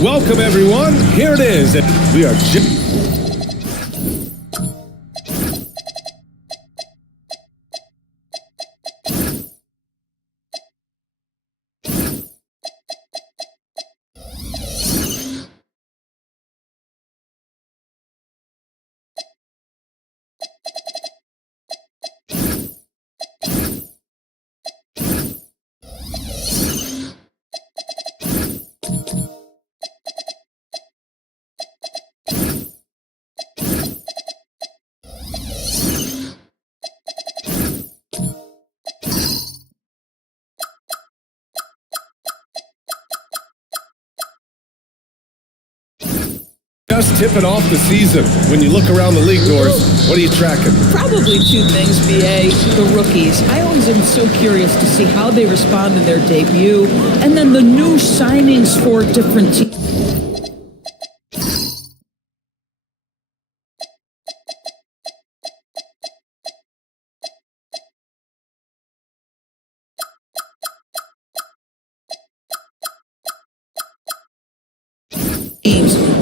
Welcome, everyone. Here it is. We are just tipping off the season. When you look around the league doors, what are you tracking? Probably two things, BA. The rookies. I always am so curious to see how they respond in their debut, and then the new signings for different teams.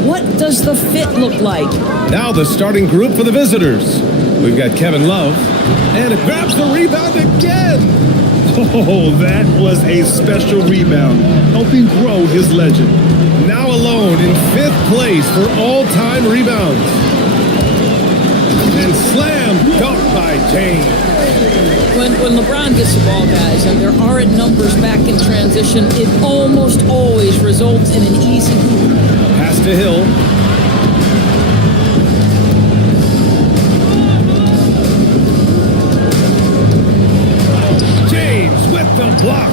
What does the fit look like? Now the starting group for the visitors. We've got Kevin Love, and it grabs the rebound again. Oh, that was a special rebound, helping grow his legend. Now alone in 5th place for all-time rebounds. And slam dunk by James. When LeBron gets the ball, guys, and there aren't numbers back in transition, it almost always results in an easy hoop. Pass to Hill. James with the block.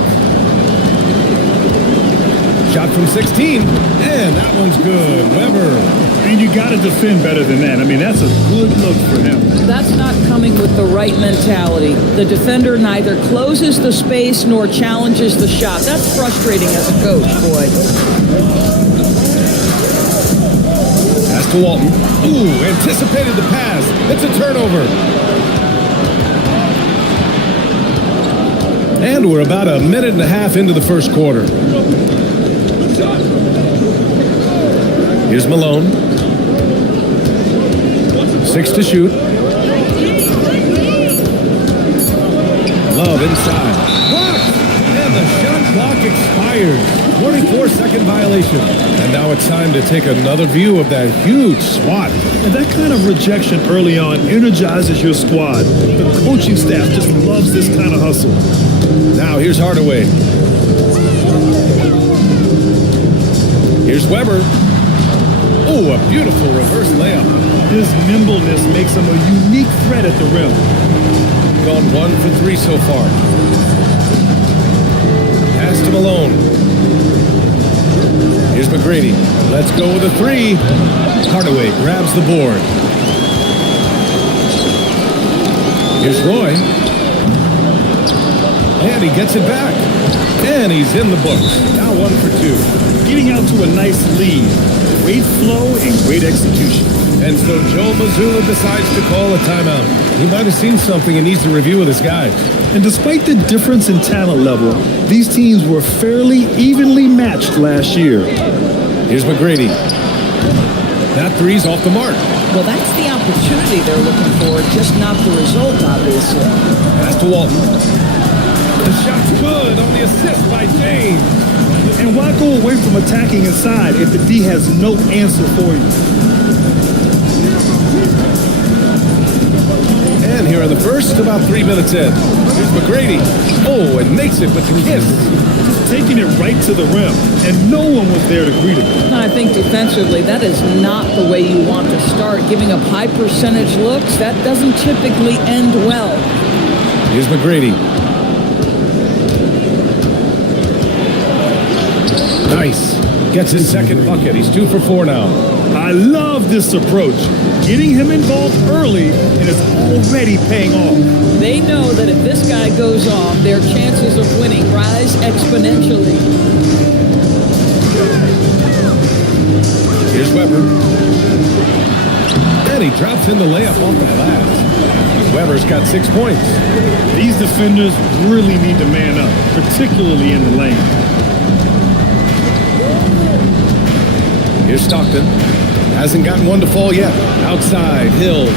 Shot from 16, and that one's good. Weber. And you got to defend better than that. I mean, that's a good look for him. That's not coming with the right mentality. The defender neither closes the space nor challenges the shot. That's frustrating as a coach, boy. Pass to Walton. Ooh, anticipated the pass. It's a turnover. And we're about a minute and a half into the first quarter. Here's Malone. 6 to shoot. Love inside. Blocked! And the shot clock expires. 24-second violation. And now it's time to take another view of that huge swat. And that kind of rejection early on energizes your squad. The coaching staff just loves this kind of hustle. Now here's Hardaway. Here's Weber. Oh, a beautiful reverse layup. His nimbleness makes him a unique threat at the rim. Gone 1 for 3 so far. Pass to Malone. Here's McGrady. Let's go with a 3. Hardaway grabs the board. Here's Roy. And he gets it back. And he's in the books. Now 1 for 2. Getting out to a nice lead. Great flow and great execution. And so Joe Mazzulla decides to call a timeout. He might have seen something and needs to review with his guys. And despite the difference in talent level, these teams were fairly evenly matched last year. Here's McGrady. That 3's off the mark. Well, that's the opportunity they're looking for, just not the result, obviously. Pass to Walton. The shot's good on the assist by James. And why go away from attacking inside if the D has no answer for you? And here in the first, about 3 minutes in. Here's McGrady. Oh, and makes it with the kiss. Taking it right to the rim, and no one was there to greet him. And I think defensively, that is not the way you want to start. Giving up high percentage looks, that doesn't typically end well. Here's McGrady. Nice. Gets his second bucket. He's 2 for 4 now. I love this approach. Getting him involved early, and it's already paying off. They know that if this guy goes off, their chances of winning rise exponentially. Here's Weber. And he drops in the layup off the glass. Weber's got 6 points. These defenders really need to man up, particularly in the lane. Here's Stockton. Hasn't gotten one to fall yet. Outside, Hill.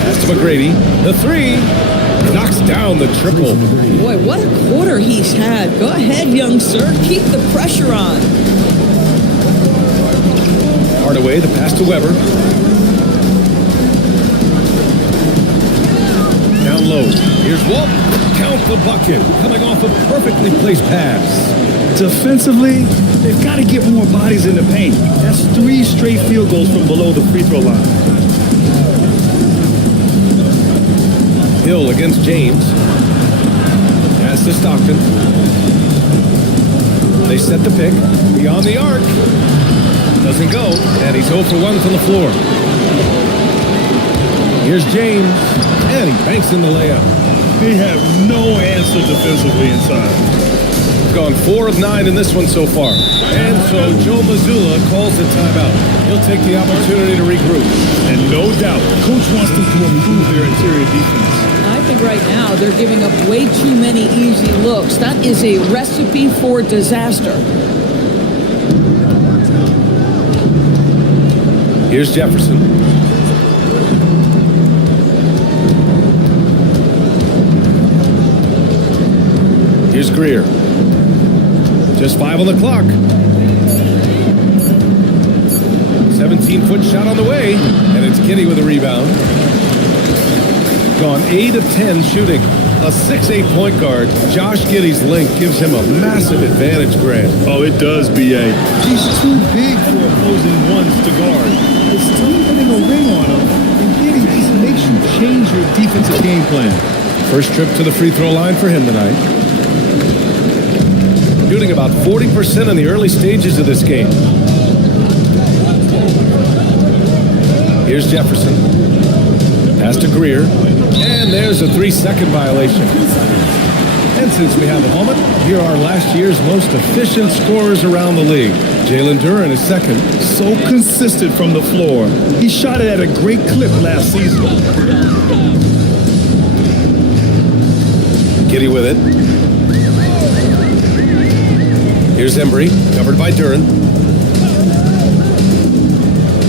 Pass to McGrady. The 3. Knocks down the triple. Boy, what a quarter he's had. Go ahead, young sir. Keep the pressure on. Hardaway, the pass to Weber. Down low. Here's Walt. Count the bucket. Coming off a perfectly placed pass. Defensively, they've got to get more bodies in the paint. That's 3 straight field goals from below the free throw line. Hill against James. Pass to Stockton. They set the pick. Beyond the arc. Doesn't go. And he's 0 for 1 from the floor. Here's James. And he banks in the layup. They have no answer defensively inside. Gone 4 of 9 in this one so far. And so Joe Mazzulla calls the timeout. He'll take the opportunity to regroup. And no doubt, coach wants them to improve their interior defense. I think right now they're giving up way too many easy looks. That is a recipe for disaster. Here's Jefferson. Here's Greer. Just 5 on the clock. 17-foot shot on the way, and it's Giddey with a rebound. Gone 8 of 10 shooting. A 6'8" point guard, Josh Giddey's length gives him a massive advantage, Grant. Oh, it does, B.A. He's too big for opposing ones to guard. It's still putting a ring on him, and Giddey just makes you change your defensive game plan. First trip to the free throw line for him tonight. Shooting about 40% in the early stages of this game. Here's Jefferson. Pass to Greer. And there's a 3-second violation. And since we have a moment, here are last year's most efficient scorers around the league. Jalen Duren is second. So consistent from the floor. He shot it at a great clip last season. Giddey with it. Here's Embry, covered by Duren.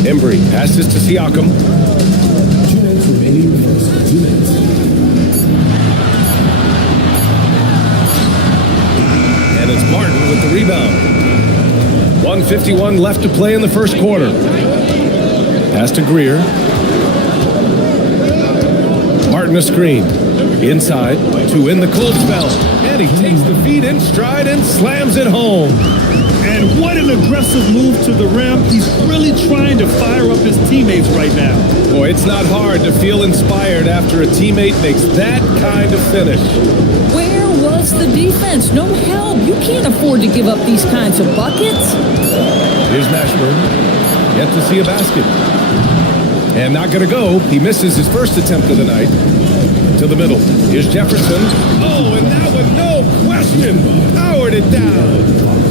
Embry passes to Siakam. 2 minutes remaining in the first. 2 minutes. And it's Martin with the rebound. 1:51 left to play in the first quarter. Pass to Greer. Martin a screen. Inside to win the cold spell. And he takes the feed in stride and slams it home. And what an aggressive move to the rim. He's really trying to fire up his teammates right now. Boy, it's not hard to feel inspired after a teammate makes that kind of finish. Where was the defense? No help. You can't afford to give up these kinds of buckets. Here's Mashburn. Yet to see a basket. And not going to go. He misses his first attempt of the night. To the middle. Here's Jefferson. Oh, and that one, no question, powered it down.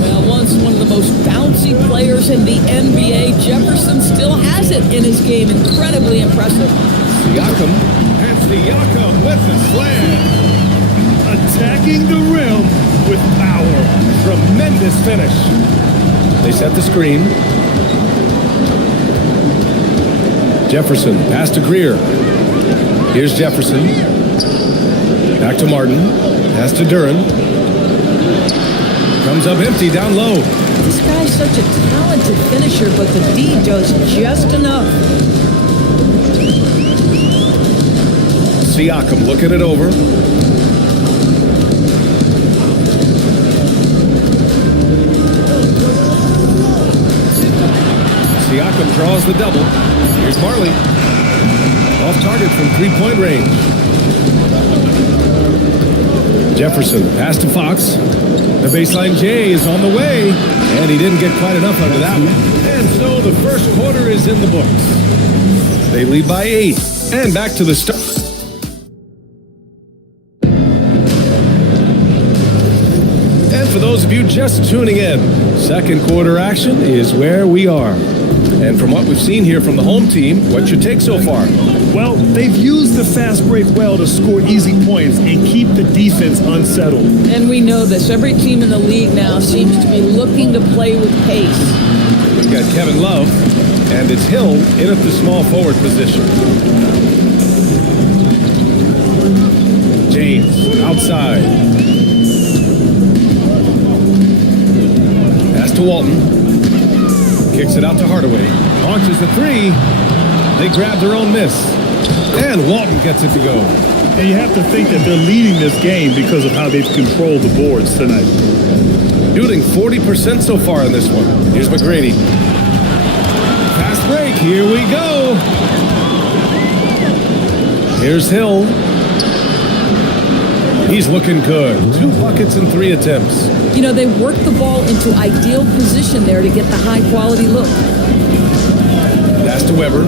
Well, once one of the most bouncy players in the NBA, Jefferson still has it in his game. Incredibly impressive. Siakam. And Siakam with the slam. Attacking the rim with power. Tremendous finish. They set the screen. Jefferson, pass to Greer. Here's Jefferson. Back to Martin. Pass to Duren. Comes up empty down low. This guy's such a talented finisher, but the D does just enough. Siakam looking it over. Siakam draws the double. Here's Marley. Off target from three-point range. Jefferson, pass to Fox. The baseline J is on the way. And he didn't get quite enough under that one. And so the first quarter is in the books. They lead by 8. And back to the start. And for those of you just tuning in, second quarter action is where we are. And from what we've seen here from the home team, what's your take so far? Well, they've used the fast break well to score easy points and keep the defense unsettled. And we know this. Every team in the league now seems to be looking to play with pace. We've got Kevin Love, and it's Hill in at the small forward position. James, outside. Pass to Walton. Kicks it out to Hardaway. Launches a three. They grab their own miss. And Walton gets it to go. And you have to think that they're leading this game because of how they've controlled the boards tonight. Shooting 40% so far in this one. Here's McGrady. Fast break. Here we go. Here's Hill. He's looking good. 2 buckets and 3 attempts. You know, they work the ball into ideal position there to get the high-quality look. Pass to Weber.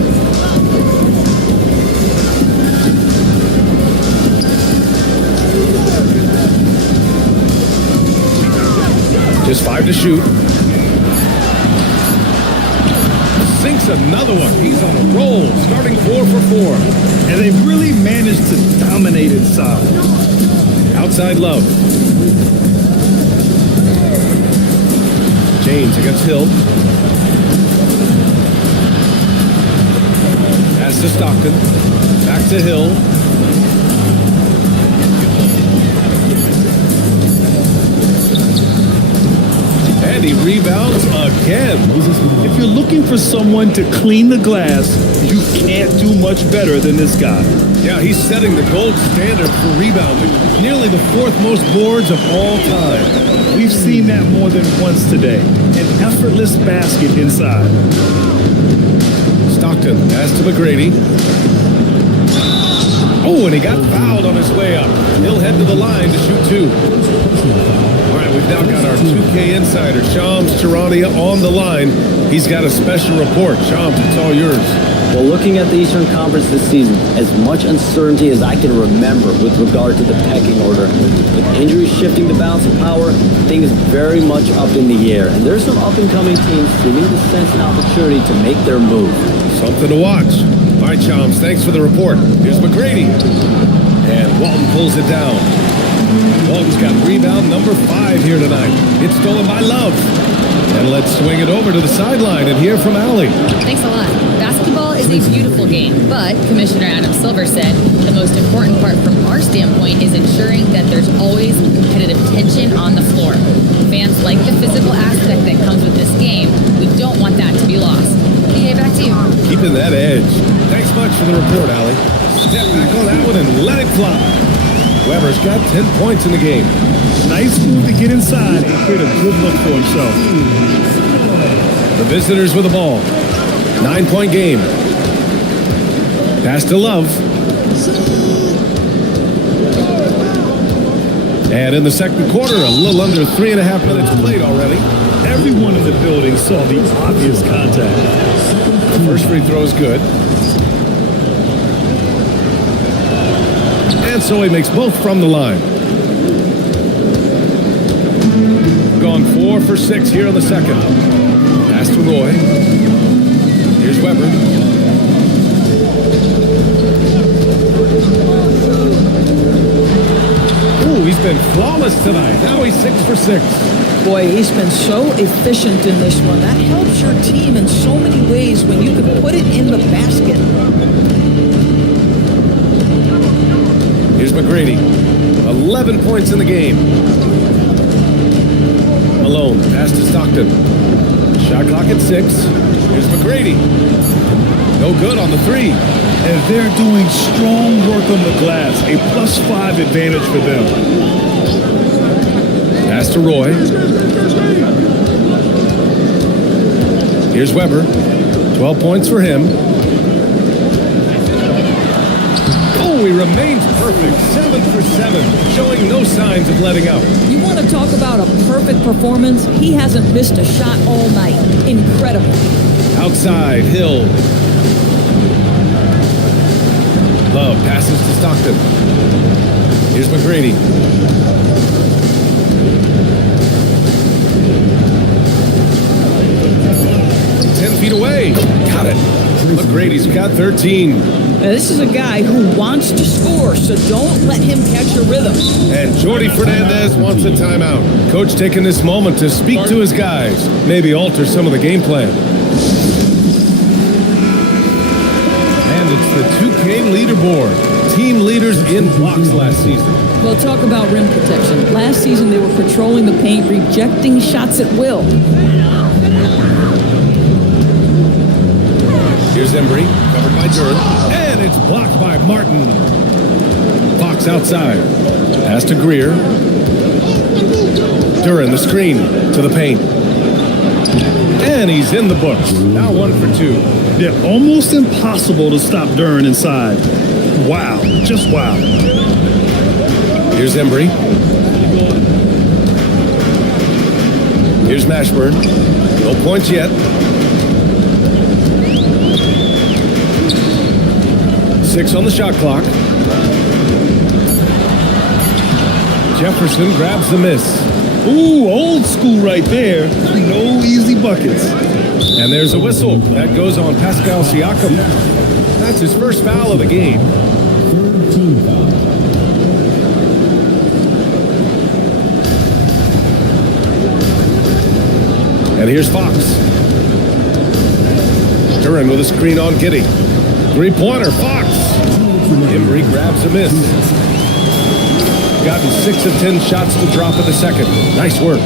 Just 5 to shoot. Sinks another one. He's on a roll, starting 4 for 4. And they've really managed to dominate inside. Outside Love. James against Hill. Pass to Stockton. Back to Hill. And and he rebounds again. If you're looking for someone to clean the glass, you can't do much better than this guy. Yeah, he's setting the gold standard for rebounding. Nearly the fourth most boards of all time. We've seen that more than once today. An effortless basket inside. Stockton pass to McGrady. Oh, and he got fouled on his way up. He'll head to the line to shoot two. All right, we've now got our 2K insider, Shams Charania, on the line. He's got a special report. Shams, it's all yours. Well, looking at the Eastern Conference this season, as much uncertainty as I can remember with regard to the pecking order, with injuries shifting the balance of power, things very much up in the air. And there's some up-and-coming teams who need to sense an opportunity to make their move. Something to watch. All right, Shams, thanks for the report. Here's McGrady. And Walton pulls it down. Walton's got rebound number 5 here tonight. It's stolen by Love. And let's swing it over to the sideline and hear from Allie. Thanks a lot. Basketball is a beautiful game, but Commissioner Adam Silver said the most important part from our standpoint is ensuring that there's always competitive tension on the floor. Fans like the physical aspect that comes with this game. We don't want that to be lost. PA, back to you. Keeping that edge. Thanks much for the report, Allie. Step back on that one and let it fly. Weber's got 10 points in the game. Nice move to get inside and create a good look for himself. The visitors with the ball. 9-point game. Pass to Love. And in the second quarter, a little under 3.5 minutes played already. Everyone in the building saw the obvious contact. First free throw is good. And so he makes both from the line. Gone 4 for 6 here in the second. Pass to Roy. Here's Weber. Ooh, he's been flawless tonight. Now he's 6 for 6. Boy, he's been so efficient in this one. That helps your team in so many ways when you can put it in the basket. Here's McGrady. 11 points in the game. Malone. Pass to Stockton. Shot clock at 6. Here's McGrady. No good on the 3. And they're doing strong work on the glass. A +5 advantage for them. Pass to Roy. Here's Weber. 12 points for him. Oh, he remains perfect. 7 for 7. Showing no signs of letting up. You want to talk about a perfect performance? He hasn't missed a shot all night. Incredible. Outside, Hill. Love passes to Stockton. Here's McGrady. Feet away. Got it. McGrady's got 13. Now, this is a guy who wants to score, so don't let him catch a rhythm. And Jordy Fernandez wants a timeout. Coach taking this moment to speak to his guys. Maybe alter some of the game plan. And it's the 2K leaderboard. Team leaders in blocks last season. Well, talk about rim protection. Last season, they were patrolling the paint, rejecting shots at will. Here's Embry, covered by Duren, and it's blocked by Martin. Fox outside. Pass to Greer. Duren, the screen to the paint. And he's in the books. Now 1 for 2. Yeah, almost impossible to stop Duren inside. Wow, just wow. Here's Embry. Here's Mashburn. No points yet. 6 on the shot clock. Jefferson grabs the miss. Ooh, old school right there. No easy buckets. And there's a whistle. That goes on Pascal Siakam. That's his first foul of the game. Third team foul. And here's Fox. Duren with a screen on Giddey. 3-pointer, Fox. Embry grabs a miss. Gotten 6 of 10 shots to drop in the second. Nice work.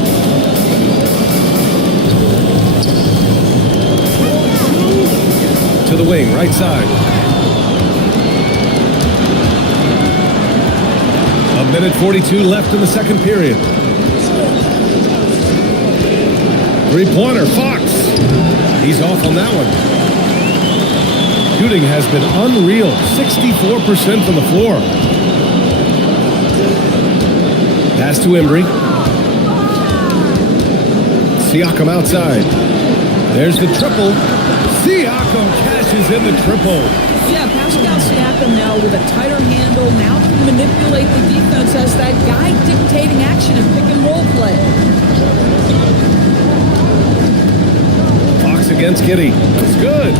wing, right side. A minute 42 left in the second period. Three-pointer, Fox. He's off on that one. Shooting has been unreal. 64% from the floor. Pass to Embry. Siakam outside. There's the triple. Siakam cashes in the triple. Yeah, Pascal Siakam now with a tighter handle, now can manipulate the defense as that guy dictating action and pick and roll play. Fox against Giddey. It's good.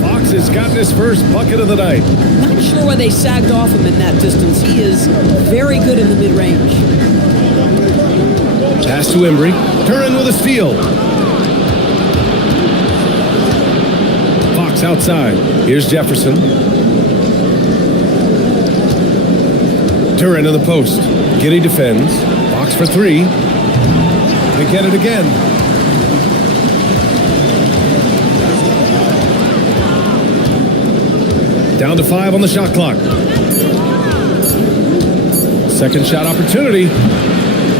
Fox has gotten his first bucket of the night. Not sure why they sagged off him in that distance. He is very good in the mid-range. Pass to Embry. Turin with a steal. Fox outside. Here's Jefferson. Turin in the post. Giddey defends. Fox for three. They get it again. Down to 5 on the shot clock. Second shot opportunity.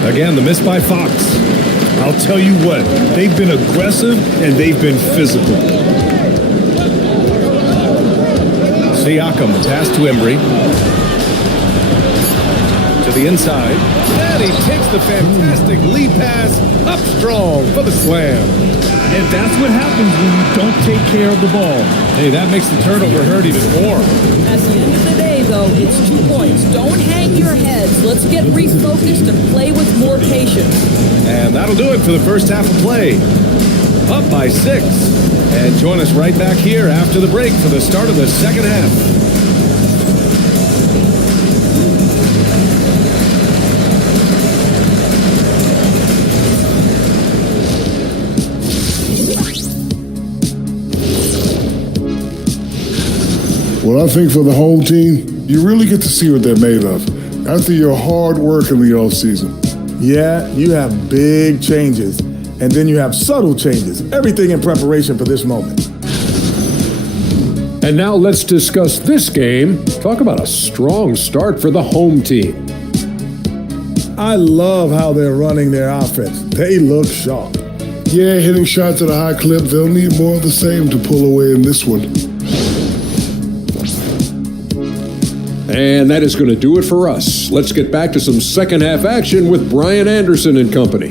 Again, the miss by Fox. I'll tell you what, they've been aggressive and they've been physical. Siakam, pass to Embry. To the inside. And he takes the fantastic lead pass up strong for the slam. And that's what happens when you don't take care of the ball. Hey, that makes the turnover hurt even more. At the end of the day, though, it's 2 points. Don't hang your heads. Let's get refocused and play with more patience. And that'll do it for the first half of play. Up by 6. And join us right back here after the break for the start of the second half. Well, I think for the home team, you really get to see what they're made of after your hard work in the offseason. Yeah, you have big changes, and then you have subtle changes. Everything in preparation for this moment. And now let's discuss this game. Talk about a strong start for the home team. I love how they're running their offense. They look sharp. Yeah, hitting shots at a high clip, they'll need more of the same to pull away in this one. And that is going to do it for us. Let's get back to some second half action with Brian Anderson and company.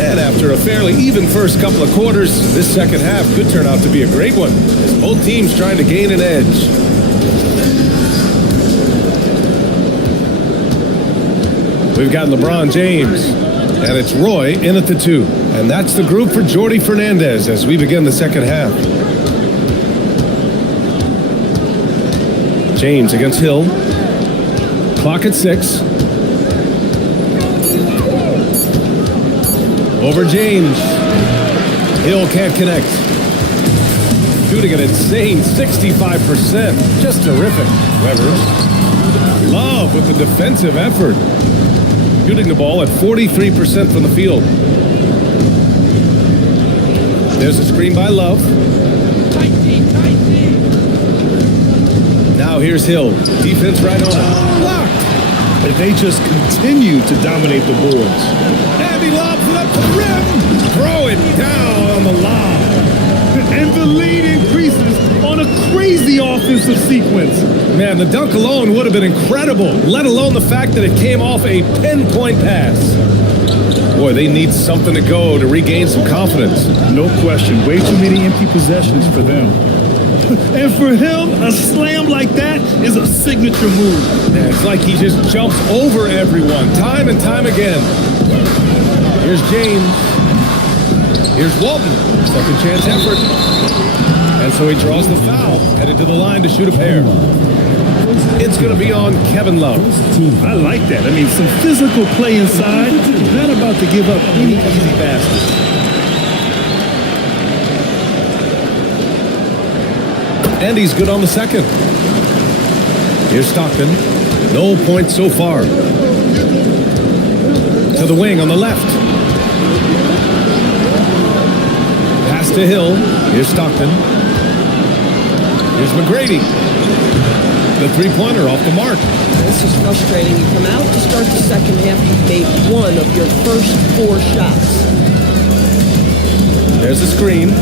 And after a fairly even first couple of quarters, this second half could turn out to be a great one, as both teams trying to gain an edge. We've got LeBron James, and it's Roy in at the 2. And that's the group for Jordi Fernandez as we begin the second half. James against Hill. Clock at 6. Over James. Hill can't connect. Shooting an insane 65%. Just terrific. Weber. Love with the defensive effort. Shooting the ball at 43% from the field. There's a screen by Love. Now here's Hill. Defense right on it. Blocked. And they just continue to dominate the boards. And he lobs it up to the rim. Throw it down on the lob. And the lead increases on a crazy offensive sequence. Man, the dunk alone would have been incredible, let alone the fact that it came off a pinpoint pass. Boy, they need something to go to regain some confidence. No question. Way too many empty possessions for them. And for him, a slam like that is a signature move. Yeah, it's like he just jumps over everyone, time and time again. Here's James. Here's Walton. Second chance effort. And so he draws the foul, headed to the line to shoot a pair. It's going to be on Kevin Love. I like that. I mean, some physical play inside. Not about to give up any easy baskets. And he's good on the second. Here's Stockton. No points so far. To the wing on the left. Pass to Hill. Here's Stockton. Here's McGrady. The three-pointer off the mark. This is frustrating. You come out to start the second half, you've made one of your first 4 shots. There's a screen.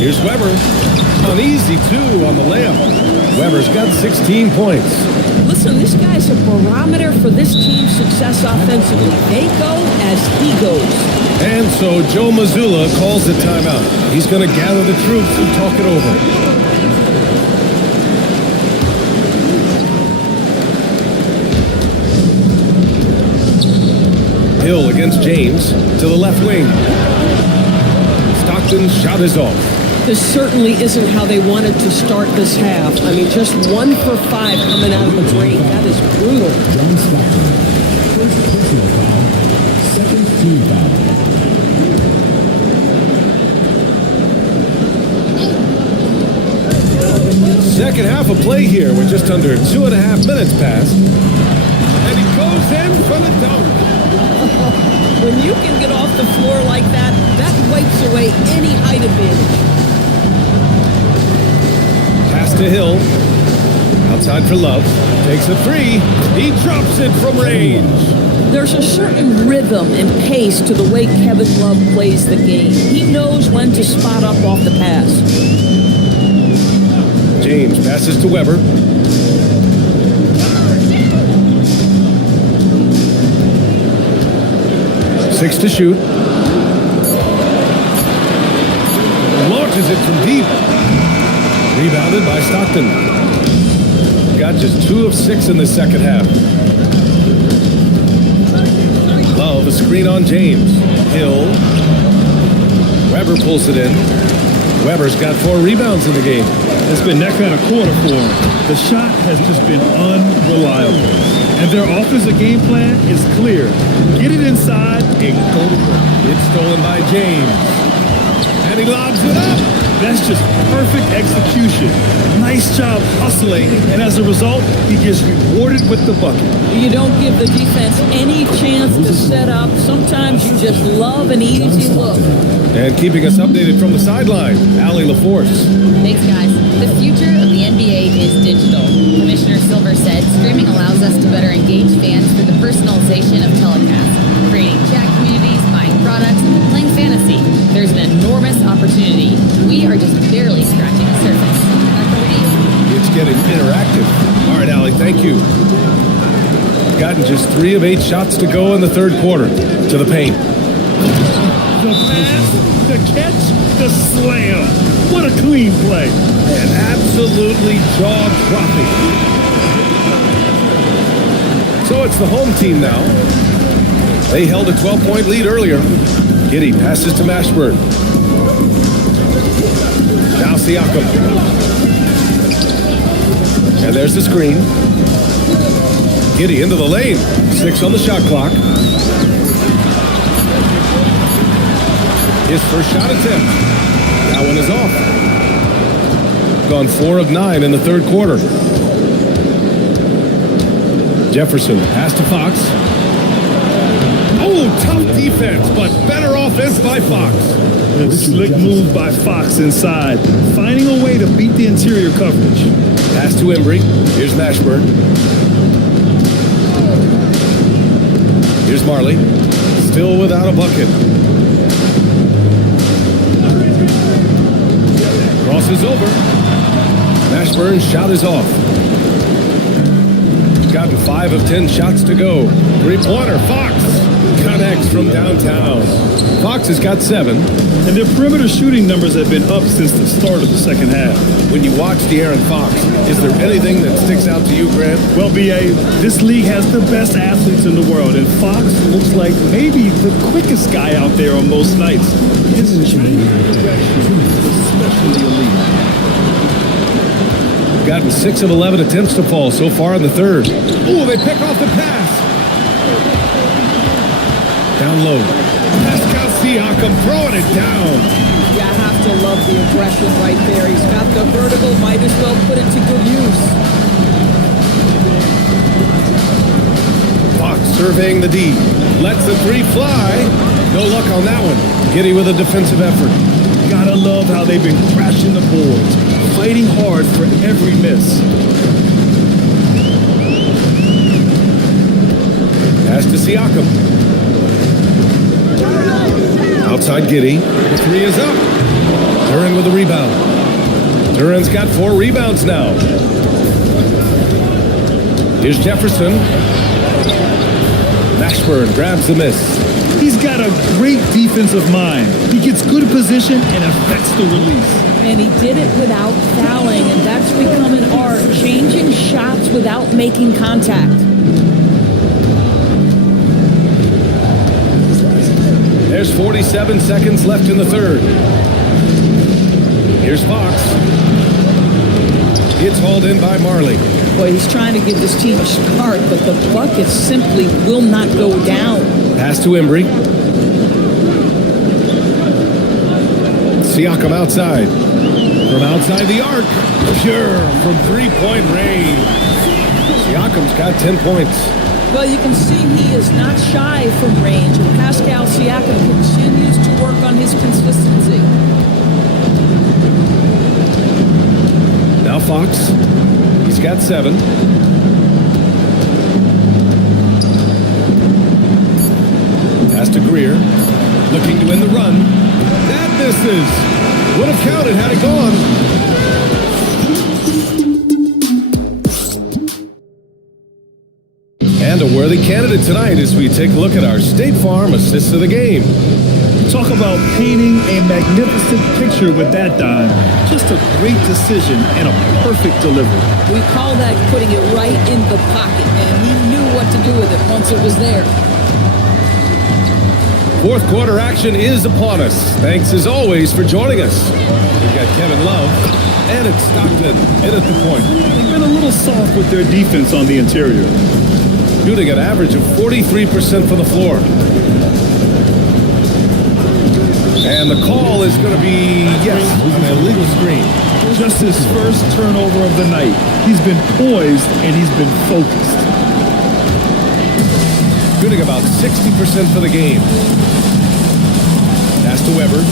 Here's Weber. An easy 2 on the layup. Weber's got 16 points. Listen, this guy's a barometer for this team's success offensively. They go as he goes. And so Joe Mazzulla calls the timeout. He's going to gather the troops and talk it over. Hill against James to the left wing. Stockton's shot is off. This certainly isn't how they wanted to start this half. I mean, just 1 for 5 coming out of the break. That is brutal. John Stockton. First personal foul. Second team foul. Second half of play here with just under 2.5 minutes passed. And he goes in for the dunk. When you can get off the floor like that, that wipes away any height advantage. Pass to Hill. Outside for Love. Takes a 3. He drops it from range. There's a certain rhythm and pace to the way Kevin Love plays the game. He knows when to spot up off the pass. James passes to Weber. 6 to shoot. Launches it from deep. Rebounded by Stockton. Got just 2 of 6 in the second half. Love, a screen on James. Hill. Weber pulls it in. Weber's got 4 rebounds in the game. It's been that kind of quarter for him. The shot has just been unreliable. And their offensive game plan is clear. Get it inside and go to work. It's stolen by James. And he lobs it up. That's just perfect execution. Nice job hustling. And as a result, he gets rewarded with the bucket. You don't give the defense any chance to set up. Sometimes you just love an easy look. And keeping us updated from the sideline, Allie LaForce. Thanks, guys. The future of the NBA is digital. Commissioner Silver said streaming allows us to better engage fans through the personalization of telecasts, creating chat communities, buying products, playing fantasy. There's an enormous opportunity. We are just barely scratching the surface. Back over to you. It's getting interactive. All right, Allie, thank you. Gotten just 3 of 8 shots to go in the third quarter. To the paint. The pass, the catch, the slam. What a clean play. And absolutely jaw-dropping. So it's the home team now. They held a 12-point lead earlier. Giddey passes to Mashburn. Now Siakam. And there's the screen. Giddey into the lane. 6 on the shot clock. His first shot attempt. That one is off. Gone 4 of 9 in the third quarter. Jefferson, pass to Fox. Oh, tough defense, but better offense by Fox. A slick move by Fox inside, finding a way to beat the interior coverage. Pass to Embry. Here's Mashburn. Here's Marley. Still without a bucket. Crosses over. Mashburn's shot is off. Gotten 5 of 10 shots to go. 3-pointer. Fox connects from downtown. Fox has got 7. And their perimeter shooting numbers have been up since the start of the second half. When you watch De'Aaron Fox, is there anything that sticks out to you, Grant? Well, B.A., this league has the best athletes in the world, and Fox looks like maybe the quickest guy out there on most nights. His change of direction is especially elite. Gotten 6 of 11 attempts to fall so far in the third. Oh, they pick off the pass. Down low. Pascal Siakam throwing it down. You have to love the aggression right there. He's got the vertical, might as well put it to good use. Fox surveying the D. Lets the three fly. No luck on that one. Giddy with a defensive effort. Gotta love how they've been crashing the boards, fighting hard for every miss. Pass to Siakam. Outside Giddy. The three is up. Duran with a rebound. Duran's got 4 rebounds now. Here's Jefferson. Mashburn grabs the miss. He's got a great defensive mind. He gets good position and affects the release. And he did it without fouling, and that's become an art, changing shots without making contact. There's 47 seconds left in the third. Here's Fox. It's hauled in by Marley. Boy, he's trying to give this team a start, but the bucket simply will not go down. Pass to Embry. Siakam outside. From outside the arc. Pure from three-point range. Siakam's got 10 points. Well, you can see he is not shy from range, and Pascal Siakam continues to work on his consistency. Now Fox. He's got 7. Pass to Greer. Looking to win the run. That misses. Would have counted had it gone. And a worthy candidate tonight as we take a look at our State Farm assists of the game. Talk about painting a magnificent picture with that dime. Just a great decision and a perfect delivery. We call that putting it right in the pocket, and he knew what to do with it once it was there. Fourth quarter action is upon us. Thanks as always for joining us. We've got Kevin Love, and it's Stockton in at the point. They've been a little soft with their defense on the interior. Shooting an average of 43% from the floor. And the call is going to be, yes, an illegal screen. Just his first turnover of the night. He's been poised and he's been focused. Shooting about 60% for the game. Pass to Weber.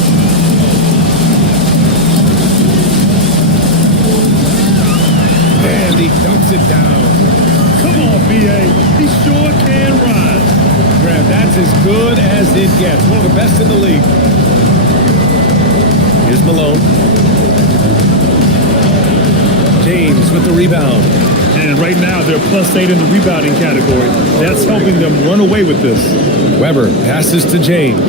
And he dumps it down. Come on, B.A. He sure can rise. Grab, that's as good as it gets. One of the best in the league. Here's Malone. James with the rebound. And right now, they're +8 in the rebounding category. That's helping them run away with this. Weber passes to James.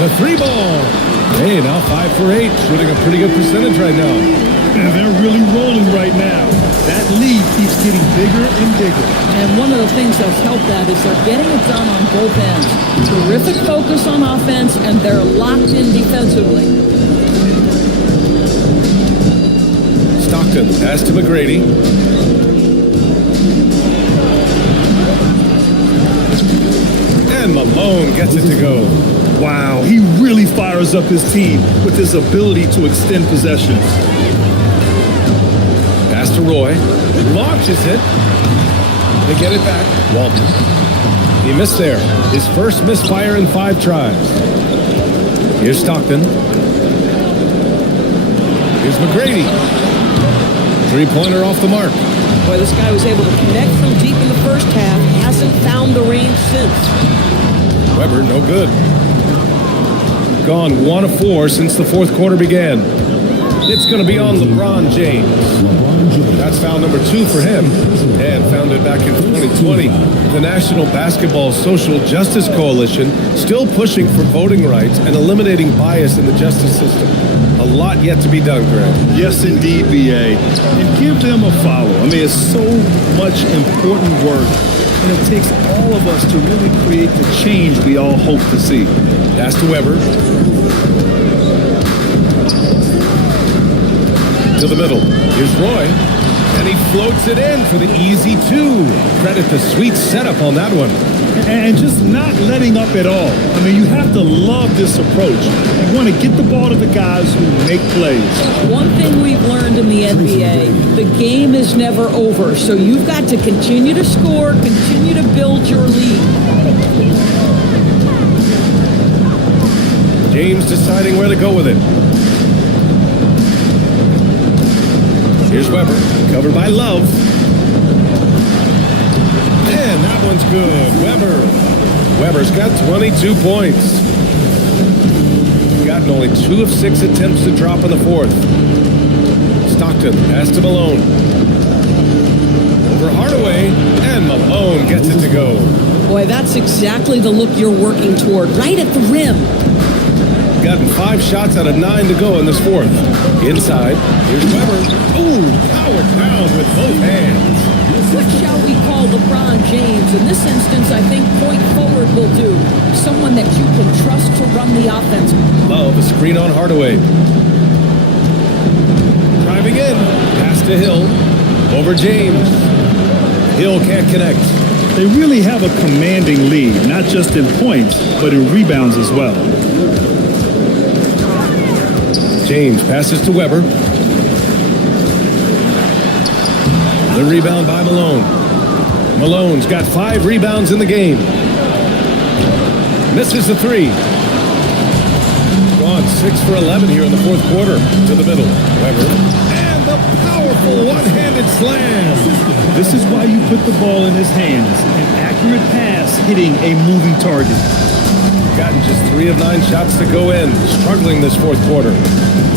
The 3 ball. Hey, now 5 for 8. Shooting a pretty good percentage right now. And they're really rolling right now. That lead keeps getting bigger and bigger. And one of the things that's helped that is they're getting it done on both ends. Terrific focus on offense, and they're locked in defensively. Stockton pass to McGrady. And Malone gets it to go. Wow, he really fires up his team with his ability to extend possessions. Pass to Roy. Launches it. They get it back. Walton. He missed there. His first misfire in 5 tries. Here's Stockton. Here's McGrady. 3-pointer off the mark. Boy, this guy was able to connect from deep in the first half. Hasn't found the range since. Weber, no good. Gone 1 of 4 since the fourth quarter began. It's going to be on LeBron James. That's foul number 2 for him. And found it back in 2020. The National Basketball Social Justice Coalition still pushing for voting rights and eliminating bias in the justice system. A lot yet to be done, Greg. Yes, indeed, B.A. And give them a follow. I mean, it's so much important work, and it takes all of us to really create the change we all hope to see. Pass to Weber. To the middle. Here's Roy. And he floats it in for the easy 2. Credit the sweet setup on that one. and just not letting up at all. I mean, you have to love this approach. You want to get the ball to the guys who make plays. One thing we've learned in the NBA, the game is never over. So you've got to continue to score, continue to build your lead. James deciding where to go with it. Here's Weber, covered by Love. And that one's good. Weber's got 22 points. Gotten only 2 of 6 attempts to drop in the fourth. Stockton pass to Malone. Over Hardaway, and Malone gets it to go. Boy, that's exactly the look you're working toward, right at the rim. Gotten 5 shots out of 9 to go in this fourth. Inside, here's Weber. Ooh, powered down with both hands. What shall we call LeBron James? In this instance, I think point forward will do. Someone that you can trust to run the offense. Love, a screen on Hardaway. Driving in, pass to Hill. Over James. Hill can't connect. They really have a commanding lead, not just in points, but in rebounds as well. James passes to Weber. The rebound by Malone. Malone's got 5 rebounds in the game. Misses the 3. Gone 6 for 11 here in the fourth quarter. To the middle. Weber. And the powerful one-handed slam. This is why you put the ball in his hands. An accurate pass hitting a moving target. Gotten just 3 of 9 shots to go in. Struggling this fourth quarter.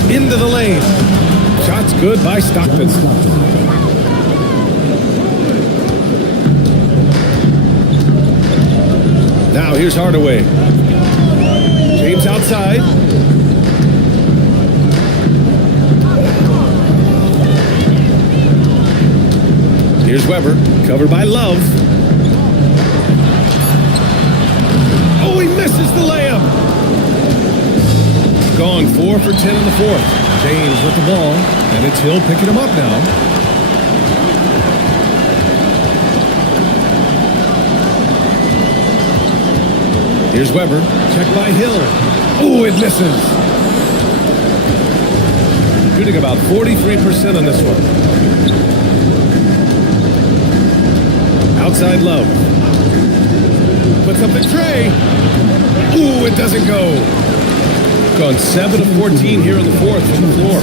Into the lane. Shots good by Stockton. Now here's Hardaway. James outside. Here's Weber, covered by Love. Oh, he misses the layup. Gone 4 for 10 in the fourth. James with the ball, and it's Hill picking him up now. Here's Weber, checked by Hill. Oh, it misses. Shooting about 43% on this one. Outside Love. Puts up the tray. Ooh, it doesn't go. Gone 7 of 14 here in the fourth from the floor.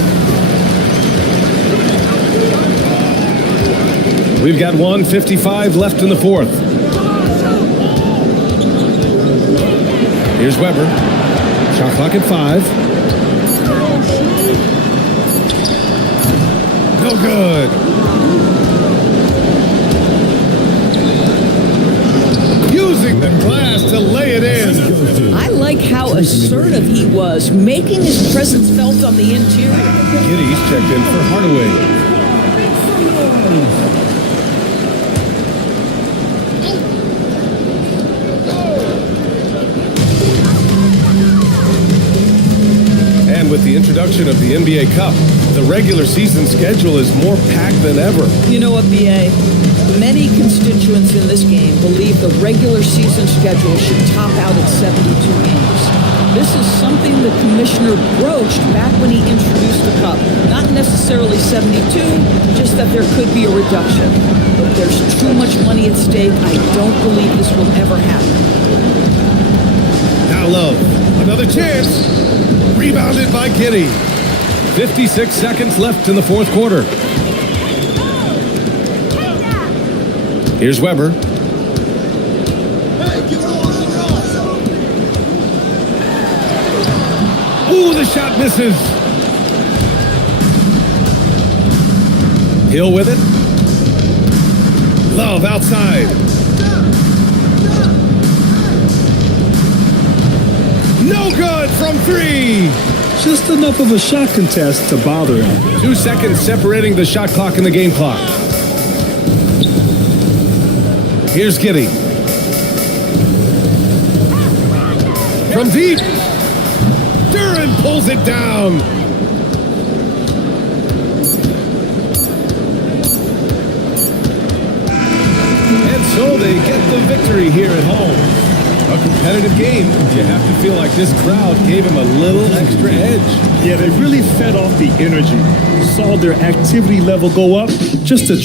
We've got 1:55 left in the fourth. Here's Weber. Shot clock at 5. No good. Using the glass to lay it in. I like how assertive he was, making his presence felt on the interior. Giddy's checked in for Hardaway. And with the introduction of the NBA Cup, the regular season schedule is more packed than ever. You know what, B.A.? Many constituents in this game believe the regular season schedule should top out at 72 games. This is something the commissioner broached back when he introduced the Cup. Not necessarily 72, just that there could be a reduction. But there's too much money at stake. I don't believe this will ever happen. Now Love, another chance. Rebounded by Giddy. 56 seconds left in the fourth quarter. Here's Weber. Ooh, the shot misses. Hill with it. Love outside. No good from 3. Just enough of a shot contest to bother him. 2 seconds separating the shot clock and the game clock. Here's Giddy. From deep. Duren pulls it down. And so So they get the victory here at home. A competitive game. You have to feel like this crowd gave them a little extra edge. Yeah, they really fed off the energy. Saw their activity level go up just to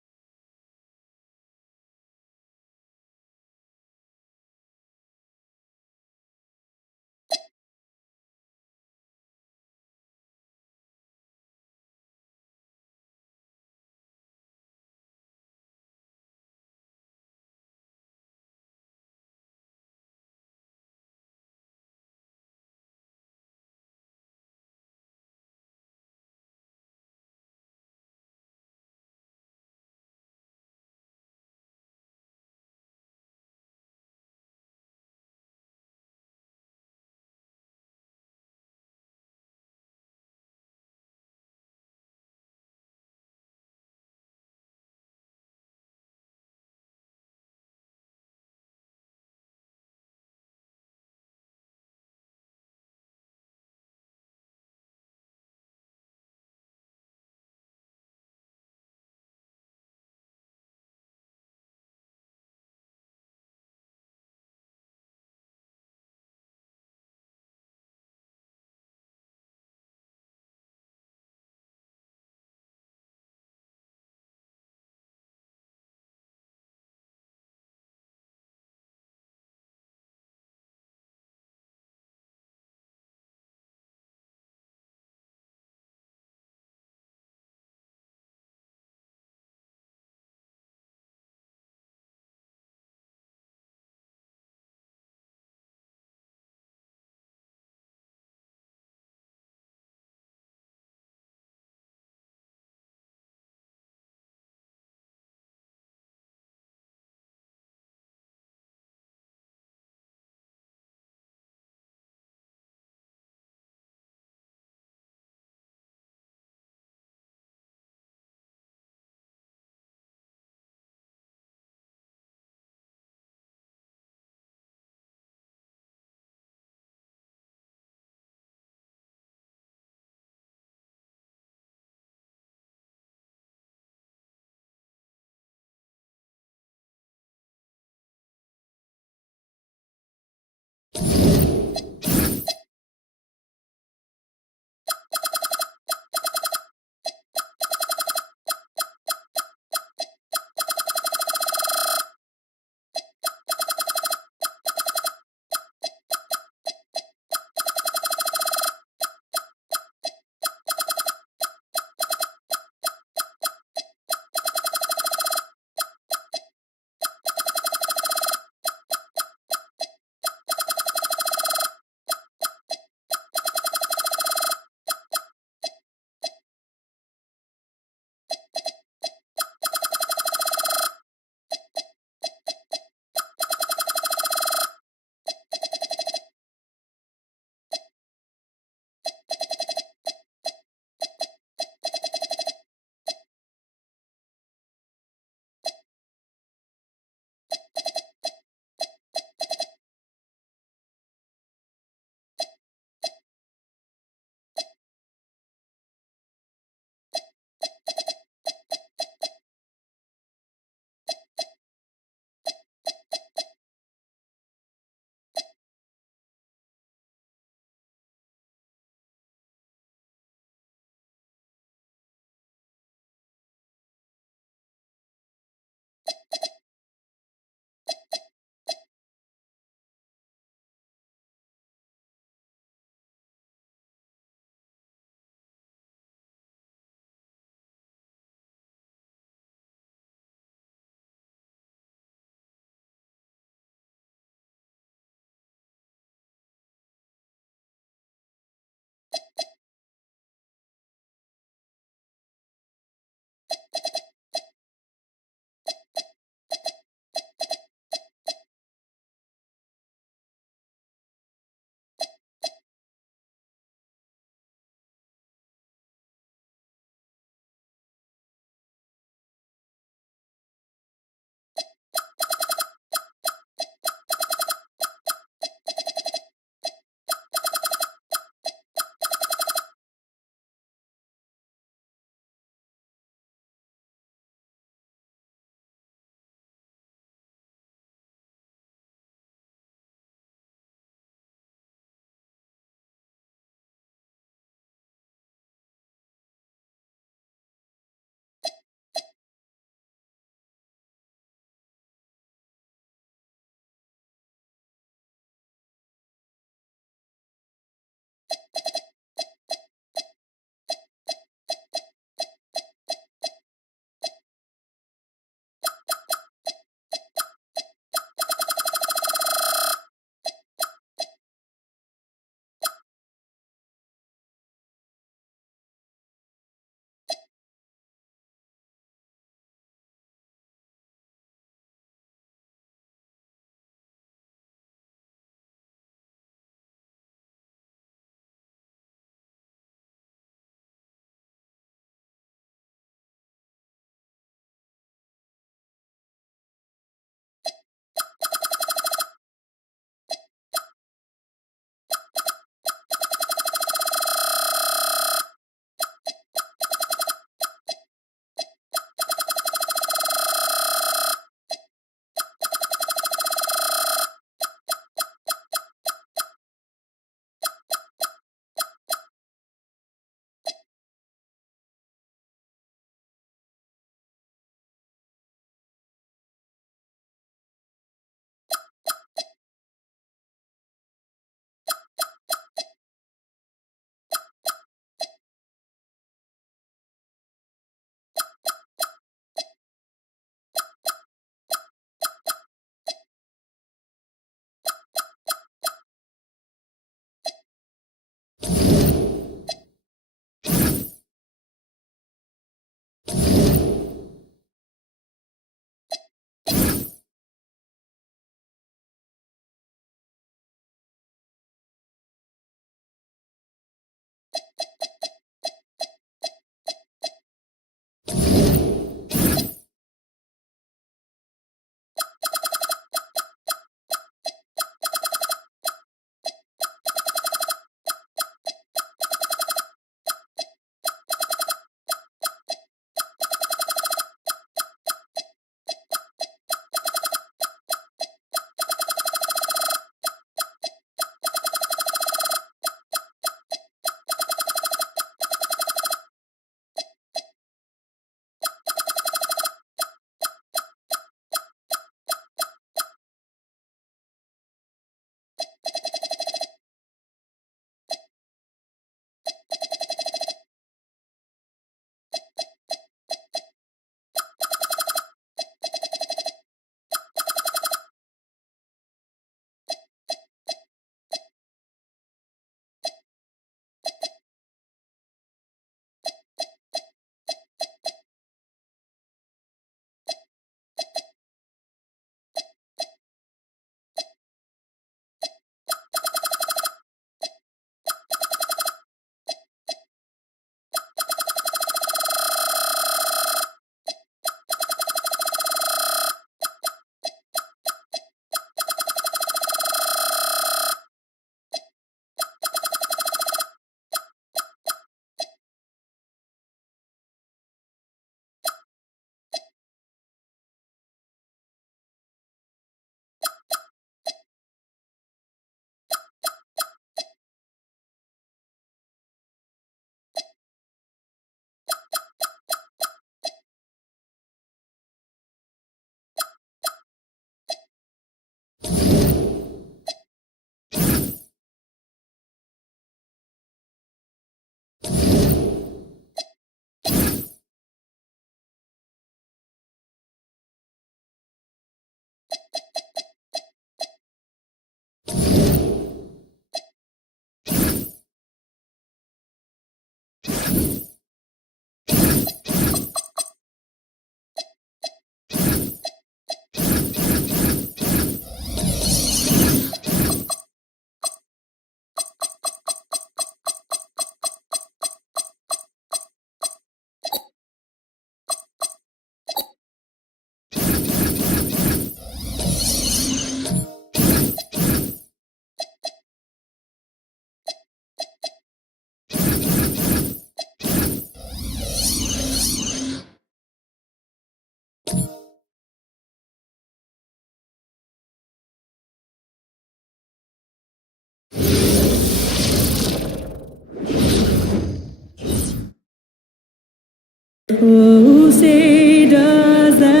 Who say does that?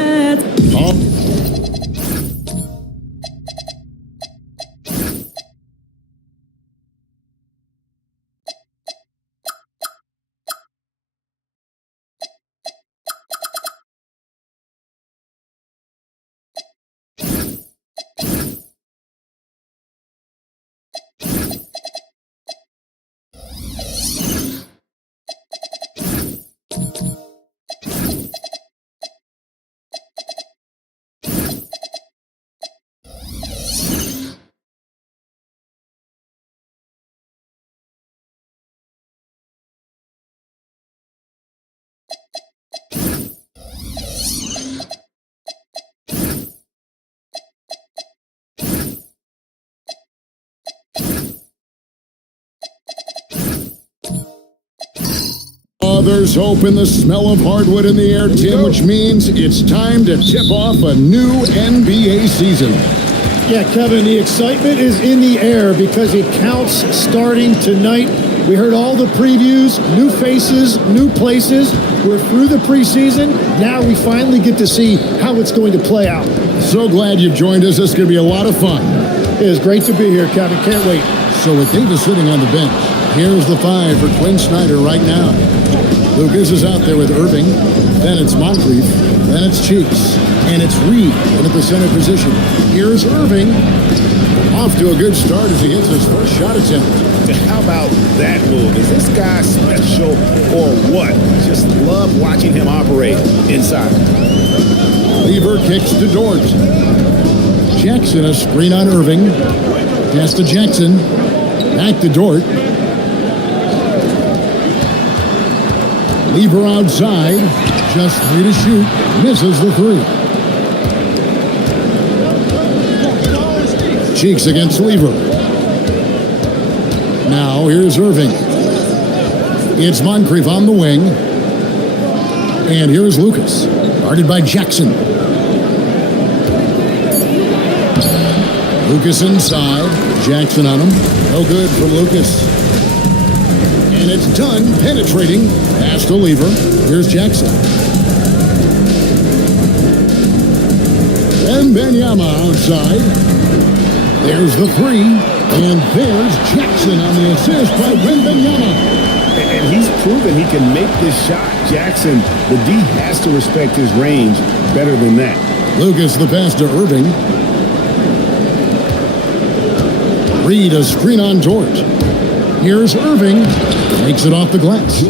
There's hope in the smell of hardwood in the air, Tim, which means it's time to tip off a new NBA season. Yeah, Kevin, the excitement is in the air because it counts starting tonight. We heard all the previews, new faces, new places. We're through the preseason. Now we finally get to see how it's going to play out. So glad you've joined us. This is going to be a lot of fun. It is great to be here, Kevin. Can't wait. So with Davis sitting on the bench, here's the 5 for Quinn Snyder right now. Lucas is out there with Irving, then it's Moncrief, then it's Cheeks, and it's Reed in at the center position. Here's Irving, off to a good start as he hits his first shot attempt. How about that move? Is this guy special or what? Just love watching him operate inside. Lever kicks to Dort. Jackson, a screen on Irving. Pass to Jackson, back to Dort. Lever outside, just 3 to shoot, misses the 3. Cheeks against Lever. Now here's Irving. It's Moncrief on the wing. And here's Lucas, guarded by Jackson. Lucas inside, Jackson on him. No good from Lucas. And it's done, penetrating. Pass to Lever. Here's Jackson. And Benyama outside. There's the 3. And there's Jackson on the assist by Benyama. And he's proven he can make this shot. Jackson, the D has to respect his range better than that. Lucas the pass to Irving. Reed a screen on Dort. Here's Irving. Takes it off the glass.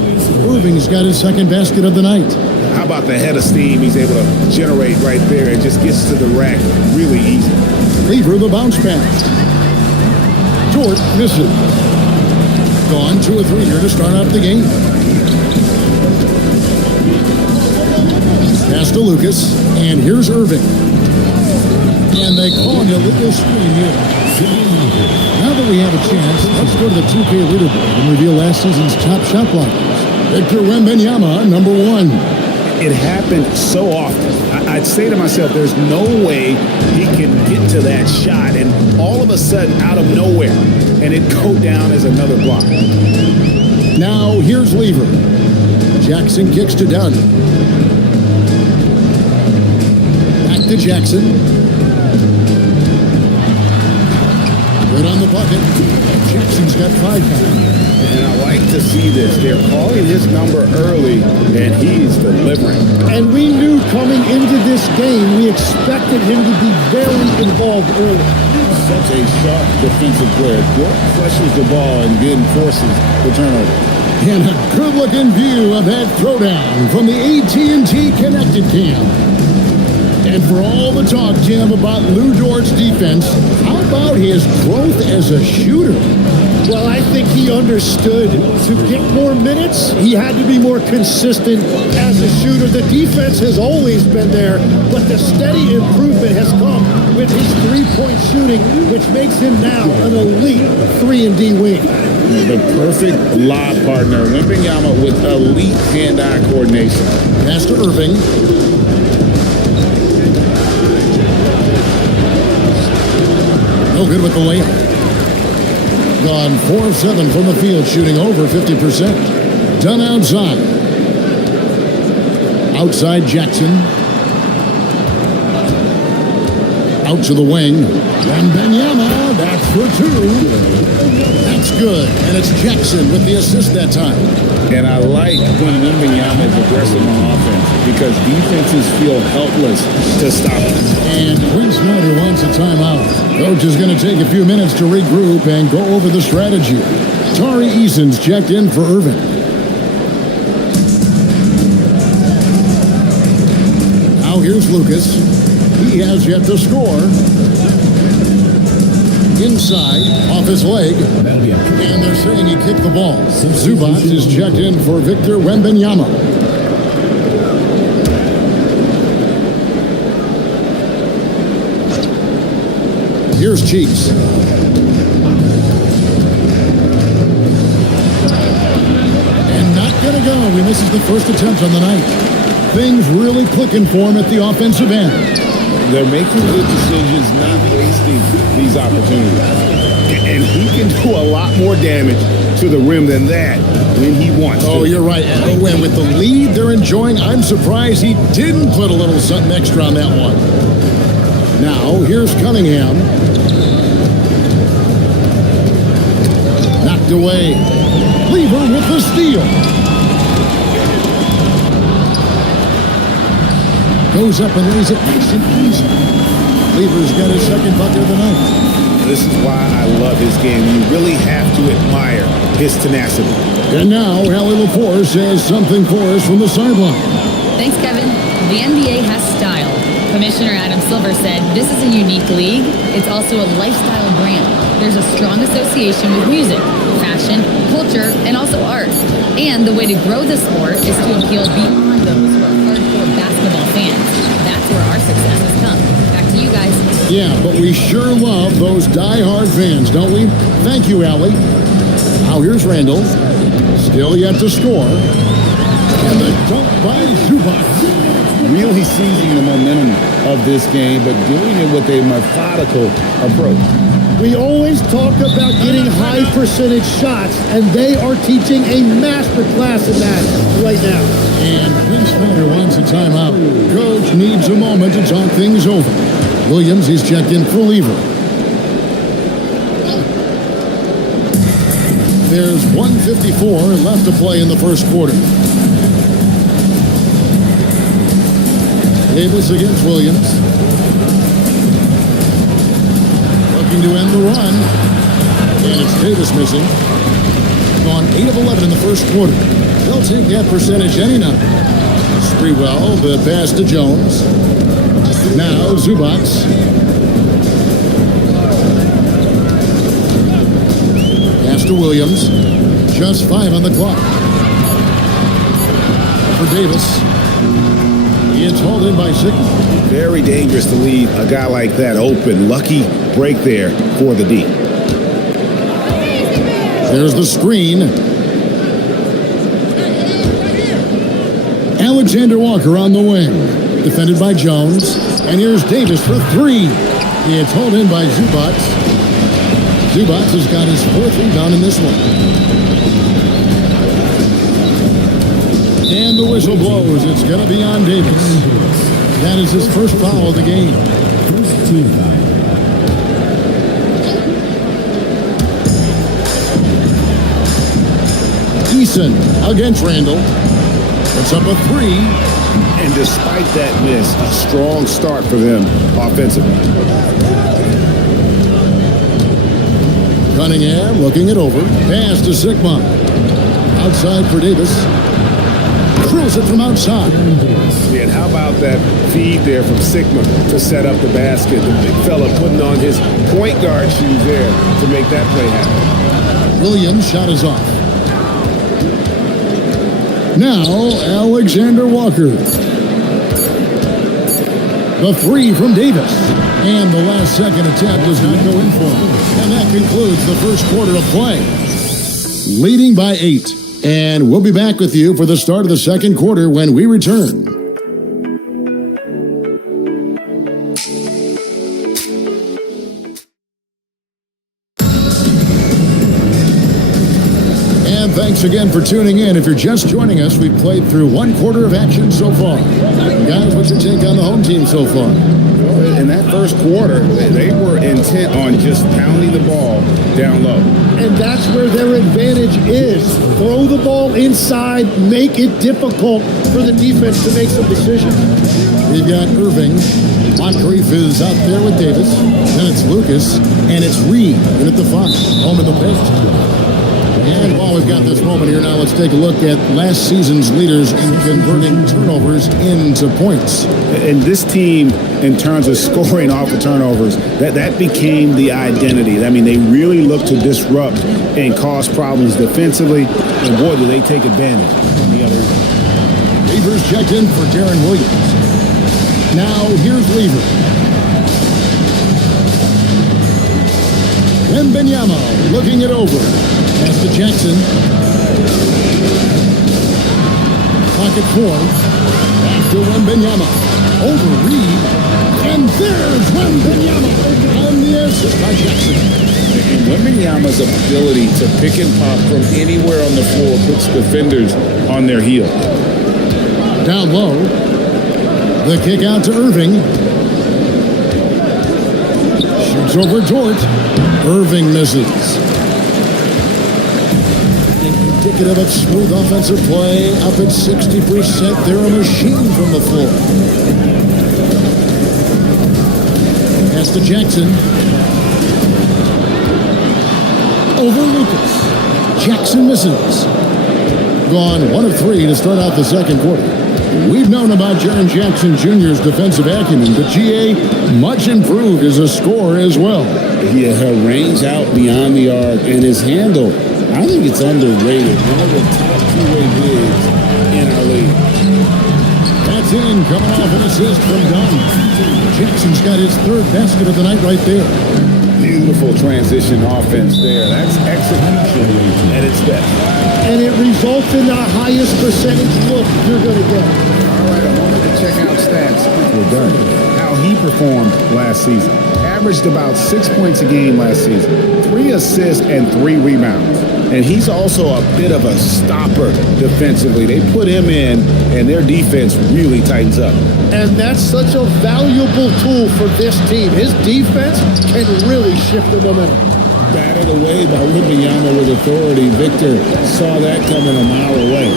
Irving's got his second basket of the night. How about the head of steam he's able to generate right there and just gets to the rack really easy. Lever the bounce pass. Dort misses. Gone 2 or 3 here to start out the game. Pass to Lucas. And here's Irving. And they call him a little screen here. Now that we have a chance, let's go to the 2K leaderboard and reveal last season's top shot blockers. Victor Wembanyama, number 1. It happened so often. I'd say to myself, there's no way he can get to that shot, and all of a sudden, out of nowhere, and it go down as another block. Now, here's Lever. Jackson kicks to Dunn. Back to Jackson. Good on the bucket. Jackson's got 5 now. And I like to see this. They're calling his number early, and he's delivering. And we knew coming into this game, we expected him to be very involved early. Such a sharp defensive player. Dort flushes the ball and then forces the turnover. And a good-looking view of that throwdown from the AT&T Connected Cam. And for all the talk, Jim, about Lou Dort's defense, how about his growth as a shooter? Well, I think he understood to get more minutes, he had to be more consistent as a shooter. The defense has always been there, but the steady improvement has come with his three-point shooting, which makes him now an elite 3-and-D wing. The perfect lob partner, Wembanyama with elite hand-eye coordination. Pass to Irving. No good with the layup. Gone 4 of 7 from the field, shooting over 50%. Done outside. Outside Jackson. Out to the wing. Wembanyama, that's for two. That's good. And it's Jackson with the assist that time. And I like when Wembanyama is aggressive on offense because defenses feel helpless to stop him. And Quinn Snyder wants a timeout. Coach is going to take a few minutes to regroup and go over the strategy. Tari Eason's checked in for Irving. Now here's Lucas. He has yet to score. Inside, off his leg. And they're saying he kicked the ball. Zubac is checked in for Victor Wembanyama. Here's Cheeks. And not gonna go. He misses the first attempt on the night. Things really clicking for him at the offensive end. They're making good decisions, not wasting these opportunities. And he can do a lot more damage to the rim than that when he wants to. Oh, you're right. And with the lead they're enjoying, I'm surprised he didn't put a little something extra on that one. Now, here's Cunningham. Knocked away. Lever with the steal. Goes up and lays it nice and easy. Lever's got his second bucket of the night. This is why I love his game. You really have to admire his tenacity. And now, Allie LaForce says something for us from the sideline. Thanks, Kevin. The NBA has style. Commissioner Adam Silver said, this is a unique league. It's also a lifestyle brand. There's a strong association with music, fashion, culture, and also art. And the way to grow the sport is to appeal beyond those who are hardcore basketball fans. That's where our success has come. Back to you guys. Yeah, but we sure love those die-hard fans, don't we? Thank you, Allie. Now here's Randall. Still yet to score. And the dunk by Zubac. Really seizing the momentum of this game, but doing it with a methodical approach. We always talk about getting high percentage shots, and they are teaching a master class in that right now. And Quinn Snyder wants a timeout. Coach needs a moment to talk things over. Williams, he's checked in for Lever. There's 1:54 left to play in the first quarter. Davis against Williams. Looking to end the run. And it's Davis missing. Gone 8 of 11 in the first quarter. They'll take that percentage any night. Sprewell, the pass to Jones. Now Zubac. Pass to Williams. Just 5 on the clock. For Davis. It's hauled in by Sigma. Very dangerous to leave a guy like that open. Lucky break there for the D. There's the screen. Alexander Walker on the wing. Defended by Jones. And here's Davis for 3. It's hauled in by Zubac. Zubac has got his 4th rebound in this one. And the whistle blows. It's going to be on Davis. That is his first foul of the game. First team foul. Eason against Randall. It's up a 3. And despite that miss, a strong start for them offensively. Cunningham looking it over. Pass to Sigma. Outside for Davis. Drills it from outside. Yeah, and how about that feed there from Sigma to set up the basket? The big fella putting on his point guard shoes there to make that play happen. Williams' shot is off. Now, Alexander Walker. The 3 from Davis. And the last second attempt does not go in for him. And that concludes the first quarter of play. Leading by 8. And we'll be back with you for the start of the second quarter when we return. And thanks again for tuning in. If you're just joining us, we've played through one quarter of action so far. Guys, what's your take on the home team so far? In that first quarter, they were intent on just pounding the ball down low. And that's where their advantage is. Throw the ball inside, make it difficult for the defense to make some decisions. We've got Irving. Moncrief is out there with Davis. Then it's Lucas. And it's Reed in at the 5. Home in the paint. And while we've got this moment here now, let's take a look at last season's leaders in converting turnovers into points. And this team, in terms of scoring off the turnovers, that became the identity. I mean, they really look to disrupt and cause problems defensively. And boy, do they take advantage on the other end. Lever's checked in for Darren Williams. Now here's Lever. Wembanyama looking it over. Pass to Jackson. Pocket 4. Back to Wembanyama. Over Reed. And there's Wembanyama on the assist by Jackson. And Wembanyama's ability to pick and pop from anywhere on the floor puts defenders on their heel. Down low. The kick out to Irving. Shoots over Dort. Irving misses. Indicative of smooth offensive play. Up at 60%. They're a machine from the floor. Pass to Jackson. Over Lucas. Jackson misses. Gone 1 of 3 to start out the second quarter. We've known about Jaren Jackson Jr.'s defensive acumen, but GA much improved as a scorer as well. Yeah, her range out beyond the arc and his handle, I think it's underrated. One of the top two-way bigs in our league. That's in, coming off an assist from Dunn. Jackson's got his 3rd basket of the night right there. Beautiful transition offense there. That's execution at its best. And it results in the highest percentage look you're going to get. All right, I wanted to check out stats for Dunn. How he performed last season. Averaged about 6 points a game last season. 3 assists and 3 rebounds. And he's also a bit of a stopper defensively. They put him in, and their defense really tightens up. And that's such a valuable tool for this team. His defense can really shift the momentum. Batted away by Wembanyama with authority. Victor saw that coming a mile away.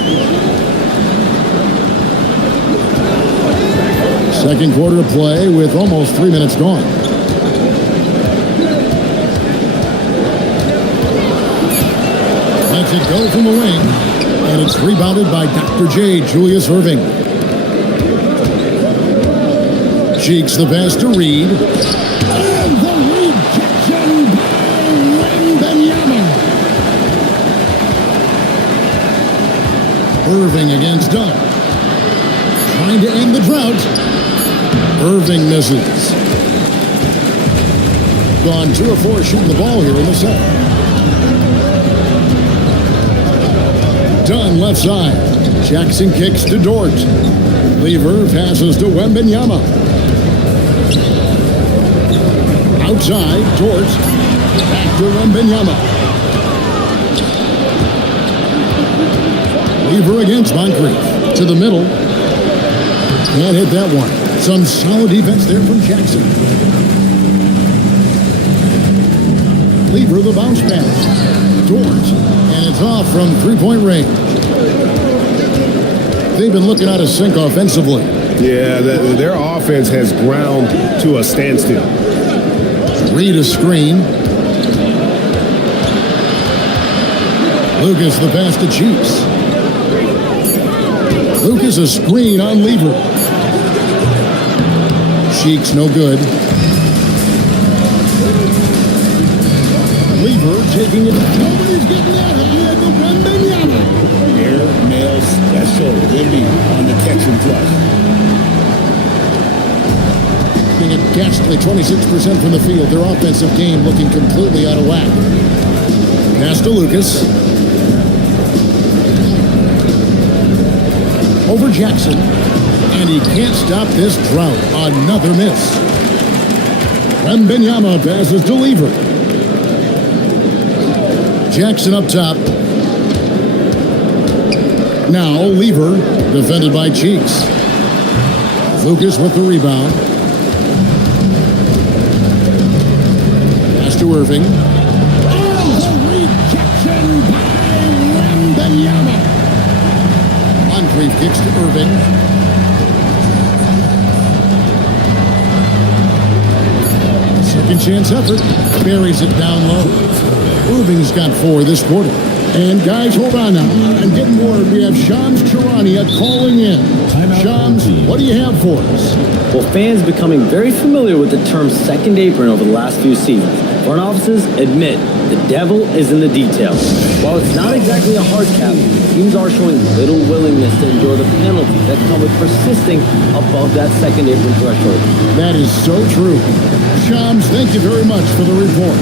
Second quarter of play with almost 3 minutes gone. Lets it go from the wing. And it's rebounded by Dr. J, Julius Irving. Cheeks the pass to Reed. And the rejection by Wembanyama. Irving against Dunn. Trying to end the drought. Irving misses. Gone 2 of 4 shooting the ball here in the second. Dunn left side. Jackson kicks to Dort. Lever passes to Wembanyama. Outside, Dort. Back to Wembanyama. Lever against Moncrief. To the middle. Can't hit that one. Some solid defense there from Jackson. Lever the bounce pass. Dort. And it's off from 3-point range. They've been looking out of sync offensively. Yeah, their offense has ground to a standstill. Reed a screen. Lucas the pass to Cheeks. Lucas a screen on Lever. Cheeks no good. Lever taking it. Nobody's getting that high. The Wembanyama. Air nails special. Wemby on the catch and flush. Being a ghastly 26% from the field. Their offensive game looking completely out of whack. Pass to Lucas. Over Jackson. And he can't stop this drought. Another miss. Wembanyama passes to Lever. Jackson up top. Now Lever, defended by Cheeks. Lucas with the rebound. Pass to Irving. Oh, the rejection by Wembanyama. Moncrief kicks to Irving. Second chance effort. Buries it down low. Irving's got 4 this quarter. And guys, hold on now. I'm getting bored. We have Shams Charania calling in. Shams, what do you have for us? Well, fans becoming very familiar with the term second apron over the last few seasons. Front offices admit the devil is in the details. While it's not exactly a hard cap, teams are showing little willingness to endure the penalties that come with persisting above that second apron threshold. That is so true. Shams, thank you very much for the report.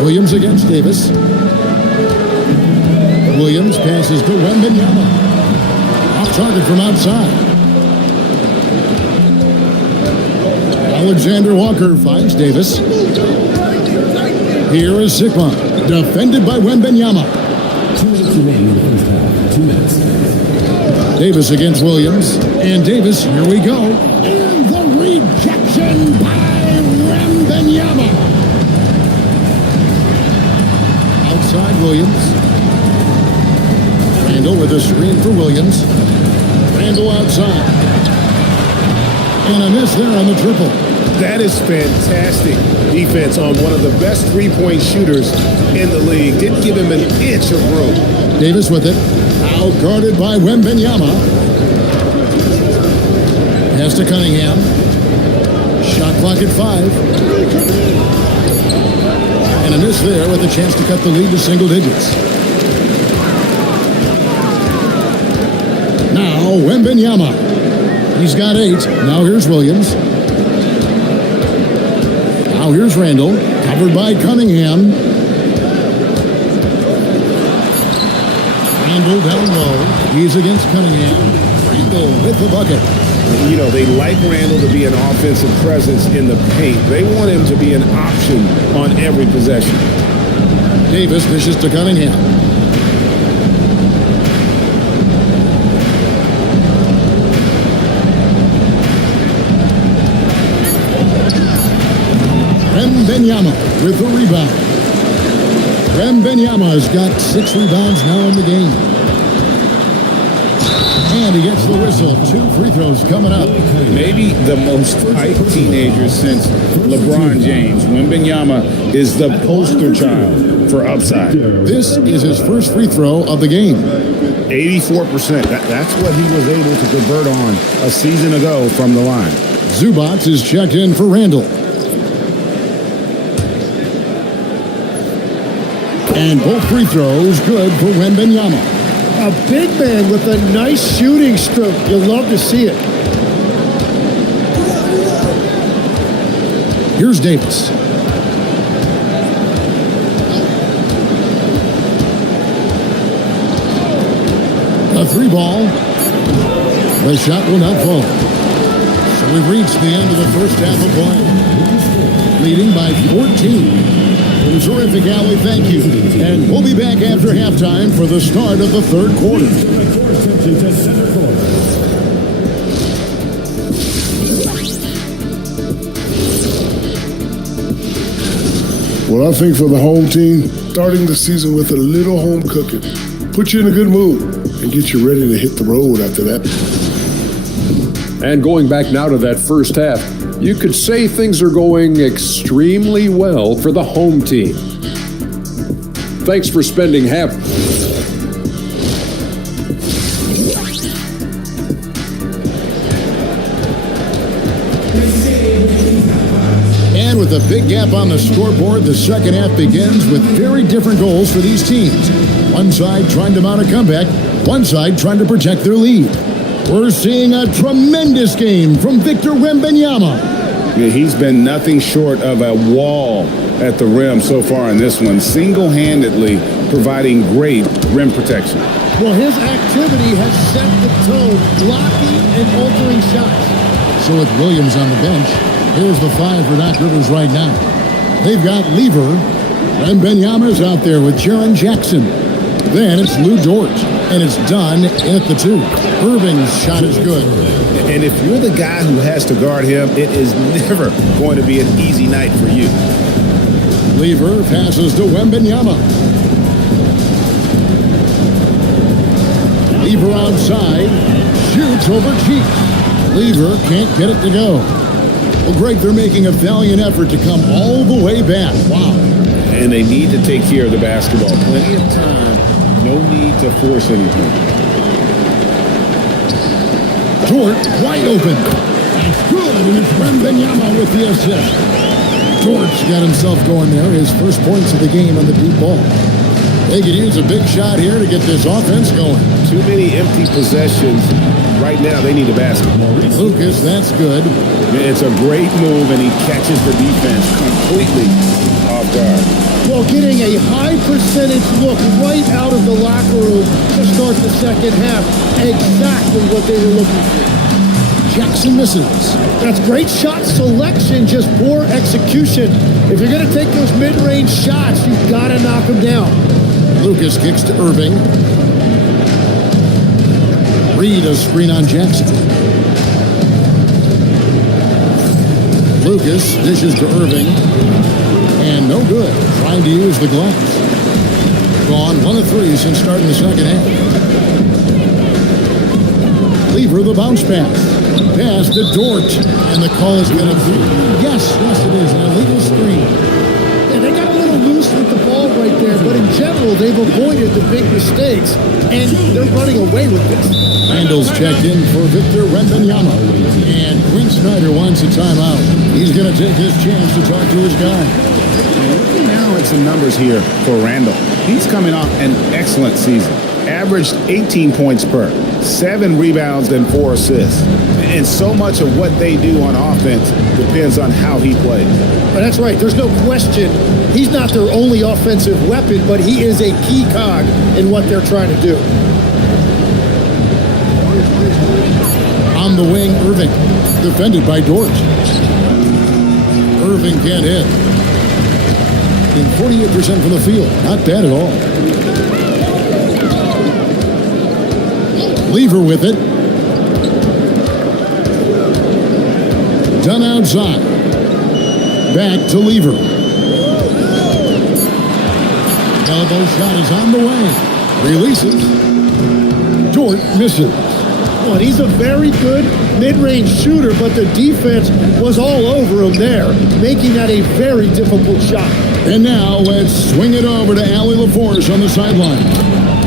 Williams against Davis. Williams passes to Wembanyama. Off target from outside. Alexander Walker finds Davis. Here is Sigma, defended by Wembanyama. 2 minutes remaining in the first half. 2 minutes. Davis against Williams. And Davis, here we go. And the rejection by Wembanyama. Outside Williams. Randall with a screen for Williams. Randall outside. And a miss there on the triple. That is fantastic defense on one of the best three-point shooters in the league. Didn't give him an inch of room. Davis with it. Out guarded by Wembanyama. Pass to Cunningham. Shot clock at 5. And a miss there with a chance to cut the lead to single digits. Now Wembanyama. He's got 8. Now here's Williams. Now here's Randall. Covered by Cunningham. Randall down low. He's against Cunningham. Randall with the bucket. You know, they like Randall to be an offensive presence in the paint. They want him to be an option on every possession. Davis dishes to Cunningham. Wembanyama with the rebound. Wembanyama has got 6 rebounds now in the game. And he gets the whistle. 2 free throws coming up. Maybe the most hyped teenager since LeBron James. Wembanyama is the poster child for upside. This is his first free throw of the game. 84%. That's what he was able to convert on a season ago from the line. Zubac is checked in for Randall. And both free throws good for Wembanyama. A big man with a nice shooting stroke. You'll love to see it. Here's Davis. A 3 ball. The shot will not fall. So we've reached the end of the first half of play. Leading by 14. Terrific, Allie. Thank you. And we'll be back after halftime for the start of the third quarter. Well, I think for the home team, starting the season with a little home cooking, put you in a good mood and get you ready to hit the road after that. And going back now to that first half, you could say things are going extremely well for the home team. Thanks for spending half. And with a big gap on the scoreboard, the second half begins with very different goals for these teams. One side trying to mount a comeback, one side trying to protect their lead. We're seeing a tremendous game from Victor Wembanyama. Yeah, he's been nothing short of a wall at the rim so far in this one, single-handedly providing great rim protection. Well, his activity has set the tone, blocking and altering shots. So with Williams on the bench, here's the 5 for Doc Rivers right now. They've got Lever, and Wembanyama's out there with Jaren Jackson. Then it's Lou Dort, and it's done at the 2. Irving's shot is good. And if you're the guy who has to guard him, it is never going to be an easy night for you. Lever passes to Wembanyama. Lever outside, shoots over Cheeks. Lever can't get it to go. Well, Greg, they're making a valiant effort to come all the way back. Wow. And they need to take care of the basketball. Plenty of time. No need to force anything. Dort wide open. That's good, and it's Wembanyama with the assist. Dort's got himself going there. His first points of the game on the deep ball. They could use a big shot here to get this offense going. Too many empty possessions. Right now, they need a basket. Lucas, that's good. It's a great move, and he catches the defense completely off guard. Well, getting a high percentage look right out of the locker room to start the second half. Exactly what they were looking for. Jackson misses. That's great shot selection, just poor execution. If you're going to take those mid-range shots, you've got to knock them down. Lucas kicks to Irving. Reed a screen on Jackson. Lucas dishes to Irving. And no good. Trying to use the glass. Gone 1 of 3 since starting the second half. Lever the bounce pass. Pass to Dort. And the call is going to be, yes, it is, an illegal screen. Yeah, they got a little loose with the ball right there, but in general, they've avoided the big mistakes, and they're running away with this. Randall's checked in for Victor Wembanyama. And Quinn Snyder wants a timeout. He's going to take his chance to talk to his guy. Looking now at some numbers here for Randall. He's coming off an excellent season. Averaged 18 points per, 7 rebounds, and 4 assists. And so much of what they do on offense depends on how he plays. But that's right. There's no question. He's not their only offensive weapon, but he is a key cog in what they're trying to do. On the wing, Irving. Defended by Dort. Irving can't hit. In 48% from the field. Not bad at all. Lever with it. Done outside. Back to Lever. Elbow shot is on the way. Releases. Dort misses. Well, he's a very good mid-range shooter, but the defense was all over him there, making that a very difficult shot. And now let's swing it over to Allie LaForce on the sideline.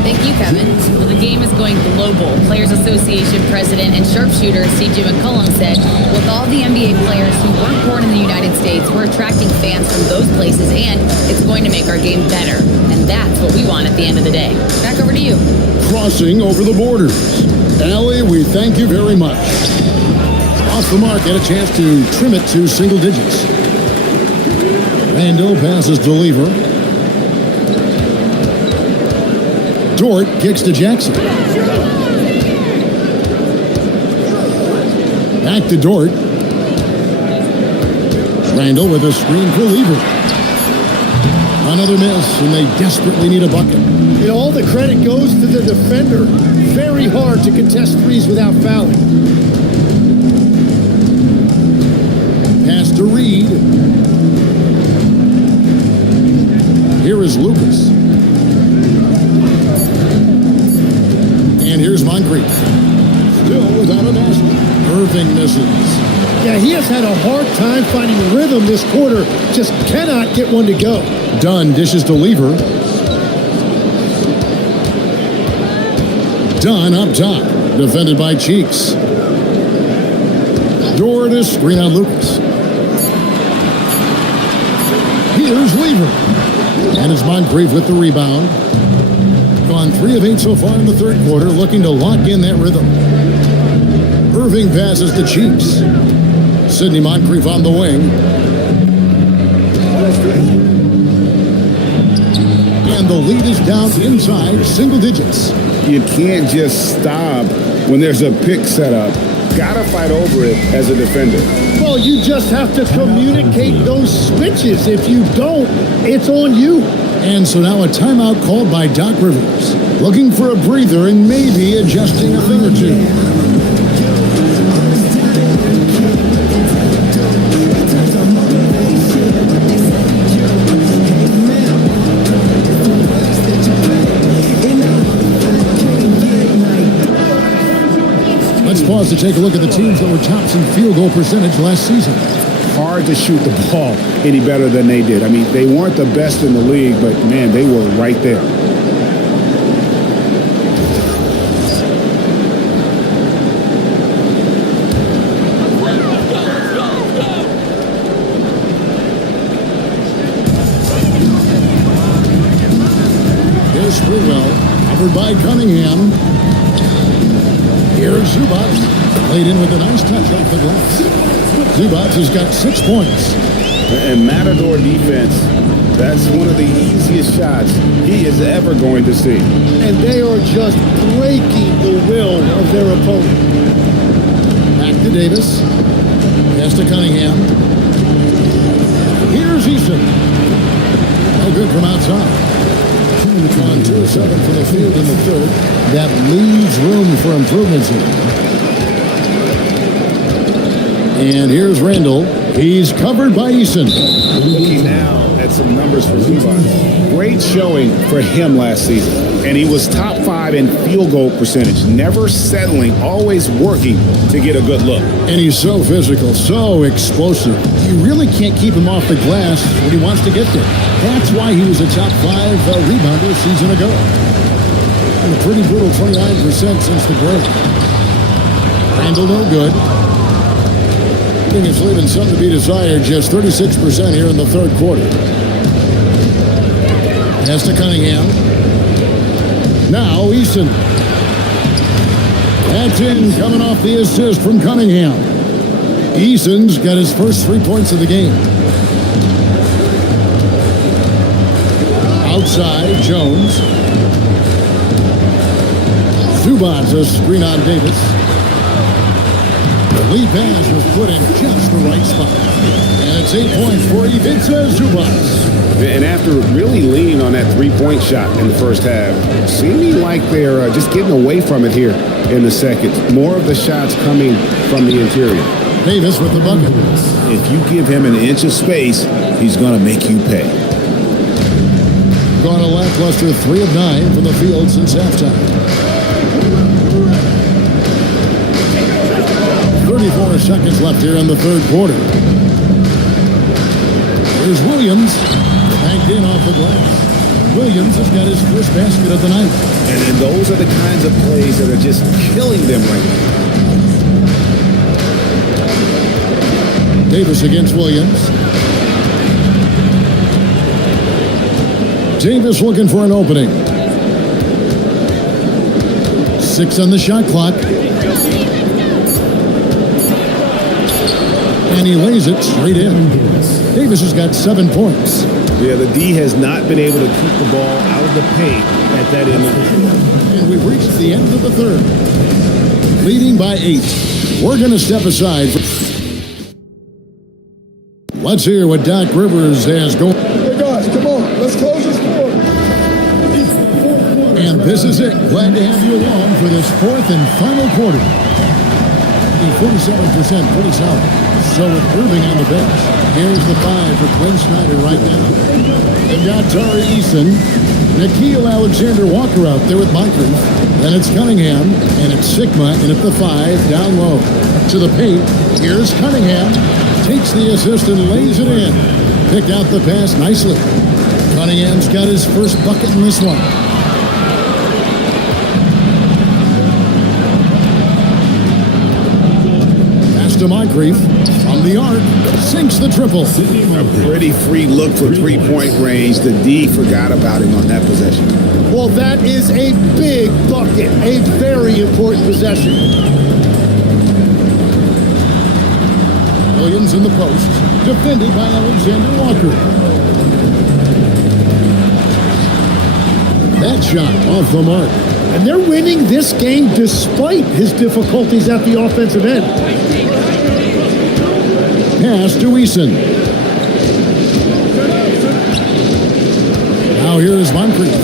Thank you, Kevin. Well, the game is going global. Players Association President and sharpshooter C.J. McCollum said, with all the NBA players who weren't born in the United States, we're attracting fans from those places, and it's going to make our game better. And that's what we want at the end of the day. Back over to you. Crossing over the borders. Allie, we thank you very much. Off the mark, had a chance to trim it to single digits. Randall passes to Lever. Dort kicks to Jackson. Back to Dort. Randall with a screen for Lever. Another miss, and they desperately need a bucket. You know, all the credit goes to the defender. Very hard to contest threes without fouling. Pass to Reed. Here is Lucas. And here's Moncrief. Still without a basket. Irving misses. Yeah, he has had a hard time finding rhythm this quarter. Just cannot get one to go. Dunn dishes to Lever. Dunn up top. Defended by Cheeks. Dort is screen on Lucas. Here's Lever. And it's Moncrief with the rebound. gone 3 of 8 so far in the third quarter, looking to lock in that rhythm. Irving passes to Cheeks. Sidney Moncrief on the wing. And the lead is down inside single digits. You can't just stop when there's a pick set up. Gotta fight over it as a defender. Well, you just have to communicate those switches. If you don't, it's on you. And so now a timeout called by Doc Rivers. Looking for a breather and maybe adjusting a thing or two. Let's pause to take a look at the teams that were tops in field goal percentage last season. Hard to shoot the ball any better than they did. I mean, they weren't the best in the league, but man, they were right there. Here's Sprewell, covered by Cunningham. Here's Zubac, played in with a nice touch off the glass. Zubac has got 6 points. And Matador defense, that's one of the easiest shots he is ever going to see. And they are just breaking the will of their opponent. Back to Davis. Pass to Cunningham. Here's Eason. No good from outside. On 2 of 7 from the field in the third. That leaves room for improvements here. And here's Randall. He's covered by Eason. Looking now at some numbers for Zubac. Great showing for him last season. And he was top 5 in field goal percentage. Never settling, always working to get a good look. And he's so physical, so explosive. You really can't keep him off the glass when he wants to get there. That's why he was a top 5 rebounder a season ago. And a pretty brutal 29% since the break. Randall no good. Is leaving some to be desired, just 36% here in the third quarter. Pass to Cunningham. Now Eason. That's in, coming off the assist from Cunningham. Eason's got his first 3 points of the game. Outside, Jones. Zubac, a screen on Davis. The lead pass was put in just the right spot. And it's 8 points for Ivica Zubac. And after really leaning on that three-point shot in the first half, seeming like they're just getting away from it here in the second. More of the shots coming from the interior. Davis with the bucket. If you give him an inch of space, he's going to make you pay. Gone a lackluster 3 of 9 from the field since halftime. 34 seconds left here in the third quarter. Here's Williams, banked in off the glass. Williams has got his first basket of the night. And those are the kinds of plays that are just killing them right now. Davis against Williams. Davis looking for an opening. 6 on the shot clock. And he lays it straight in. Davis has got 7 points. Yeah, the D has not been able to keep the ball out of the paint at that end of the field. And we've reached the end of the third. Leading by 8. We're going to step aside. Let's hear what Doc Rivers has going. Hey guys, come on, let's close this door. And this is it. Glad to have you along for this fourth and final quarter. 47%, pretty solid. So with Irving on the bench, here's the 5 for Quinn Snyder right now. They've got Tari Eason, Nickeil Alexander-Walker out there with Moncrief. Then it's Cunningham, and it's Sigma, and at the 5, down low. To the paint, here's Cunningham. Takes the assist and lays it in. Picked out the pass nicely. Cunningham's got his first bucket in this one. Pass to Moncrief. From the arc, sinks the triple. A pretty free look for three-point range. The D forgot about him on that possession. Well, that is a big bucket, a very important possession. Williams in the post, defended by Alexander Walker. That shot off the mark. And they're winning this game despite his difficulties at the offensive end. Pass to Eason. Now here is Moncrief.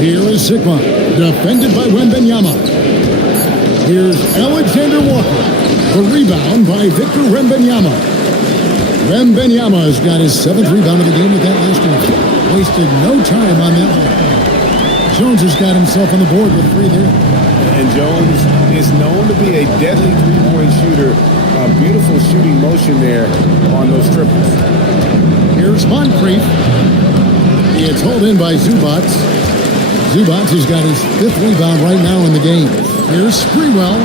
Here is Sigma, defended by Wembanyama. Here's Alexander Walker. The rebound by Victor Wembanyama. Wembanyama has got his 7th rebound of the game with that last one. Wasted no time on that one. Jones has got himself on the board with 3 there. And Jones is known to be a deadly three-point shooter. A beautiful shooting motion there on those triples. Here's Moncrief. It's hauled in by Zubac. Zubac has got his 5th rebound right now in the game. Here's Sprewell.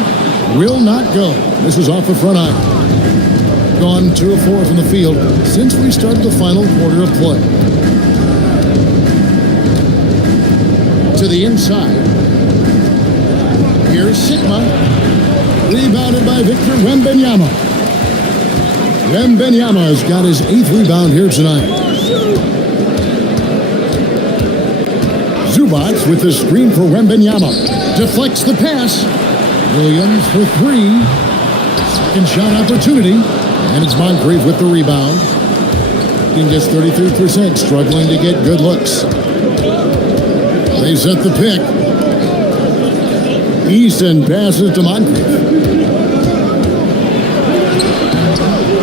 Will not go. This is off the front eye. Gone 2 of 4 from the field since we started the final quarter of play. To the inside. Here's Sigma. Rebounded by Victor Wembanyama. Wembanyama has got his 8th rebound here tonight. Zubac with the screen for Wembanyama. Deflects the pass. Williams for 3. Second shot opportunity. And it's Moncrief with the rebound. He gets 33%, struggling to get good looks. They set the pick. Easton passes to Moncrief.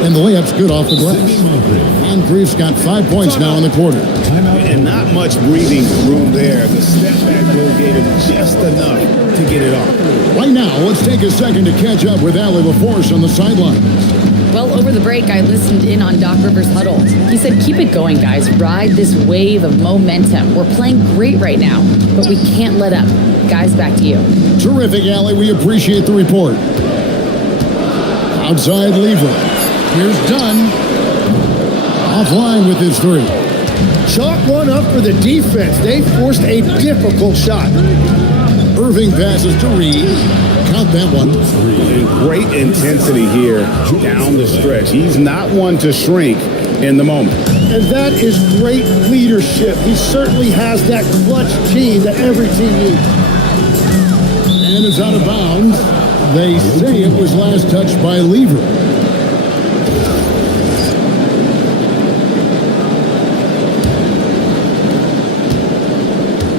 And the layup's good off the glass. Moncrief's got 5 points now in the quarter. And not much breathing room there. The step back move gave him just enough to get it off. Right now, let's take a second to catch up with Allie LaForce on the sideline. Well, over the break, I listened in on Doc Rivers' huddle. He said, keep it going, guys. Ride this wave of momentum. We're playing great right now, but we can't let up. Guys, back to you. Terrific, Allie. We appreciate the report. Outside Lever. Here's Dunn. Offline with his 3. Chalk one up for the defense. They forced a difficult shot. Irving passes to Reed. Count that one. And great intensity here down the stretch. He's not one to shrink in the moment. And that is great leadership. He certainly has that clutch gene that every team needs. And it's out of bounds. They say it was last touched by Lever.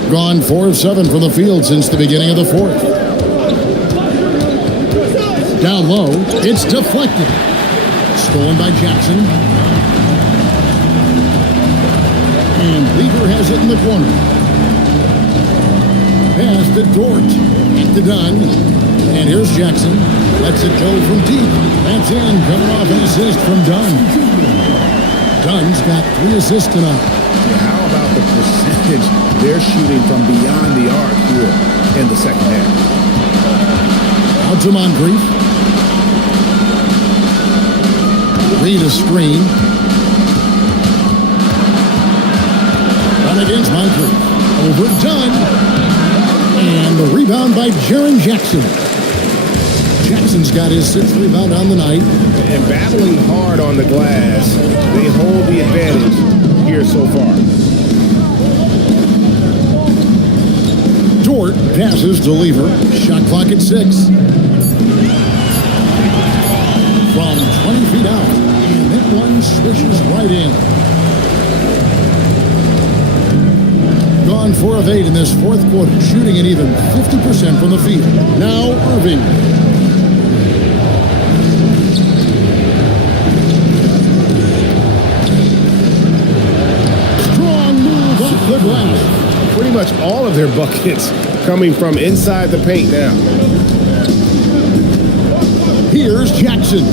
Gone 4 of 7 from the field since the beginning of the 4th. Down low, it's deflected. Stolen by Jackson. And Lever has it in the corner. Pass to Dort. Back to Dunn. And here's Jackson. Lets it go from deep. That's in. Coming off an assist from Dunn. Dunn's got 3 assists tonight. How about the percentage they're shooting from beyond the arc here in the second half? Out to Moncrief. Reed a screen. Run against Moncrief. Overdone. And the rebound by Jaren Jackson. Jackson's got his 6th rebound on the night. And battling hard on the glass, they hold the advantage here so far. Dort passes to Lever. Shot clock at 6. From 20 feet out. And that one swishes right in. Gone 4 of 8 in this 4th quarter. Shooting an even 50% from the field. Now Irving. Strong move off the glass. Pretty much all of their buckets coming from inside the paint now. Here's Jackson.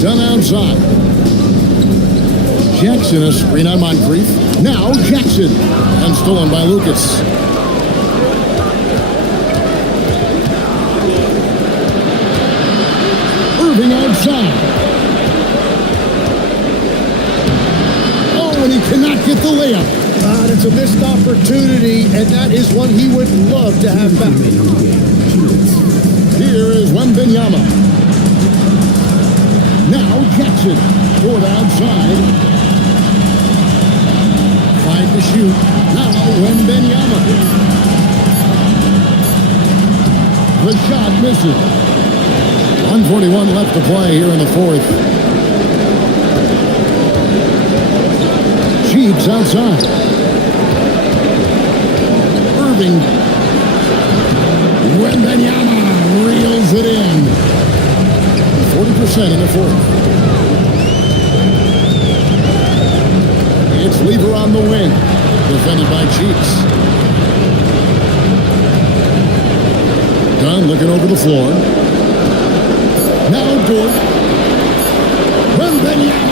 Done outside. Jackson, a screen on Moncrief. Now Jackson. And stolen by Lucas. Irving outside. cannot get the layup. That's a missed opportunity, and that is one he would love to have back. Here is Wembanyama. Now Jackson toward outside. 5 to shoot. Now Wembanyama. The shot misses. 141 left to play here in the fourth. Cheeks outside. Irving. Wembanyama reels it in. 40% in the fourth. It's Lever on the wing. Defended by Cheeks. Dunn looking over the floor. Now Dort. Wembanyama.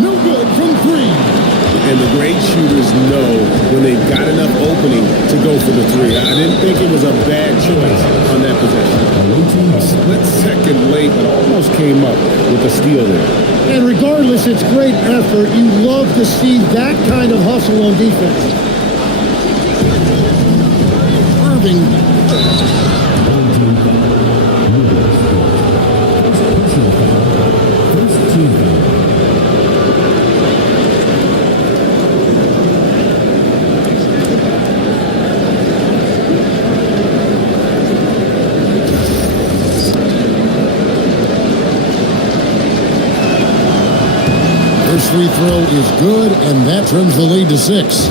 No good from 3. And the great shooters know when they've got enough opening to go for the 3. I didn't think it was a bad choice on that possession. A split second late, but almost came up with a steal there. And regardless, it's great effort. You love to see that kind of hustle on defense. Irving. First team. First free throw is good, and that trims the lead to 6.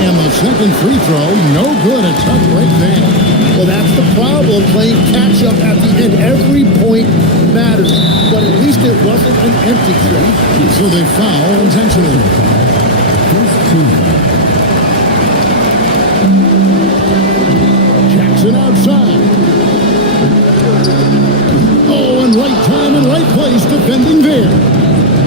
And the second free throw, no good. A tough break there. Well, that's the problem, playing catch-up at the end. Every point matters, but at least it wasn't an empty threat. So they foul intentionally. Jackson outside. Oh, and right time and right place defending there.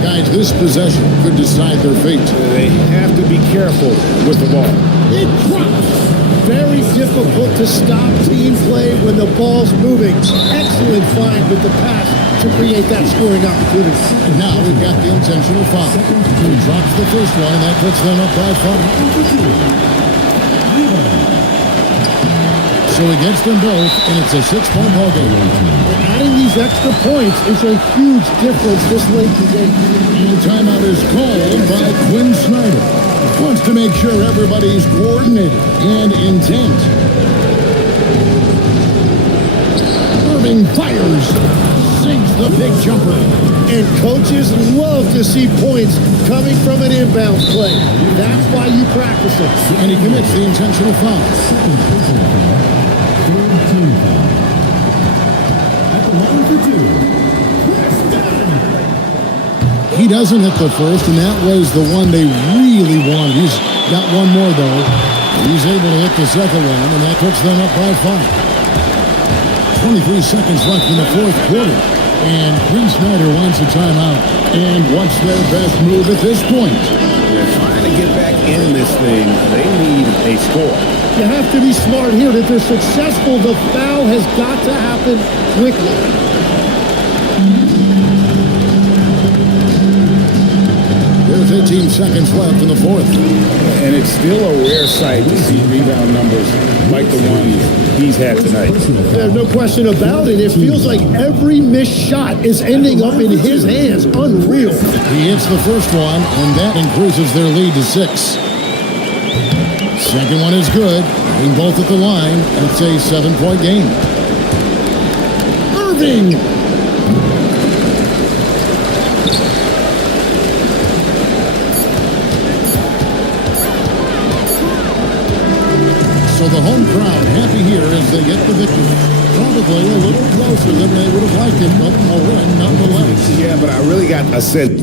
Guys, this possession could decide their fate. They have to be careful with the ball. It drops. Very difficult to stop team play when the ball's moving. Excellent find with the pass to create that scoring opportunity. And now we've got the intentional foul. He drops the first one, and that puts them up by 5. So he gets them both, and it's a 6-point ball game. Adding these extra points is a huge difference this late in the game. And timeout is called by Quinn Snyder. Wants to make sure everybody's coordinated and intent. Irving fires. Sinks the big jumper. And coaches love to see points coming from an inbound play. That's why you practice them. And he commits the intentional foul. He doesn't hit the first, and that was the one they really wanted. He's got one more, though. He's able to hit the second one, and that puts them up by 5. 23 seconds left in the fourth quarter, and Quinn Snyder wants a timeout. And what's their best move at this point? They're trying to get back in this thing. They need a score. You have to be smart here. If they're successful, the foul has got to happen quickly. There's 18 seconds left in the fourth. And it's still a rare sight to see rebound numbers like the ones he's had tonight. There's no question about it. It feels like every missed shot is ending up in his hands. Unreal. He hits the first one, and that increases their lead to 6. Second one is good. Being both at the line, it's a 7-point game. Irving! So the home crowd happy here as they get the victory. Probably a little closer than they would have liked it, but a win nonetheless. Yeah, but I really got a sense.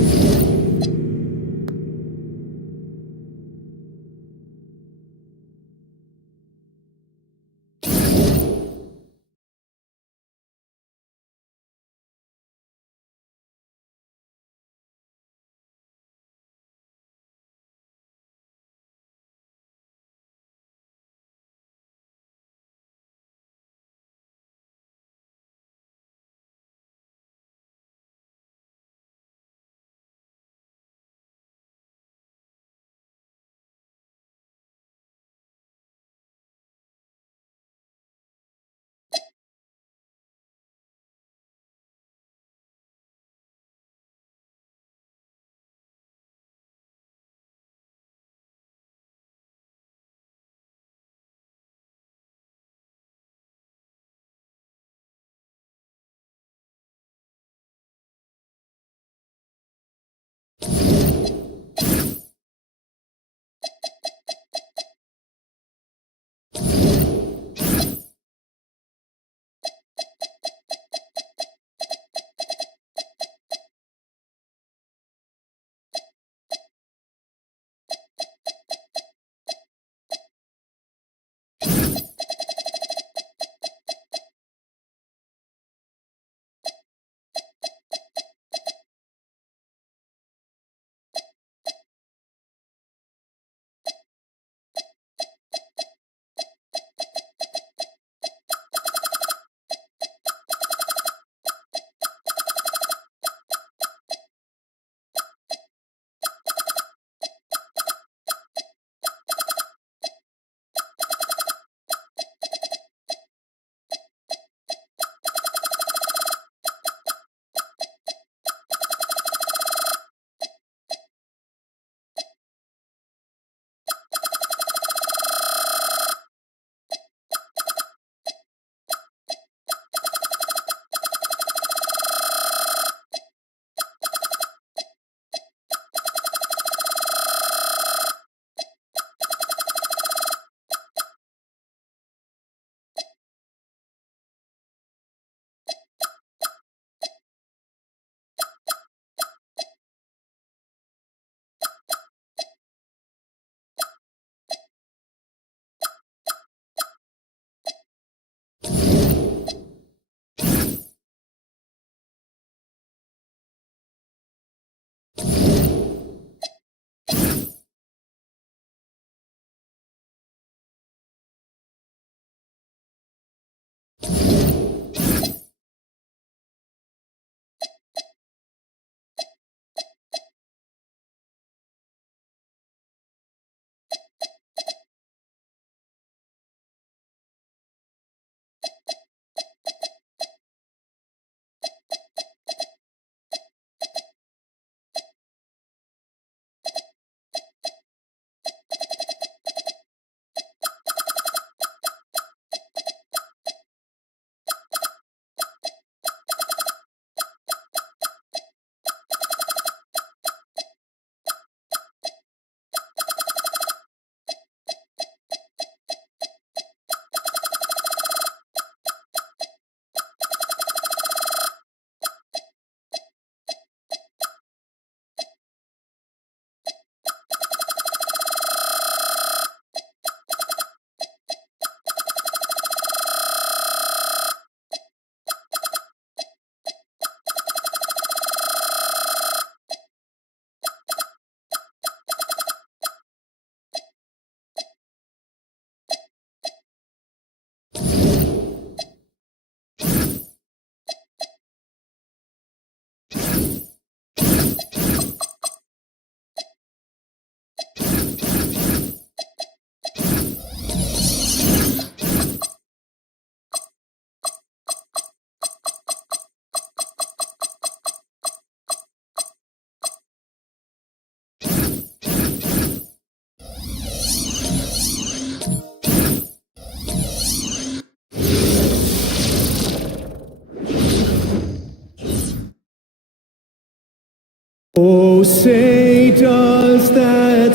Oh, say does that...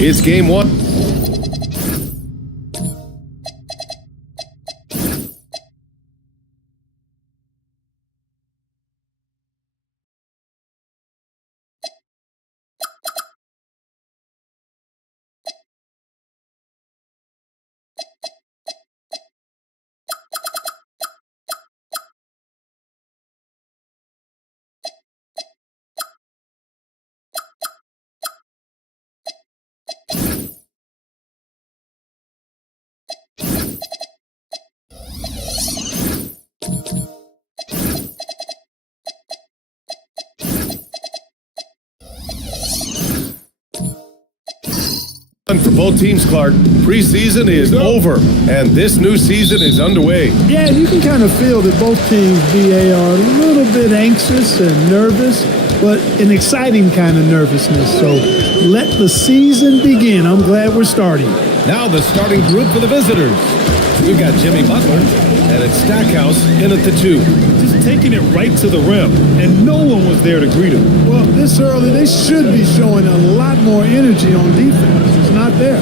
It's game one. For both teams, Clark, preseason is over, and this new season is underway. Yeah, you can kind of feel that both teams, BA, are a little bit anxious and nervous, but an exciting kind of nervousness. So let the season begin. I'm glad we're starting. Now the starting group for the visitors. We've got Jimmy Butler, and it's Stackhouse in at the 2. Just taking it right to the rim, and no one was there to greet him. Well, this early, they should be showing a lot more energy on defense. It's not there.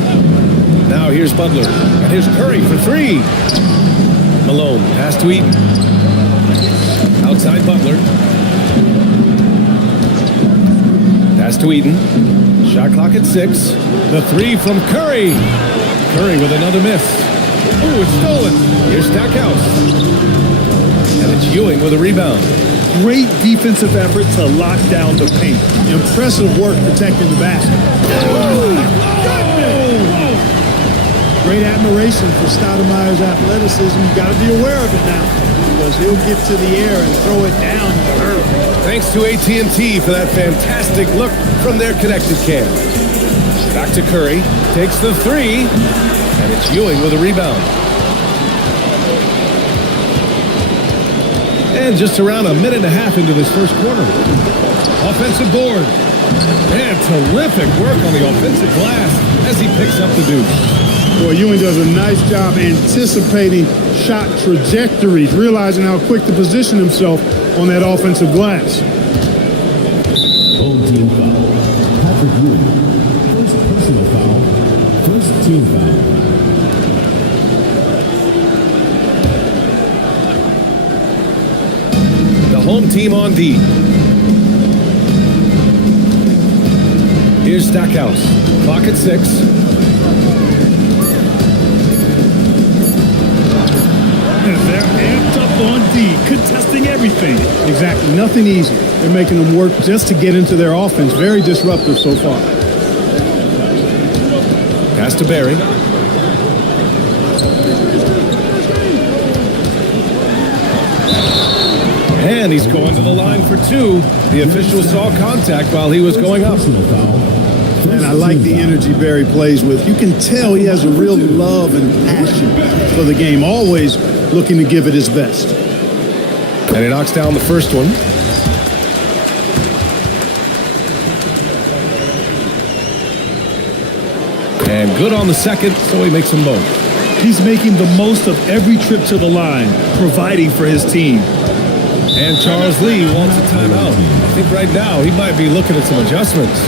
Now here's Butler, and here's Curry for 3. Malone, pass to Eaton. Outside Butler. Pass to Eaton. Shot clock at 6. The 3 from Curry. Curry with another miss. Ooh, it's stolen. Here's Stackhouse. And it's Ewing with a rebound. Great defensive effort to lock down the paint. Impressive work protecting the basket. Great admiration for Stoudemire's athleticism. You've got to be aware of it now, because he'll get to the air and throw it down to her. Thanks to AT&T for that fantastic look from their connected cam. Back to Curry. Takes the 3. And it's Ewing with a rebound. And just around a minute and a half into this first quarter. Offensive board. And terrific work on the offensive glass as he picks up the deuce. Boy, Ewing does a nice job anticipating shot trajectories, realizing how quick to position himself on that offensive glass. Home team foul. Patrick Ewing. First personal foul. First team foul. Home team on D. Here's Stackhouse. Clock at 6. They're amped up on D, contesting everything. Exactly, nothing easy. They're making them work just to get into their offense. Very disruptive so far. Pass to Barry. And he's going to the line for 2. The official saw contact while he was going up. And I like the energy Barry plays with. You can tell he has a real love and passion for the game, always looking to give it his best. And he knocks down the first one. And good on the second, so he makes them both. He's making the most of every trip to the line, providing for his team. And Charles Lee wants a timeout. I think right now he might be looking at some adjustments.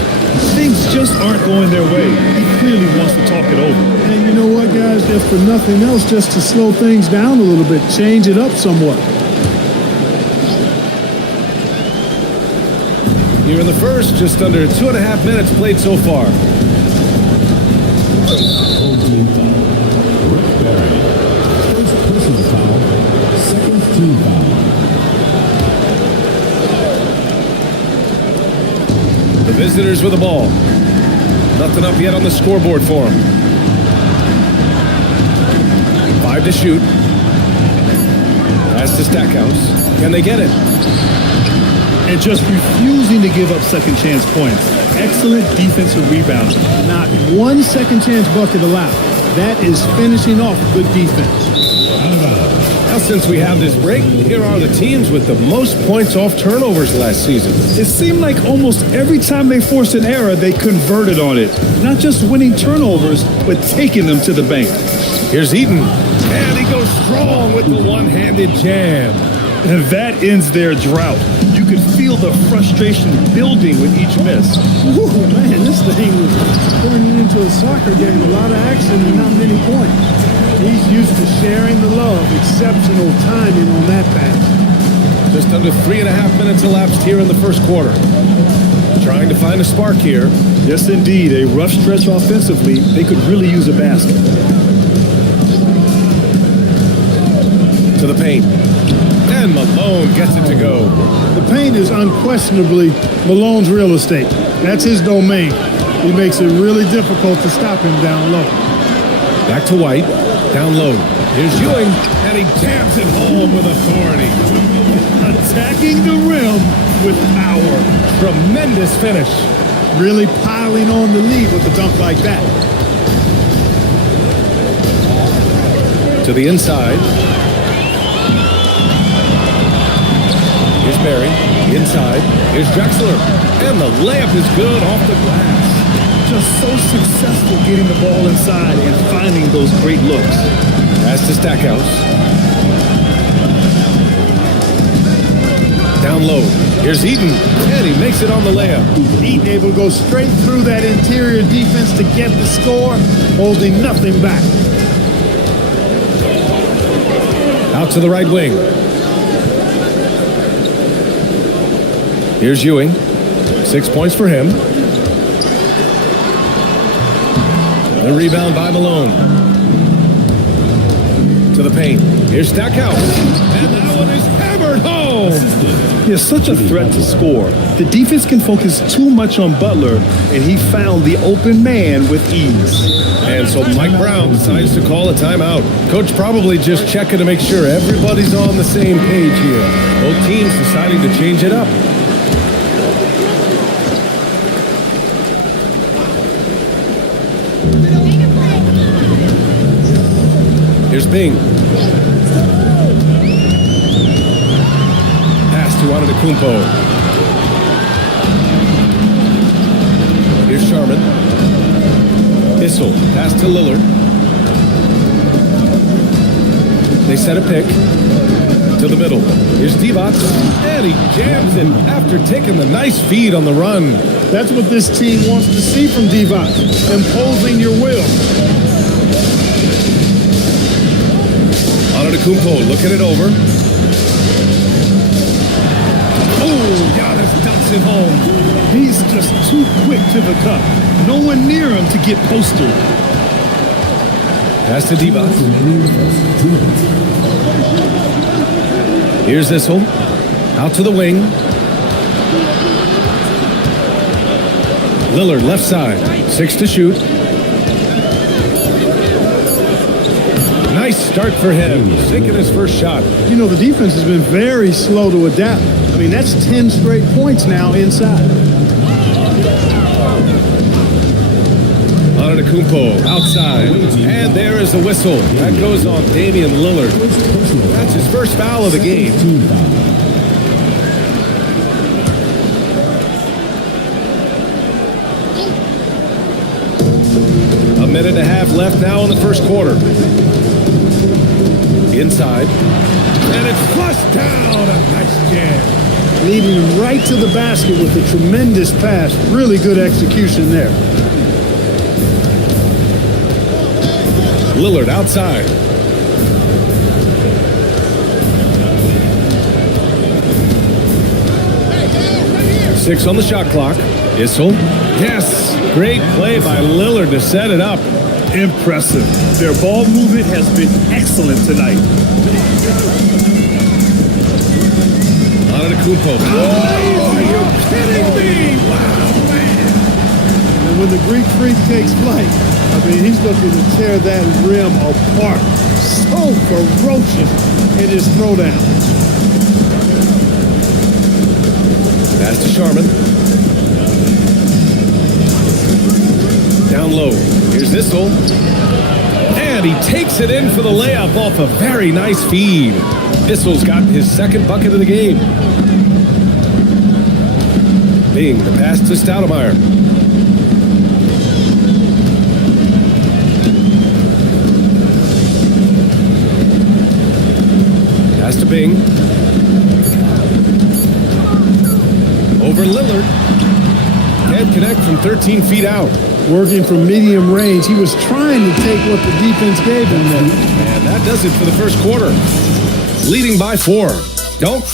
Things just aren't going their way. He clearly wants to talk it over. And you know what, guys? If for nothing else, just to slow things down a little bit, change it up somewhat. Here in the first, just under 2.5 minutes played so far. Home team foul. Rick Barry. First personal foul. Second team foul. The visitors with the ball. Nothing up yet on the scoreboard for them. 5 to shoot. Pass to Stackhouse. Can they get it? And just refusing to give up second chance points. Excellent defensive rebound. Not one second chance bucket allowed. That is finishing off good defense. Now, since we have this break, here are the teams with the most points off turnovers last season. It seemed like almost every time they forced an error, they converted on it. Not just winning turnovers, but taking them to the bank. Here's Eaton. And he goes strong with the one-handed jam. And that ends their drought. You you could feel the frustration building with each miss. Ooh, man, this thing was turning into a soccer game. A lot of action and not many points. He's used to sharing the love. Exceptional timing on that pass. Just under 3.5 minutes elapsed here in the first quarter. Trying to find a spark here. Yes, indeed. A rough stretch offensively. They could really use a basket. To the paint. And Malone gets it to go. The paint is unquestionably Malone's real estate. That's his domain. He makes it really difficult to stop him down low. Back to White. Down low. Here's Ewing. And he jams it home with authority. Attacking the rim with power. Tremendous finish. Really piling on the lead with a dunk like that. To the inside. Here's Barry. Inside. Here's Drexler. And the layup is good off the glass. Just so successful getting the ball inside and finding those great looks. Pass to Stackhouse. Down low. Here's Eaton. And he makes it on the layup. Eaton able to go straight through that interior defense to get the score, holding nothing back. Out to the right wing. Here's Ewing. 6 points for him. The rebound by Malone. To the paint. Here's Stackhouse. And that one is hammered home. He has such a threat to score. The defense can focus too much on Butler, and he found the open man with ease. And so Mike Brown decides to call a timeout. Coach probably just checking to make sure everybody's on the same page here. Both teams deciding to change it up. Here's Bing. Pass to Antetokounmpo. Here's Sharman. Issel. Pass to Lillard. They set a pick. To the middle. Here's Divac. And he jams it after taking the nice feed on the run. That's what this team wants to see from Divac. Imposing your will. Antetokounmpo looking it over. Oh, Giannis dumps it home. He's just too quick to the cup. No one near him to get posted. Pass to Divac. Here's Issel. Out to the wing. Lillard left side. 6 to shoot. Nice start for him. Sinking his first shot. You know, the defense has been very slow to adapt. I mean, that's 10 straight points now inside. Antetokounmpo outside. And there is the whistle. That goes on Damian Lillard. That's his first foul of the game. A minute and a half left now in the first quarter. Inside. And it's flushed down. A nice jam. Leading him right to the basket with a tremendous pass. Really good execution there. Lillard outside. Six on the shot clock. Issel. Yes. Great play by Lillard to set it up. Impressive. Their ball movement has been excellent tonight. Antetokounmpo. Oh, are you kidding me? Wow, man. And when the Greek Freak takes flight, I mean, he's looking to tear that rim apart. So ferocious in his throwdown. Pass to Sharman. Down low. Here's Issel. And he takes it in for the layup off a very nice feed. Issel's got his second bucket of the game. Bing, the pass to Stoudemire. Pass to Bing. 13 feet out. Working from medium range, he was trying to take what the defense gave him there. And that does it for the first quarter. Leading by 4. Don't.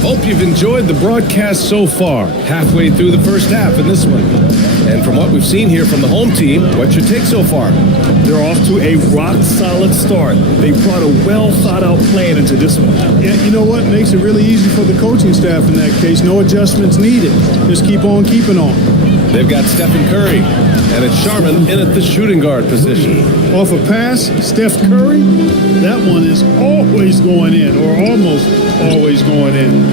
Hope you've enjoyed the broadcast so far. Halfway through the first half in this one. And from what we've seen here from the home team, what's your take so far? They're off to a rock-solid start. They brought a well-thought-out plan into this one. Yeah, you know what? Makes it really easy for the coaching staff in that case. No adjustments needed. Just keep on keeping on. They've got Stephen Curry, and it's Sharman in at the shooting guard position. Off a pass, Steph Curry, that one is always going in, or almost always going in.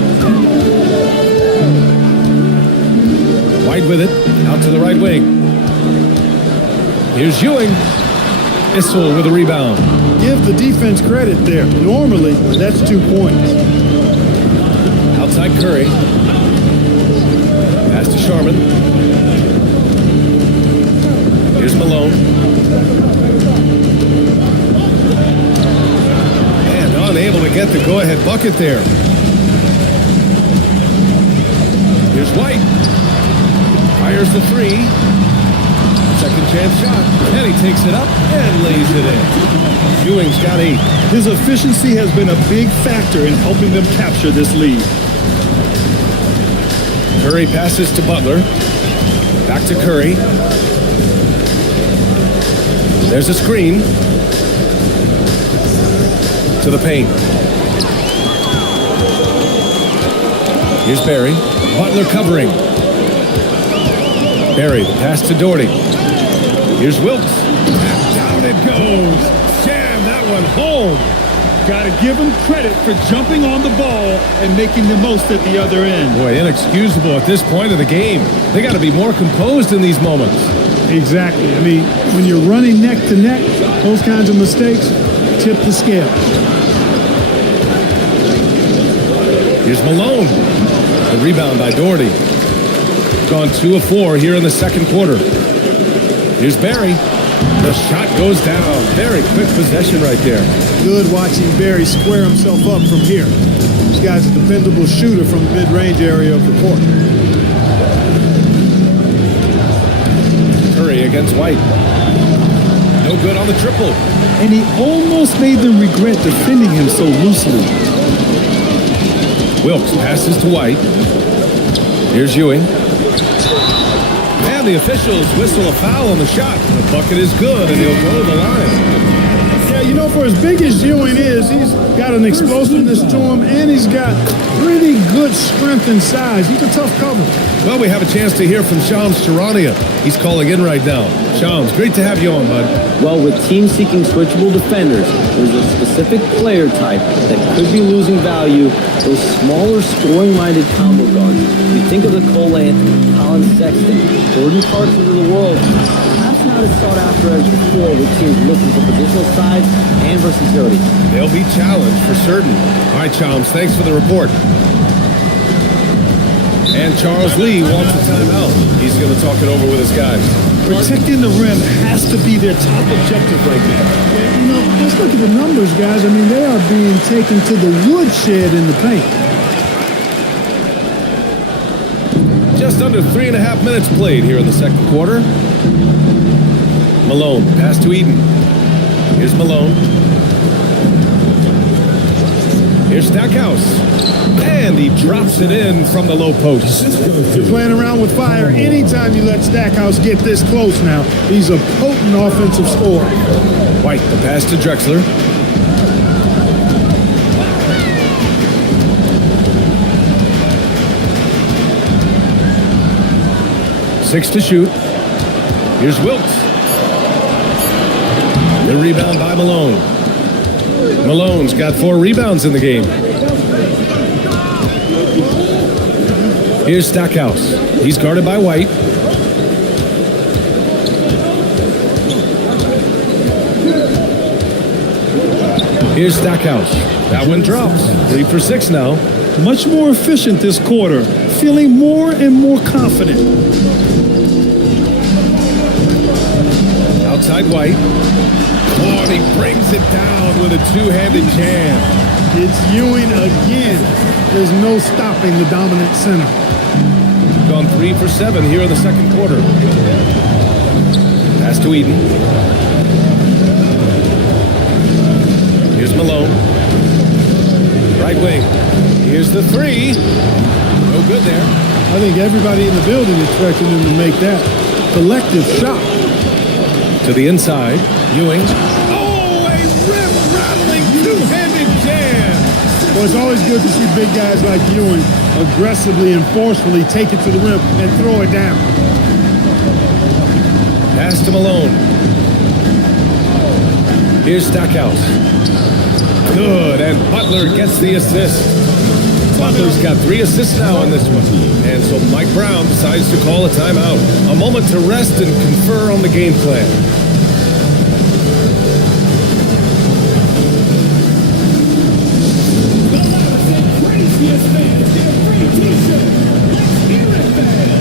White with it, out to the right wing. Here's Ewing. Issel with a rebound. Give the defense credit there. Normally, that's 2 points. Outside Curry. Pass to Sharman. Here's Malone. And unable to get the go-ahead bucket there. Here's White. Fires the 3. Second chance shot. And he takes it up and lays it in. Ewing's got 8. His efficiency has been a big factor in helping them capture this lead. Curry passes to Butler. Back to Curry. There's a screen. To the paint. Here's Barry. Butler covering. Barry, the pass to Doherty. Here's Wilkes. Down it goes. Jam that one home. Got to give him credit for jumping on the ball and making the most at the other end. Boy, inexcusable at this point of the game. They got to be more composed in these moments. Exactly. I mean, when you're running neck to neck, those kinds of mistakes tip the scale. Here's Malone. The rebound by Doherty. Gone 2 of 4 here in the second quarter. Here's Barry. The shot goes down. Very quick possession right there. Good watching Barry square himself up from here. This guy's a dependable shooter from the mid-range area of the court. Curry against White. No good on the triple. And he almost made them regret defending him so loosely. Wilkes passes to White. Here's Ewing. And the officials whistle a foul on the shot. The bucket is good, and he'll go to the line. Yeah, you know, for as big as Ewing is, he's got an explosiveness to him, and he's got pretty good strength and size. He's a tough cover. Well, we have a chance to hear from Shams Charania. He's calling in right now. Shams, great to have you on, bud. Well, with teams seeking switchable defenders, there's a specific player type that could be losing value, those smaller scoring-minded combo guards. You think of the Cole Anthony, Colin Sexton, Jordan Clarkson of the world. That's not as sought after as before with teams looking for positional size and versatility. They'll be challenged for certain. All right, Shams, thanks for the report. And Charles Lee wants a timeout. He's going to talk it over with his guys. Protecting the rim has to be their top objective right now. You know, let's look at the numbers, guys. I mean, they are being taken to the woodshed in the paint. Just under 3.5 minutes played here in the second quarter. Malone, pass to Eden. Here's Malone. Here's Stackhouse. And he drops it in from the low post. You're playing around with fire anytime you let Stackhouse get this close now. He's a potent offensive scorer. White, the pass to Drexler. Six to shoot. Here's Wilkes. The rebound by Malone. Malone's got 4 rebounds in the game. Here's Stackhouse. He's guarded by White. Here's Stackhouse. That one drops. 3 for 6 now. Much more efficient this quarter, feeling more and more confident. Outside White. Oh, and he brings it down with a two-handed jam. It's Ewing again. There's no stopping the dominant center. Gone 3 for 7 here in the second quarter. Pass to Eden. Here's Malone. Right wing. Here's the three. No good there. I think everybody in the building expected him to make that collective shot. To the inside. Ewing. Oh, a rim-rattling two-handed jam. Well, it's always good to see big guys like Ewing aggressively and forcefully take it to the rim and throw it down. Pass to Malone. Here's Stackhouse. Good, and Butler gets the assist. Butler's got 3 assists now in this one. And so Mike Brown decides to call a timeout. A moment to rest and confer on the game plan. Craziest fans get a free t-shirt. Let's hear it, fans.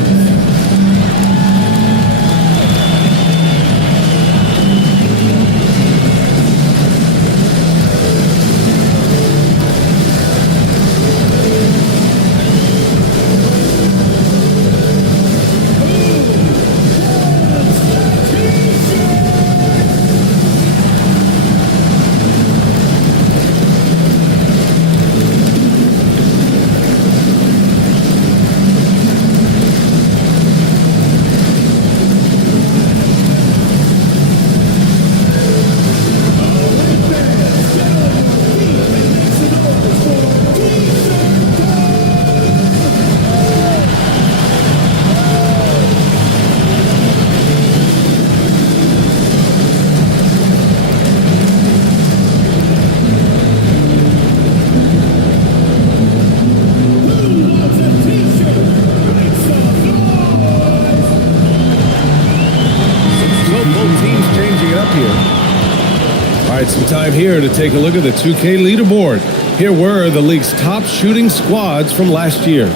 Some time here to take a look at the 2K leaderboard. Here were the league's top shooting squads from last year.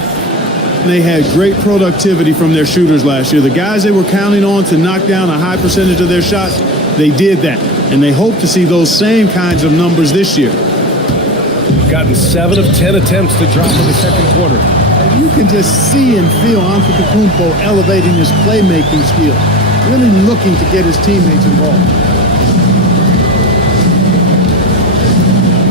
They had great productivity from their shooters last year. The guys they were counting on to knock down a high percentage of their shots, they did that. And they hope to see those same kinds of numbers this year. Gotten 7 of 10 attempts to drop in the second quarter. You can just see and feel Antetokounmpo elevating his playmaking skill, really looking to get his teammates involved.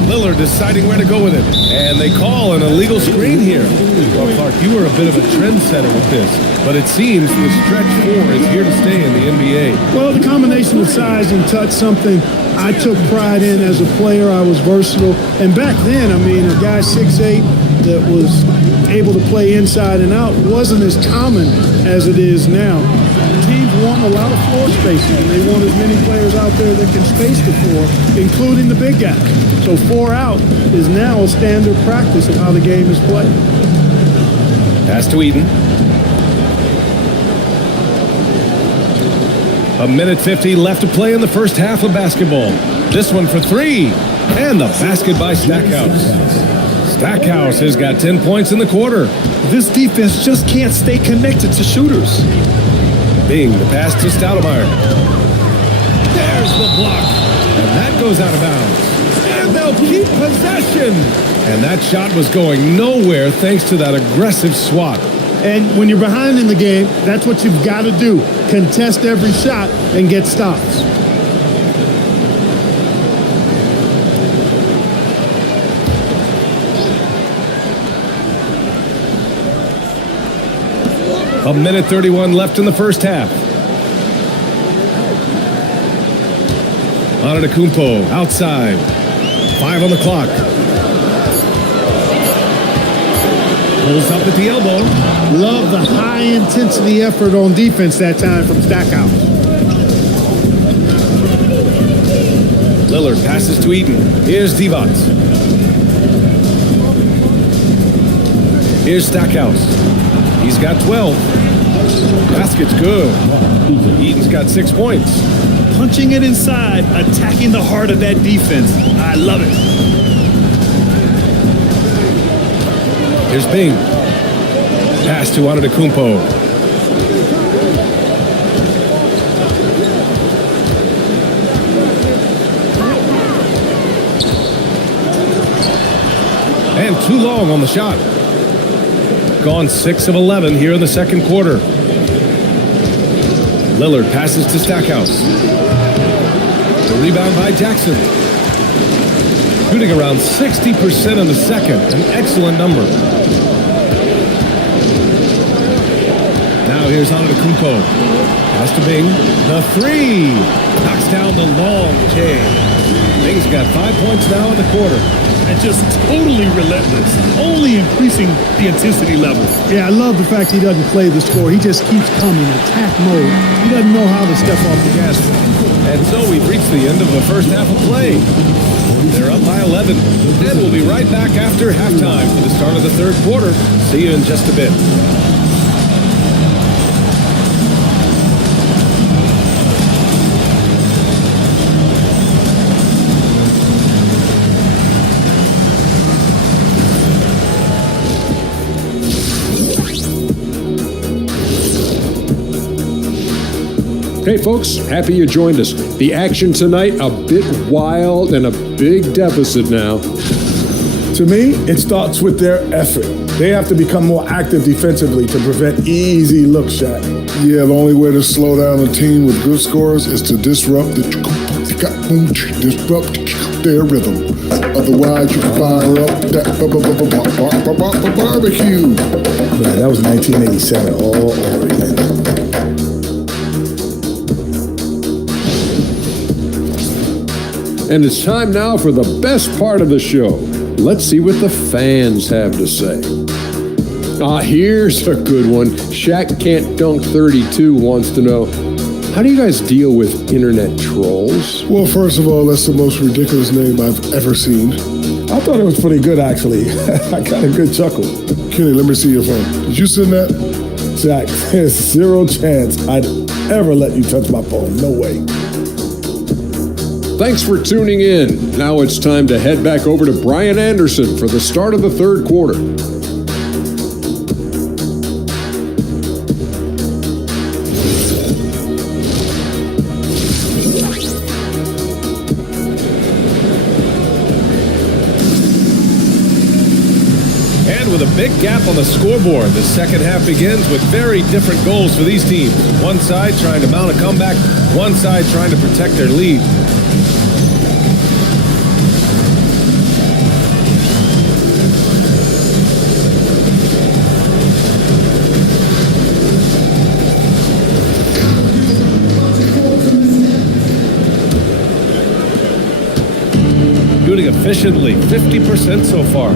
Lillard deciding where to go with it. And they call an illegal screen here. Well, Clark, you were a bit of a trendsetter with this, but it seems the stretch 4 is here to stay in the NBA. Well, the combination of size and touch, something I took pride in as a player. I was versatile. And back then, I mean, a guy 6'8" that was able to play inside and out wasn't as common as it is now. Teams want a lot of floor spacing, and they want as many players out there that can space the floor, including the big guys. So 4 out is now a standard practice of how the game is played. Pass to Eden. A minute 50 left to play in the first half of basketball. This one for 3, and the basket by Stackhouse. Stackhouse has got 10 points in the quarter. This defense just can't stay connected to shooters. Bing, the pass to Stoudemire. There's the block. And that goes out of bounds. And they'll keep possession. And that shot was going nowhere thanks to that aggressive swat. And when you're behind in the game, that's what you've got to do. Contest every shot and get stops. A minute 31 left in the first half. Antetokounmpo outside. 5 on the clock. Pulls up at the elbow. Love the high-intensity effort on defense that time from Stackhouse. Lillard passes to Eden. Here's Divac. Here's Stackhouse. He's got 12. Basket's good. Eden's got 6 points. Punching it inside, attacking the heart of that defense. I love it. Here's Bing. Pass to Antetokounmpo. And too long on the shot. Gone 6 of 11 here in the second quarter. Lillard passes to Stackhouse. The rebound by Jackson. Shooting around 60% in the second. An excellent number. Now here's Antetokounmpo. Pass to Bing. The three. Knocks down the long J. Bing's got 5 points now in the quarter. And just totally relentless, only increasing the intensity level. Yeah, I love the fact he doesn't play the score. He just keeps coming, attack mode. He doesn't know how to step off the gas pedal. And so we've reached the end of the first half of play. They're up by 11. And we'll be right back after halftime for the start of the third quarter. See you in just a bit. Hey folks, happy you joined us. The action tonight, a bit wild and a big deficit now. To me, it starts with their effort. They have to become more active defensively to prevent easy look shot. Yeah, the only way to slow down a team with good scores is to disrupt their rhythm. Otherwise, you fire up that barbecue. Man, that was 1987 all over again. And it's time now for the best part of the show. Let's see what the fans have to say. Here's a good one. Shaq Can't Dunk 32 wants to know, how do you guys deal with internet trolls? Well, first of all, that's the most ridiculous name I've ever seen. I thought it was pretty good, actually. I got a good chuckle. Kenny, let me see your phone. Did you send that? Jack, there's zero chance I'd ever let you touch my phone. No way. Thanks for tuning in. Now it's time to head back over to Brian Anderson for the start of the third quarter. And with a big gap on the scoreboard, the second half begins with very different goals for these teams. One side trying to mount a comeback, one side trying to protect their lead. Shooting efficiently, 50% so far.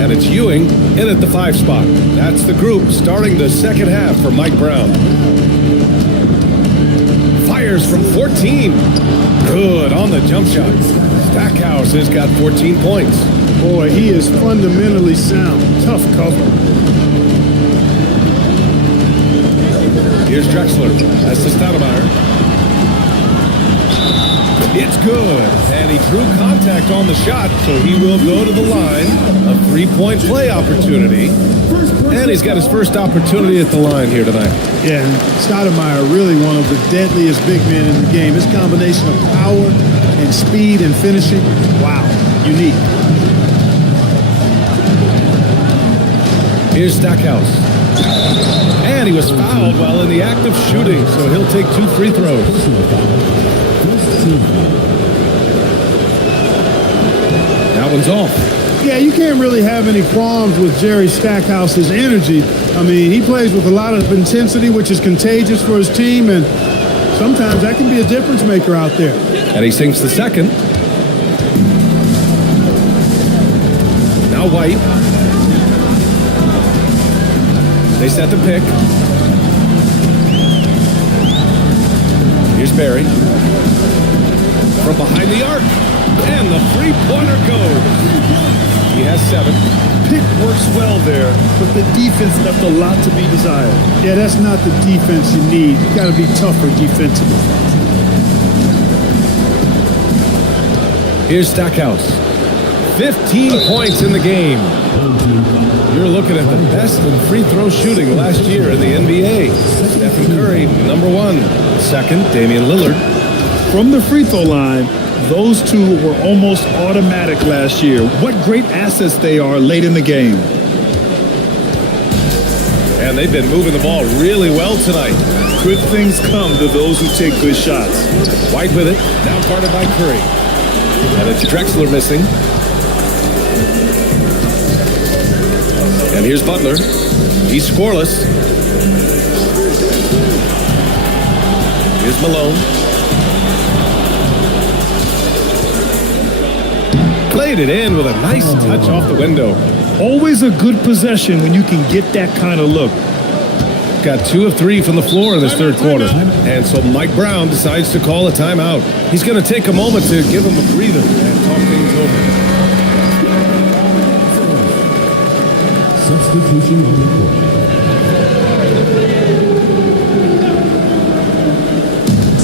And it's Ewing in at the 5 spot. That's the group starting the second half for Mike Brown. Fires from 14. Good on the jump shot. Stackhouse has got 14 points. Boy, he is fundamentally sound. Tough cover. Here's Drexler. That's to Stoudemire. It's good, and he drew contact on the shot, so he will go to the line. A 3-point play opportunity, and he's got his first opportunity at the line here tonight. Yeah, and Stoudemire, really one of the deadliest big men in the game. His combination of power and speed and finishing, wow, unique. Here's Stackhouse. And he was fouled while in the act of shooting, so he'll take 2 free throws. That one's off. Yeah, you can't really have any qualms with Jerry Stackhouse's energy. I mean, he plays with a lot of intensity, which is contagious for his team, and sometimes that can be a difference maker out there. And he sinks the second. Now White. They set the pick. Here's Barry. From behind the arc. And the three-pointer goes. He has 7. Pick works well there, but the defense left a lot to be desired. Yeah, that's not the defense you need. You got to be tougher defensively. Here's Stackhouse. 15 points in the game. You're looking at the best in free throw shooting last year in the NBA. Stephen Curry, number 1. Second, Damian Lillard. From the free throw line, Those two were almost automatic last year. What great assets they are late in the game. And they've been moving the ball really well tonight. Good things come to those who take good shots. White with it, now guarded by Curry. And it's Drexler missing. And here's Butler. He's scoreless. Here's Malone. Played it in with a nice touch off the window. Always a good possession when you can get that kind of look. Got 2 of 3 from the floor in this third quarter. And so Mike Brown decides to call a timeout. He's going to take a moment to give him a breather and talk things over. Substitution on the court.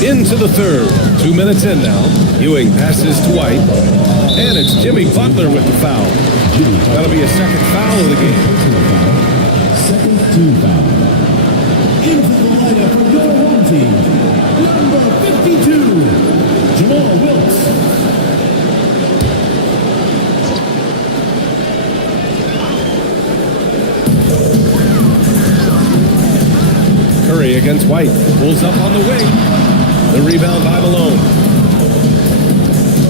Into the third. 2 minutes in now. Ewing passes to White. And it's Jimmy Butler with the foul. That'll be a second foul of the game. Second team foul. Into the lineup for your home team, number 52, Jamal Wilkes. Curry against White. Pulls up on the wing. The rebound by Malone.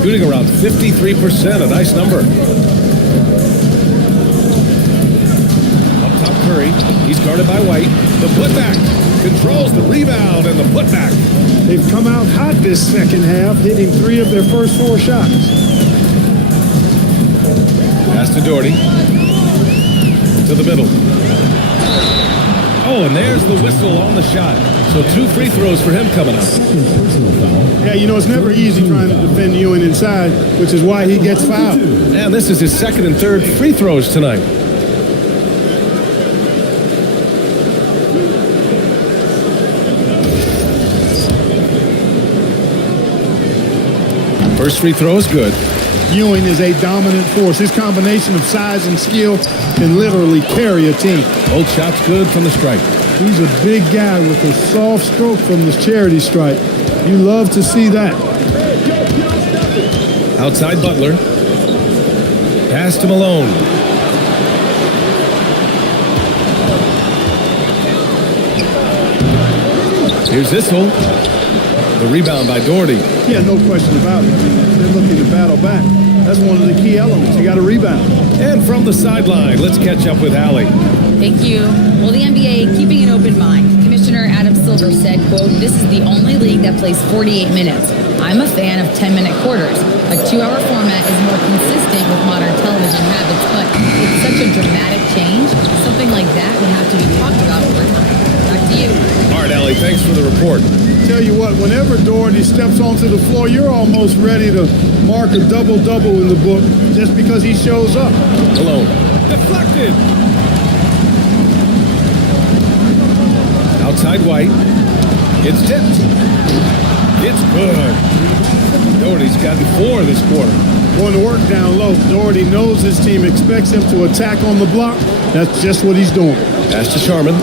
Shooting around 53%, a nice number. Up top Curry. He's guarded by White. The putback. Controls the rebound and the putback. They've come out hot this second half, hitting 3 of their first 4 shots. Pass to Doherty. To the middle. Oh, and there's the whistle on the shot. So 2 free throws for him coming up. Yeah, you know, it's never easy trying to defend Ewing inside, which is why he gets fouled. And this is his second and third free throws tonight. First free throw is good. Ewing is a dominant force. His combination of size and skill can literally carry a team. Both shots good from the stripe. He's a big guy with a soft stroke from the charity stripe. You love to see that. Outside Butler. Pass to Malone. Here's Issel. The rebound by Doherty. Yeah, no question about it. They're looking to battle back. That's one of the key elements. You got to rebound. And from the sideline, let's catch up with Allie. Thank you. Well, the NBA keeping an open mind. Commissioner Adam Silver said, quote, "This is the only league that plays 48 minutes. I'm a fan of 10-minute quarters. A 2-hour format is more consistent with modern television habits, but it's such a dramatic change. Something like that would have to be talked about over time." Back to you. All right, Allie, thanks for the report. Tell you what, whenever Doherty steps onto the floor, you're almost ready to mark a double-double in the book just because he shows up. Malone. Deflected. Outside White. It's tipped. It's good. Doherty's gotten 4 this quarter. Going to work down low. Doherty knows his team expects him to attack on the block. That's just what he's doing. Pass to Sharman.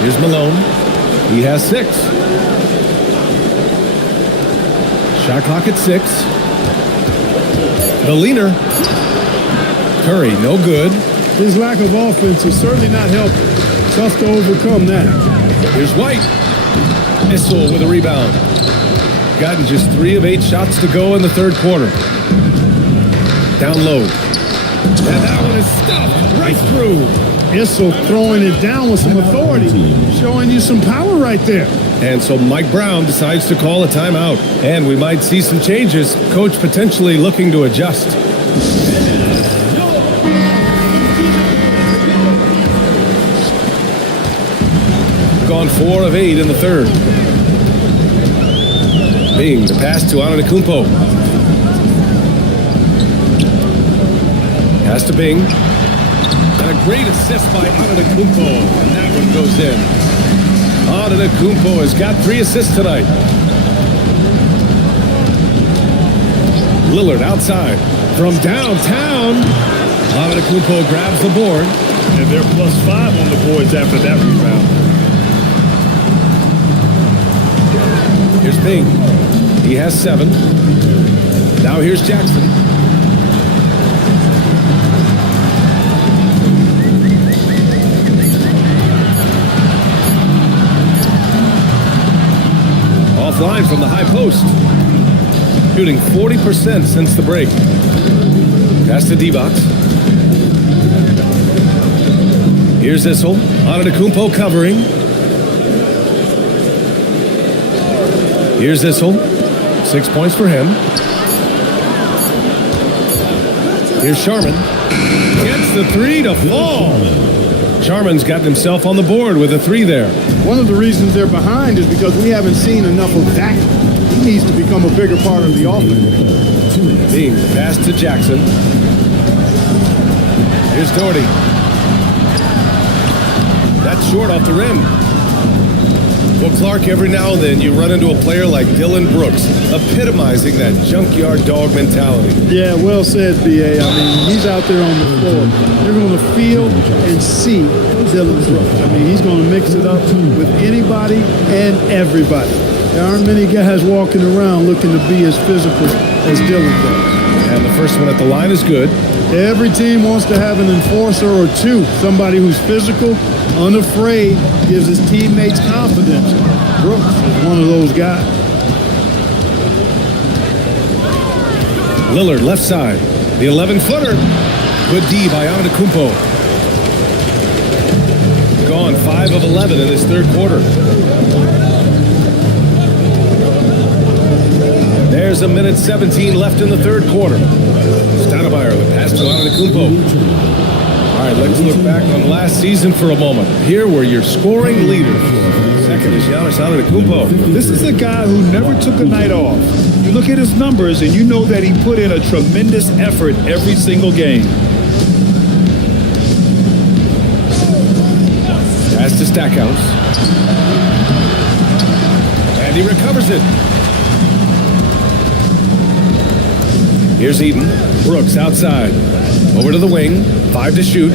Here's Malone. He has 6. Shot clock at 6. The leaner. Curry, no good. His lack of offense is certainly not helping. Tough to overcome that. Here's White. Issel with a rebound. Gotten just 3 of 8 shots to go in the third quarter. Down low. And that one is stuffed right through. Issel throwing it down with some authority. Showing you some power right there. And so Mike Brown decides to call a timeout. And we might see some changes. Coach potentially looking to adjust. Gone 4 of 8 in the third. Bing, the pass to Antetokounmpo. Pass to Bing. And a great assist by Antetokounmpo. And that one goes in. Antetokounmpo has got 3 assists tonight. Lillard outside. From downtown. Antetokounmpo grabs the board. And they're +5 on the boards after that rebound. Here's Bing. He has 7. Now here's Jackson. Offline from the high post. Shooting 40% since the break. Pass to D-Box. Here's Issel. Antetokounmpo covering. Here's Issel. 6 points for him. Here's Sharman. Gets the 3 to fall. Sharman's gotten himself on the board with a 3 there. One of the reasons they're behind is because we haven't seen enough of that. He needs to become a bigger part of the offense. Being passed to Jackson. Here's Doherty. That's short off the rim. Well, Clark, every now and then you run into a player like Dylan Brooks, epitomizing that junkyard dog mentality. Yeah, well said, B.A. I mean, he's out there on the floor. You're going to feel and see Dylan Brooks. I mean, he's going to mix it up with anybody and everybody. There aren't many guys walking around looking to be as physical as Dylan Brooks. And the first one at the line is good. Every team wants to have an enforcer or two, somebody who's physical, unafraid, gives his teammates confidence. Brooks is one of those guys. Lillard left side. The 11-footer. Good D by Antetokounmpo. Gone 5 of 11 in his third quarter. There's a minute 17 left in the third quarter. Stoudemire, the pass to Antetokounmpo. All right, let's look back on last season for a moment. Here were your scoring leaders. Second is Giannis Antetokounmpo. This is a guy who never took a night off. You look at his numbers and you know that he put in a tremendous effort every single game. Pass to Stackhouse. And he recovers it. Here's Eden. Brooks outside. Over to the wing. 5 to shoot.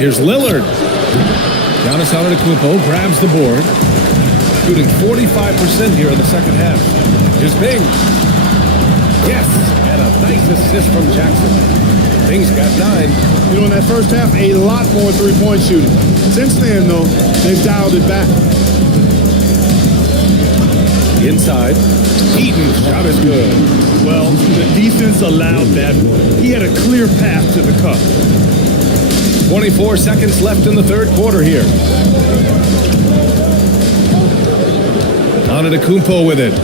Here's Lillard. Giannis Antetokounmpo grabs the board. Shooting 45% here in the second half. Here's Bing. Yes, and a nice assist from Jackson. Bing's got 9. You know, in that first half, a lot more three-point shooting. Since then, though, they've dialed it back. Inside. Eaton's shot is good. Well, the defense allowed that one. He had a clear path to the cup. 24 seconds left in the third quarter here. Antetokounmpo with it.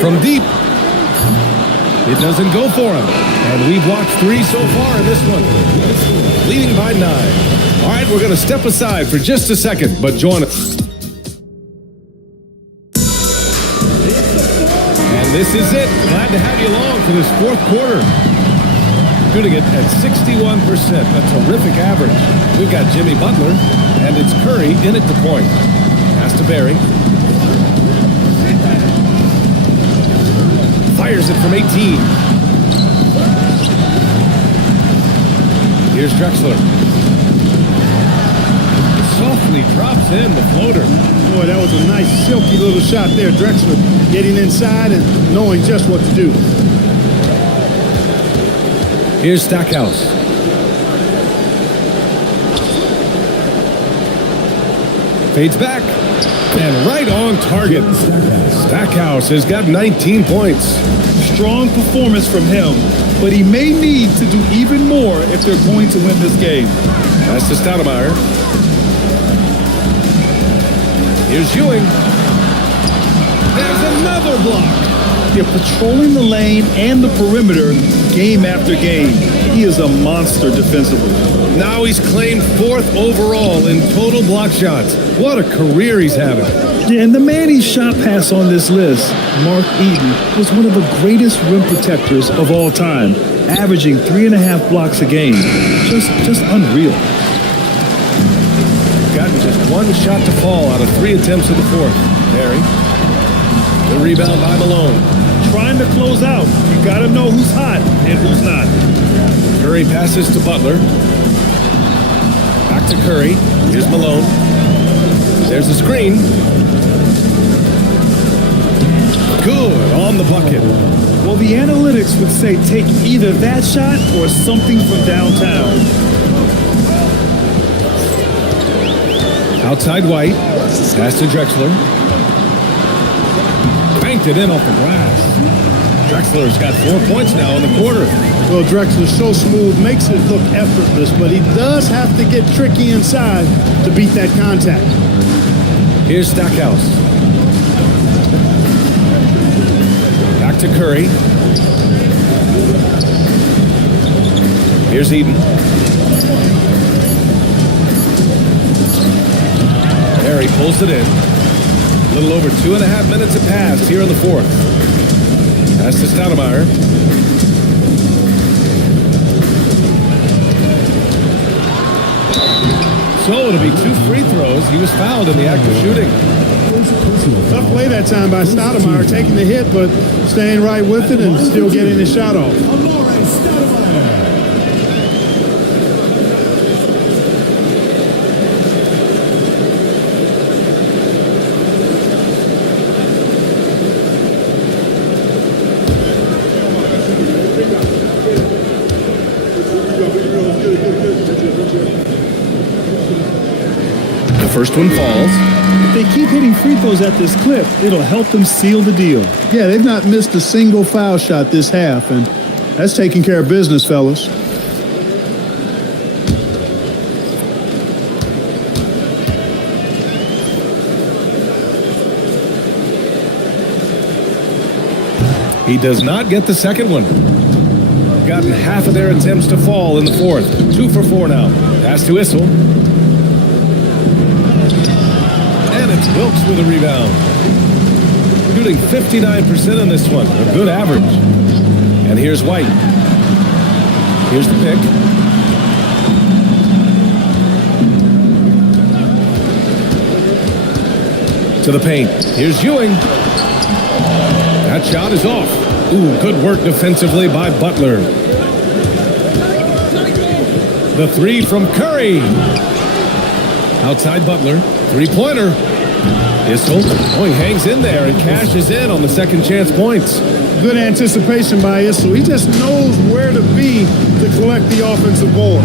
From deep. It doesn't go for him. And we've watched 3 so far in this one. Leading by 9. All right, we're going to step aside for just a second, but join us. And this is it. Glad to have you along for this fourth quarter. Shooting it at 61%, a terrific average. We've got Jimmy Butler, and it's Curry in at the point. Pass to Barry. Fires it from 18. Here's Drexler. Softly drops in the floater. Boy, that was a nice, silky little shot there. Drexler getting inside and knowing just what to do. Here's Stackhouse. Fades back. And right on target. Stackhouse has got 19 points. Strong performance from him, but he may need to do even more if they're going to win this game. Pass to Stoudemire. Here's Ewing. There's another block. They're patrolling the lane and the perimeter game after game. He is a monster defensively. Now he's claimed 4th overall in total block shots. What a career he's having. Yeah, and the man he shot past on this list, Mark Eden, was one of the greatest rim protectors of all time, averaging 3.5 blocks a game. Just unreal. Gotten just 1 shot to fall out of 3 attempts in the fourth. Barry. The rebound by Malone. trying to close out. You got to know who's hot and who's not. Curry passes to Butler. Back to Curry. Here's Malone. There's a screen. Good on the bucket. Well, the analytics would say take either that shot or something from downtown. Outside White. Pass to Drexler. Banked it in off the glass. Drexler's got 4 points now in the quarter. Well, Drexler's so smooth, makes it look effortless, but he does have to get tricky inside to beat that contact. Here's Stackhouse. Back to Curry. Here's Eden. There he pulls it in. A little over 2.5 minutes have passed here in the fourth. Pass to Stoudemire. So it'll be 2 free throws. He was fouled in the act of shooting. Tough play that time by Stoudemire, taking the hit, but staying right with it and still getting his shot off. The first one falls. If they keep hitting free throws at this clip, it'll help them seal the deal. Yeah, they've not missed a single foul shot this half, and that's taking care of business, fellas. He does not get the second one. Gotten half of their attempts to fall in the fourth. 2 for 4 now. Pass to Issel. And it's Wilkes with a rebound. Shooting 59% in this one. A good average. And here's White. Here's the pick. To the paint. Here's Ewing. That shot is off. Ooh, good work defensively by Butler. The 3 from Curry. Outside Butler. 3-pointer. Issel. Oh, he hangs in there and cashes in on the second chance points. Good anticipation by Issel. He just knows where to be to collect the offensive board.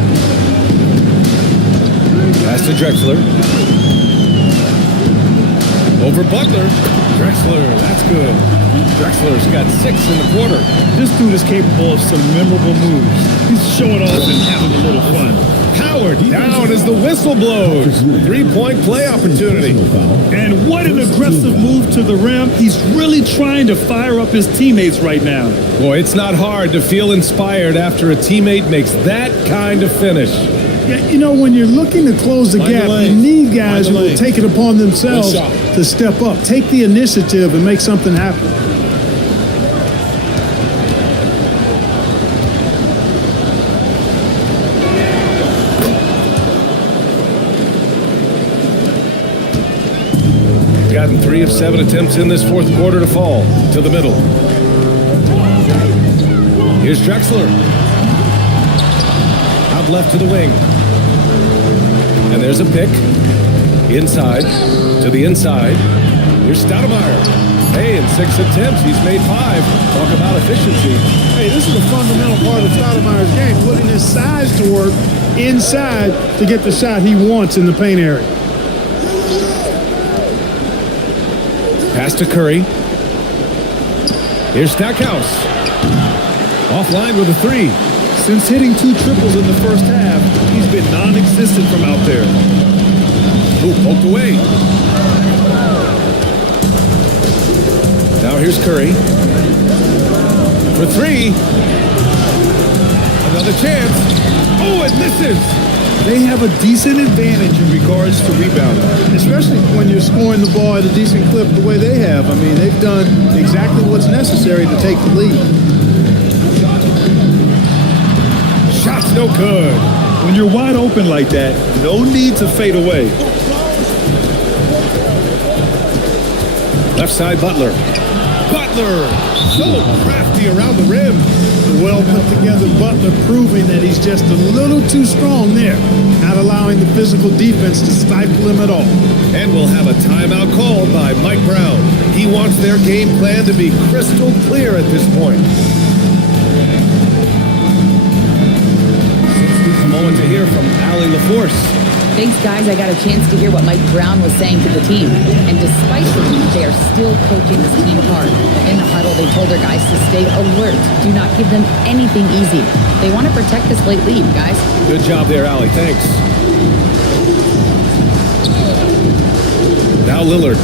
Pass to Drexler. Over Butler. Drexler, that's good. Drexler's got 6 in the quarter. This dude is capable of some memorable moves. He's showing off and having a little fun. Howard down as the whistle blows. 3-point play opportunity. And what an aggressive move to the rim. He's really trying to fire up his teammates right now. Boy, it's not hard to feel inspired after a teammate makes that kind of finish. Yeah, you know, when you're looking to close the gap, you need guys who will take it upon themselves to step up, take the initiative, and make something happen. Gotten 3 of 7 attempts in this fourth quarter to fall to the middle. Here's Drexler. Out left to the wing. And there's a pick. Inside to the inside. Here's Stoudemire. Hey, in 6 attempts, he's made 5. Talk about efficiency. Hey, this is a fundamental part of Stoudemire's game, putting his size to work inside to get the shot he wants in the paint area. Pass to Curry. Here's Stackhouse. Offline with a 3. Since hitting 2 triples in the first half, he's been non-existent from out there. Ooh, poked away. Now here's Curry. For 3. Another chance. Oh, it misses. They have a decent advantage in regards to rebounding. Especially when you're scoring the ball at a decent clip the way they have. I mean, they've done exactly what's necessary to take the lead. Shot's no good. When you're wide open like that, no need to fade away. Left side Butler. Butler, so crafty around the rim. The well put together Butler proving that he's just a little too strong there, not allowing the physical defense to stifle him at all. And we'll have a timeout called by Mike Brown. He wants their game plan to be crystal clear at this point. A moment to hear from Allie LaForce. Thanks, guys. I got a chance to hear what Mike Brown was saying to the team. And despite the lead, they are still coaching this team hard. In the huddle, they told their guys to stay alert. Do not give them anything easy. They want to protect this late lead, guys. Good job there, Allie. Thanks. Now Lillard.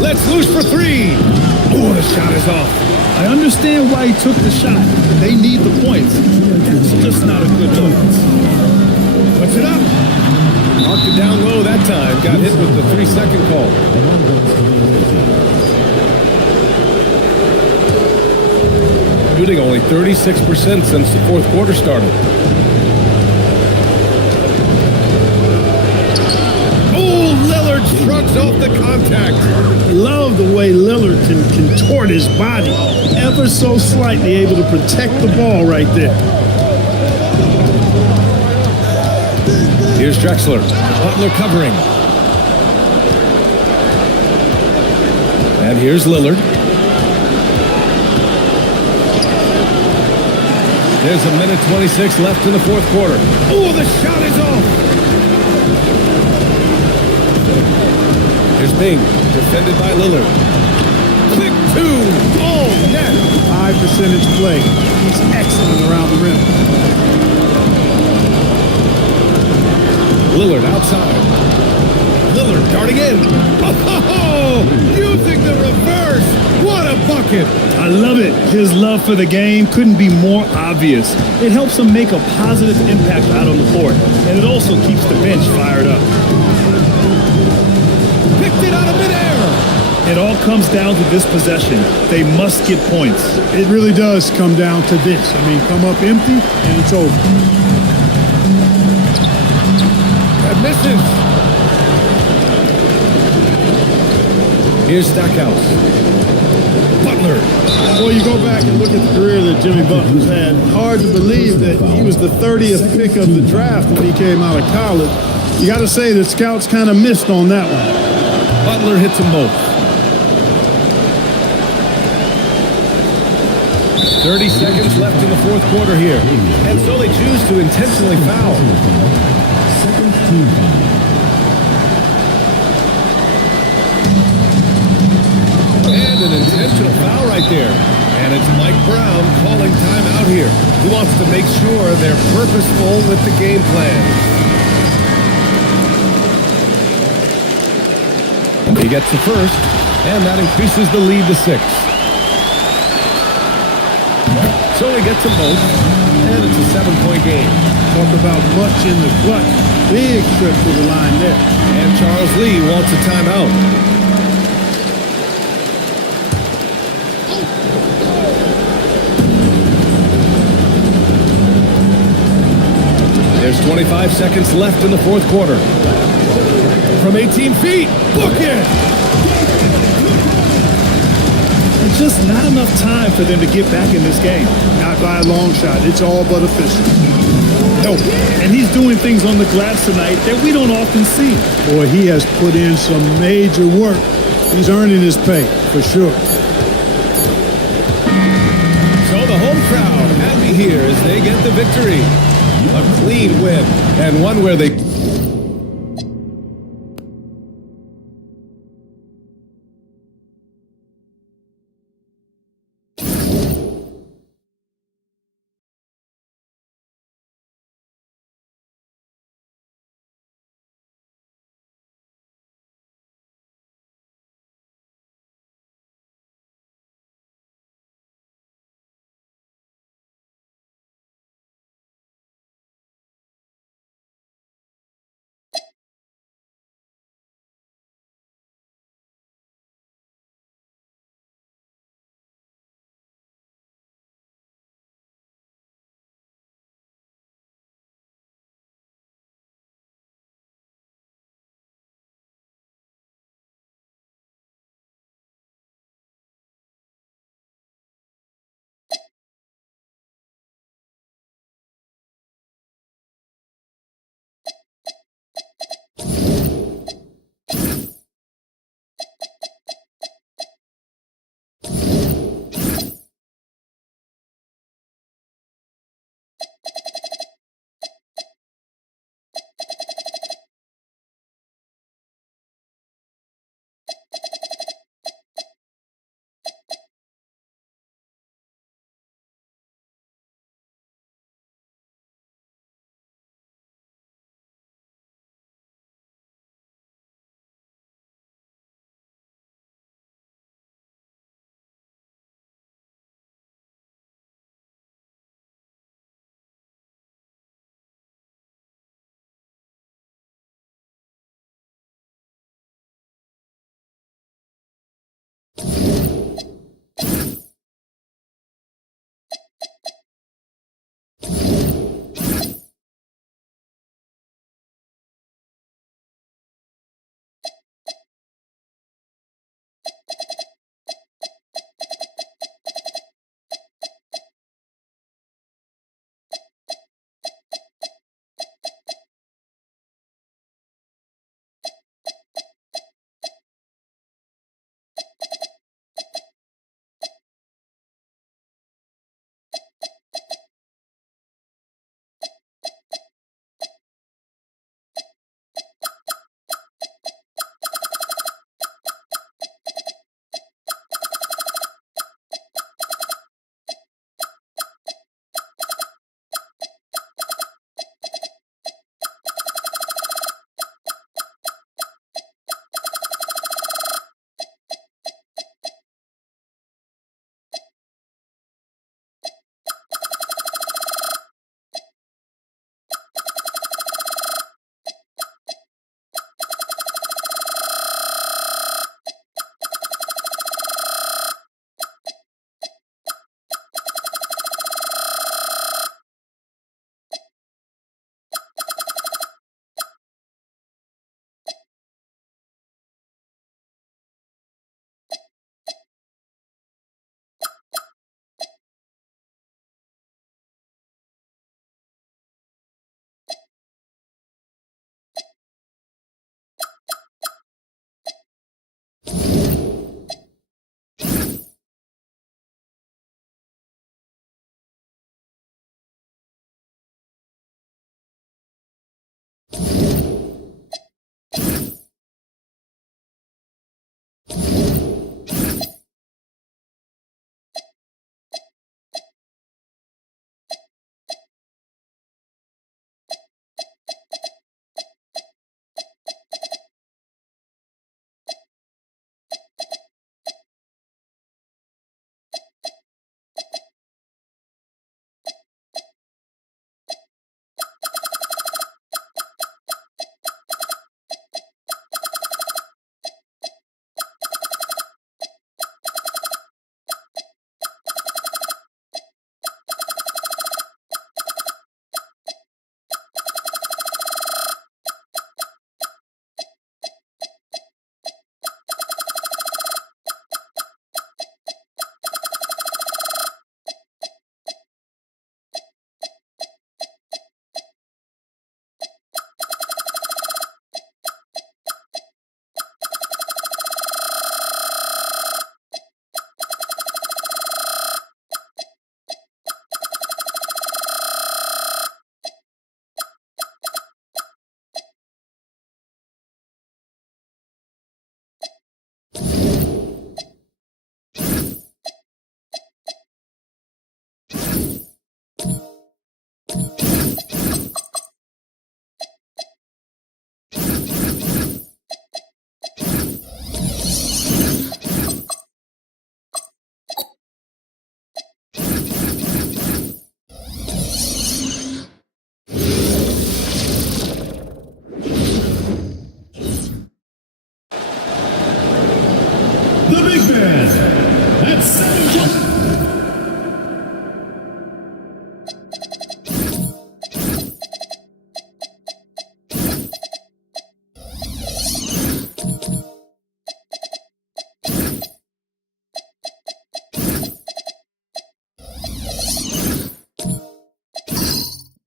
Let's loose for three. Oh, the shot is off. I understand why he took the shot. They need the points. That's just not a good look. Puts it up. Marked it down low that time. Got hit with the 3-second call. Shooting only 36% since the fourth quarter started. Oh, Lillard shrugs off the contact. Love the way Lillard can contort his body ever so slightly, able to protect the ball right there. Here's Drexler. Butler covering. And here's Lillard. There's a minute 26 left in the fourth quarter. Oh, the shot is off. Here's Bing, defended by Lillard. Quick two. Oh, net. High percentage play. He's excellent around the rim. Lillard outside. Lillard guarding in. Oh, using the reverse. What a bucket. I love it. His love for the game couldn't be more obvious. It helps him make a positive impact out on the court, and it also keeps the bench fired up. Picked it out of midair. It all comes down to this possession. They must get points. It really does come down to this. I mean, come up empty, and it's over. That misses. Here's Stackhouse. Butler. Boy, you go back and look at the career that Jimmy Butler's had. Hard to believe that he was the 30th pick of the draft when he came out of college. You got to say that scouts kind of missed on that one. Butler hits them both. 30 seconds left in the fourth quarter here. And so they choose to intentionally foul. Second team foul. And an intentional foul right there. And it's Mike Brown calling timeout here. He wants to make sure they're purposeful with the game plan. He gets the first, and that increases the lead to 6. So he gets them both, and it's a 7-point game. Talk about much in the clutch. Big trip to the line there. And Charles Lee wants a timeout. There's 25 seconds left in the fourth quarter. From 18 feet, book it! There's just not enough time for them to get back in this game. Not by a long shot. It's all but official. No. And he's doing things on the glass tonight that we don't often see. Boy, he has put in some major work. He's earning his pay, for sure. So the home crowd happy here as they get the victory. A clean win, and one where they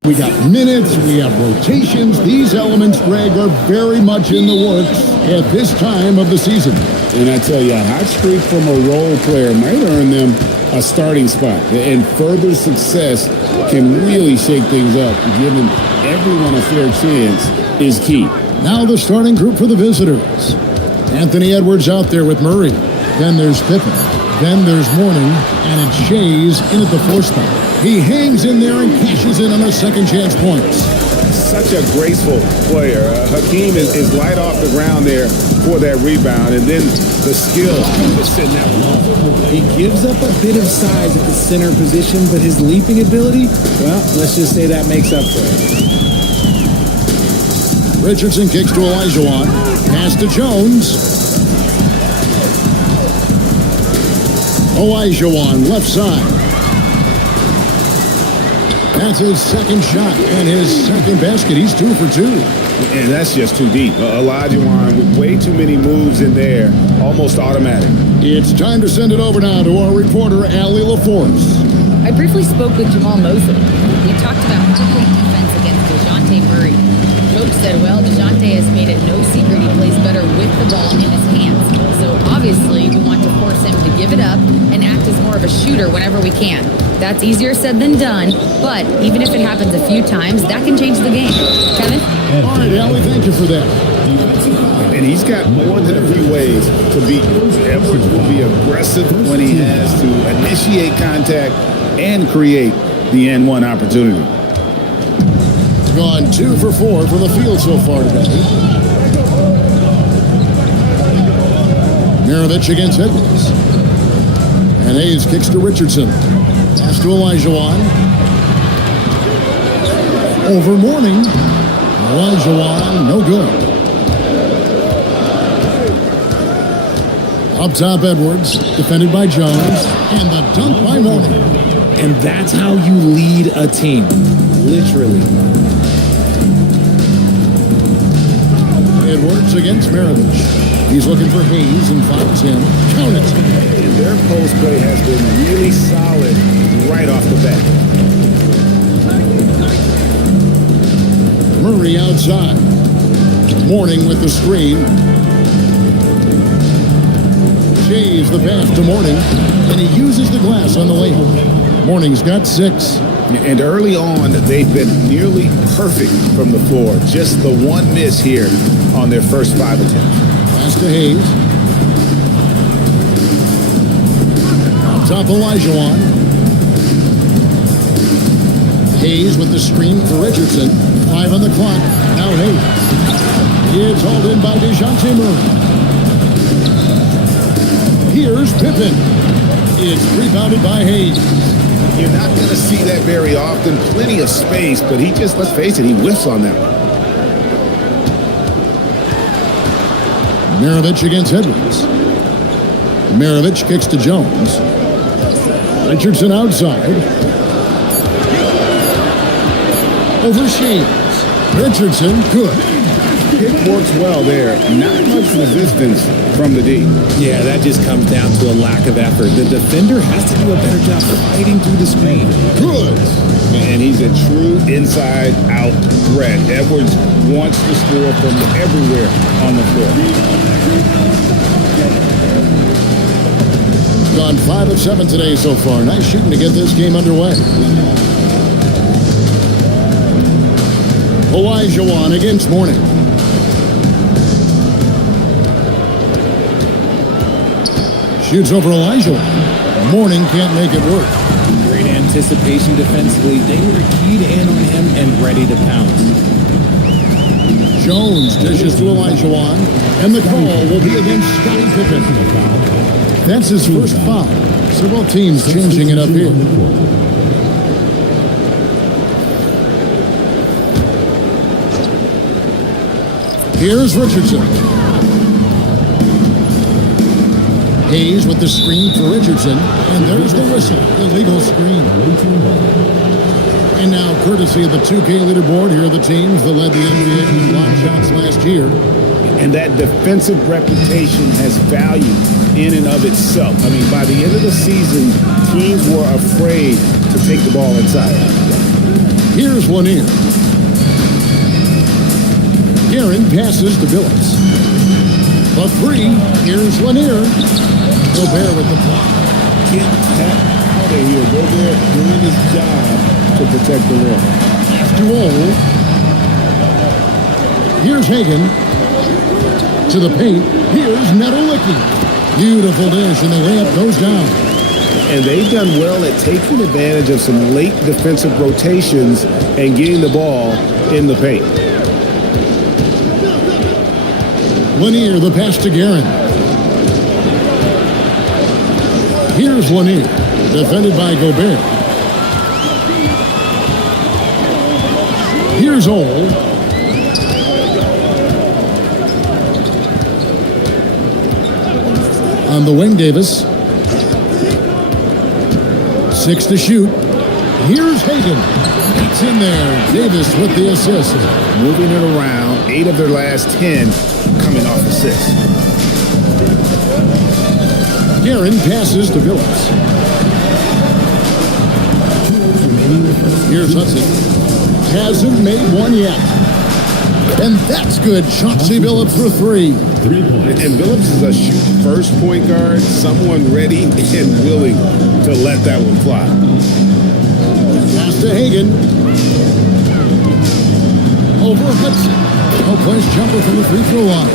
We got minutes, we have rotations. These elements, Greg, are very much in the works at this time of the season. And I tell you, a hot streak from a role player might earn them a starting spot. And further success can really shake things up. Giving everyone a fair chance is key. Now the starting group for the visitors. Anthony Edwards out there with Murray. Then there's Pippen. Then there's Mourning. And it's Shays in at the 4 spot. He hangs in there and cashes in on a second chance points. Such a graceful player. Hakeem is light off the ground there for that rebound. And then the skill to send that one off. He gives up a bit of size at the center position, but his leaping ability, well, let's just say that makes up for it. Richardson kicks to Olajuwon. Pass to Jones. Olajuwon, left side. That's his second shot and his second basket. He's 2 for 2. And that's just too deep. Olajuwon with way too many moves in there, almost automatic. It's time to send it over now to our reporter, Allie LaForce. I briefly spoke with Jamal Mosley. We talked about how to play defense against DeJounte Murray. Coach said, well, DeJounte has made it no secret he plays better with the ball in his hands. So obviously we want to force him to give it up and act as more of a shooter whenever we can. That's easier said than done, but even if it happens a few times, that can change the game. Kevin? All right, Allie, thank you for that. And he's got more than a few ways to beat you. Edwards will be aggressive when he has to initiate contact and create the N1 opportunity. Gone 2 for 4 from the field so far today. Maravich against Edwards. And Hayes kicks to Richardson. Pass to Olajuwon. Over Mourning. Olajuwon, no good. Up top, Edwards, defended by Jones, and the dunk by Mourning. And that's how you lead a team, literally. Edwards against Maravich. He's looking for Hayes and finds him. Count it. And their post play has been really solid right off the bat. Murray outside. Mourning with the screen. Shays the pass to Mourning, and he uses the glass on the layup. Mourning's got 6. And early on, they've been nearly perfect from the floor. Just the one miss here on their first 5 attempts. Pass to Hayes. On top, Olajuwon. Hayes with the screen for Richardson. 5 on the clock. Now Hayes. It's hauled in by DeJounte Murray. Here's Pippen. It's rebounded by Hayes. You're not going to see that very often. Plenty of space, but he just, let's face it, he whiffs on that one. Maravich against Edwards. Maravich kicks to Jones. Richardson outside. Over Shays. Richardson, good. Pick works well there. Not much resistance from the D. Yeah, that just comes down to a lack of effort. The defender has to do a better job fighting through the screen. Good. And he's a true inside-out threat. Edwards wants to score from everywhere on the floor. Gone 5 of 7 today so far. Nice shooting to get this game underway. Olajuwon against Mourning. Shoots over Olajuwon. Mourning can't make it work. Great anticipation defensively. They were keyed in on him and ready to pounce. Jones dishes to Olajuwon, and the call will be against Scottie Pippen. That's his first foul. Several teams changing it up here. Here's Richardson. Hayes with the screen for Richardson, and there's the whistle, illegal screen. And now, courtesy of the 2K leaderboard, here are the teams that led the NBA in block shots last year. And that defensive reputation has value in and of itself. I mean, by the end of the season, teams were afraid to take the ball inside. Here's Lanier. Guerin passes to Billups. The three. Here's Lanier. Gobert with the block. Get that out of here. Gobert doing his job to protect the rim. After all. Here's Hagan. To the paint. Here's Nedolicki. Beautiful dish, and the layup goes down. And they've done well at taking advantage of some late defensive rotations and getting the ball in the paint. Lanier, the pass to Guerin. Here's Lanier, defended by Gobert. Here's Ole. On the wing, Davis. 6 to shoot. Here's Hagan. It's in there. Davis with the assist. Moving it around. 8 of their last 10 coming off assists. Guerin passes to Billups. Here's Hudson. Hasn't made one yet. And that's good. Chauncey Billups for 3. And Billups is a shoot-first point guard, someone ready and willing to let that one fly. Pass to Hagan. Over Hudson. No-place jumper from the free throw line.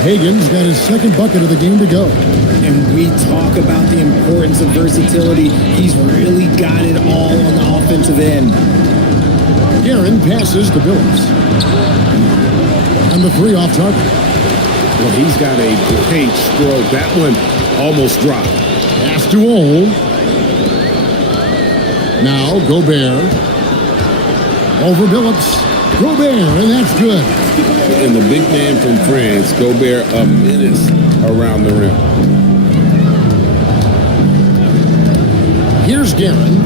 Hagan's got his second bucket of the game to go. And we talk about the importance of versatility. He's really got it all on the offensive end. Guerin passes to Billups. And the 3 off target. Well, he's got a great stroke. That one almost dropped. Pass to Ole. Now Gobert. Over Billups. Gobert, and that's good. And the big man from France, Gobert, a menace around the rim. Here's Guerin.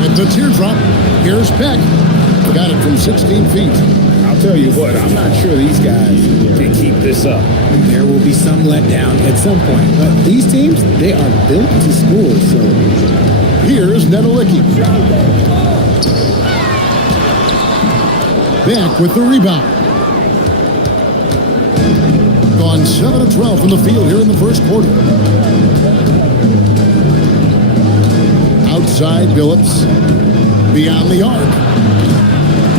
With the teardrop, here's Peck. Got it from 16 feet. I'll tell you what, I'm not sure these guys can keep this up. There will be some letdown at some point. But these teams, they are built to score. So here's Nedolicki. Beck with the rebound. Gone 7 of 12 from the field here in the first quarter. Outside Billups. Beyond the arc.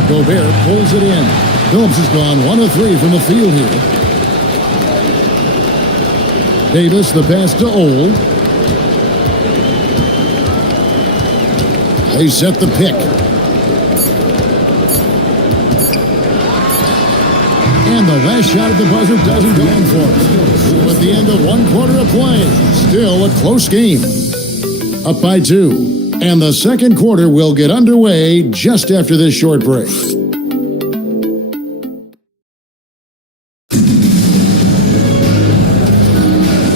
Gobert pulls it in. Billups has gone 1 of 3 from the field here. Davis, the pass to Ole. They set the pick. And the last shot at the buzzer doesn't go in for it. At the end of 1 quarter of play, still a close game. Up by 2. And the second quarter will get underway just after this short break.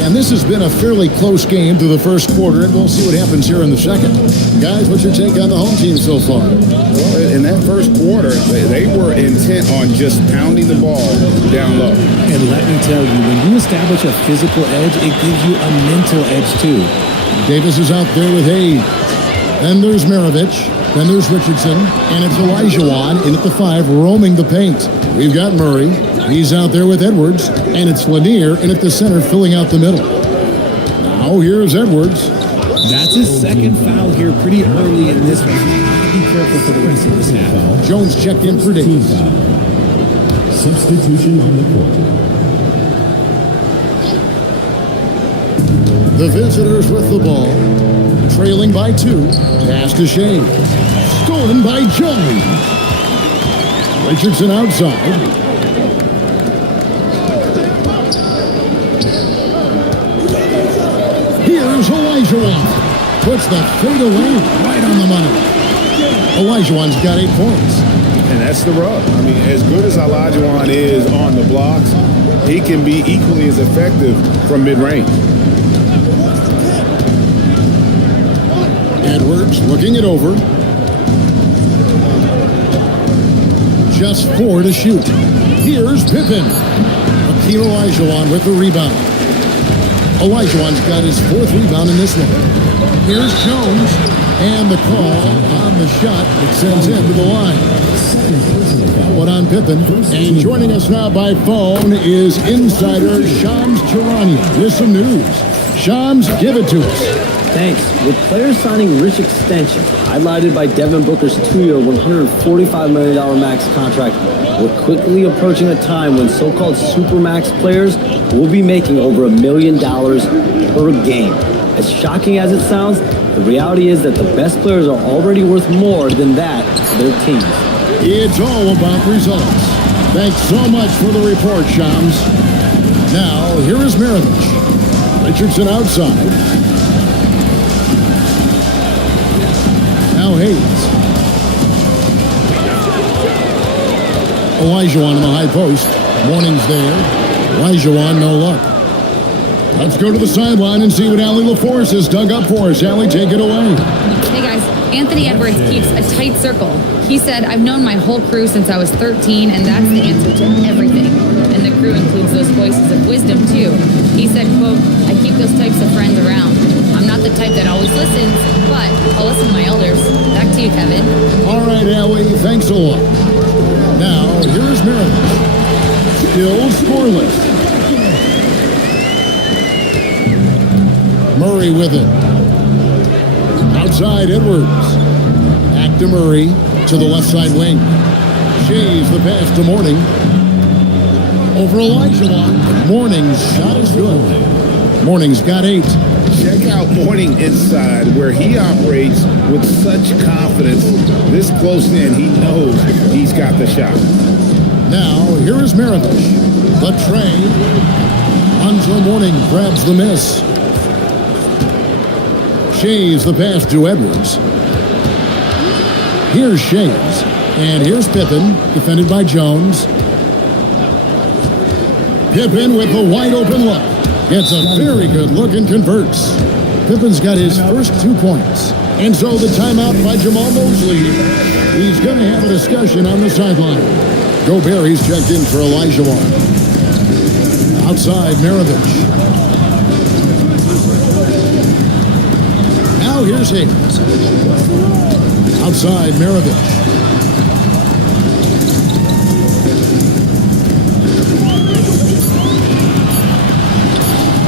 And this has been a fairly close game through the first quarter, and we'll see what happens here in the second. Guys, what's your take on the home team so far? Well, in that first quarter, they were intent on just pounding the ball down low. And let me tell you, when you establish a physical edge, it gives you a mental edge too. Davis is out there with Hayes. Then there's Maravich. Then there's Richardson. And it's Olajuwon in at the 5, roaming the paint. We've got Murray. He's out there with Edwards. And it's Lanier in at the center, filling out the middle. Now here's Edwards. That's his second foul here pretty early in this one. Be careful for the rest of this half. Jones checked in for Davis. Substitution on the court. The visitors with the ball. Trailing by 2. Pass to Shea. Stolen by Jones. Richardson outside. Here's Olajuwon. Puts the fade away right on the money. Olajuwon's got 8 points. And that's the rub. I mean, as good as Olajuwon is on the blocks, he can be equally as effective from mid-range. Edwards looking it over. Just 4 to shoot. Here's Pippen. Akeem Olajuwon with the rebound. Olajuwon's got his 4th rebound in this one. Here's Jones. And the call on the shot that sends him to the line. One on Pippen. And joining us now by phone is insider Shams Charania with some news. Shams, give it to us. Thanks. With players signing rich extensions, highlighted by Devin Booker's 2-year, $145 million max contract, we're quickly approaching a time when so-called supermax players will be making over $1 million per game. As shocking as it sounds, the reality is that the best players are already worth more than that to their teams. It's all about results. Thanks so much for the report, Shams. Now, here is Maravich. Richardson outside. Now Hayes. Olajuwon in the high post. Morning's there. Olajuwon, no luck. Let's go to the sideline and see what Allie LaForce has dug up for us. Allie, take it away. Hey guys, Anthony Edwards keeps a tight circle. He said, I've known my whole crew since I was 13, and that's the answer to everything. And the crew includes those voices of wisdom, too. He said, quote, I keep those types of friends around. I'm not the type that always listens, but I'll listen to my elders. Back to you, Kevin. All right, Allie, thanks a lot. Now, here's Maravich. Still scoreless. Murray with it. Outside, Edwards. Back to Murray to the left side wing. Shays the pass to Morning. Over Olajuwon. Morning's shot is good. Morning's got 8. Check out Morning inside, where he operates with such confidence. This close in, he knows he's got the shot. Now, here is Maravich. The train. Until Morning grabs the miss. Shays the pass to Edwards. Here's Shays. And here's Pippen, defended by Jones. Pippen with the wide open look. Gets a very good look and converts. Pippen's got his first 2 points. And so the timeout by Jamal Mosley. He's going to have a discussion on the sideline. Gobert, he's checked in for Olajuwon. Outside, Maravich. Now here's Hayes. Outside, Maravich.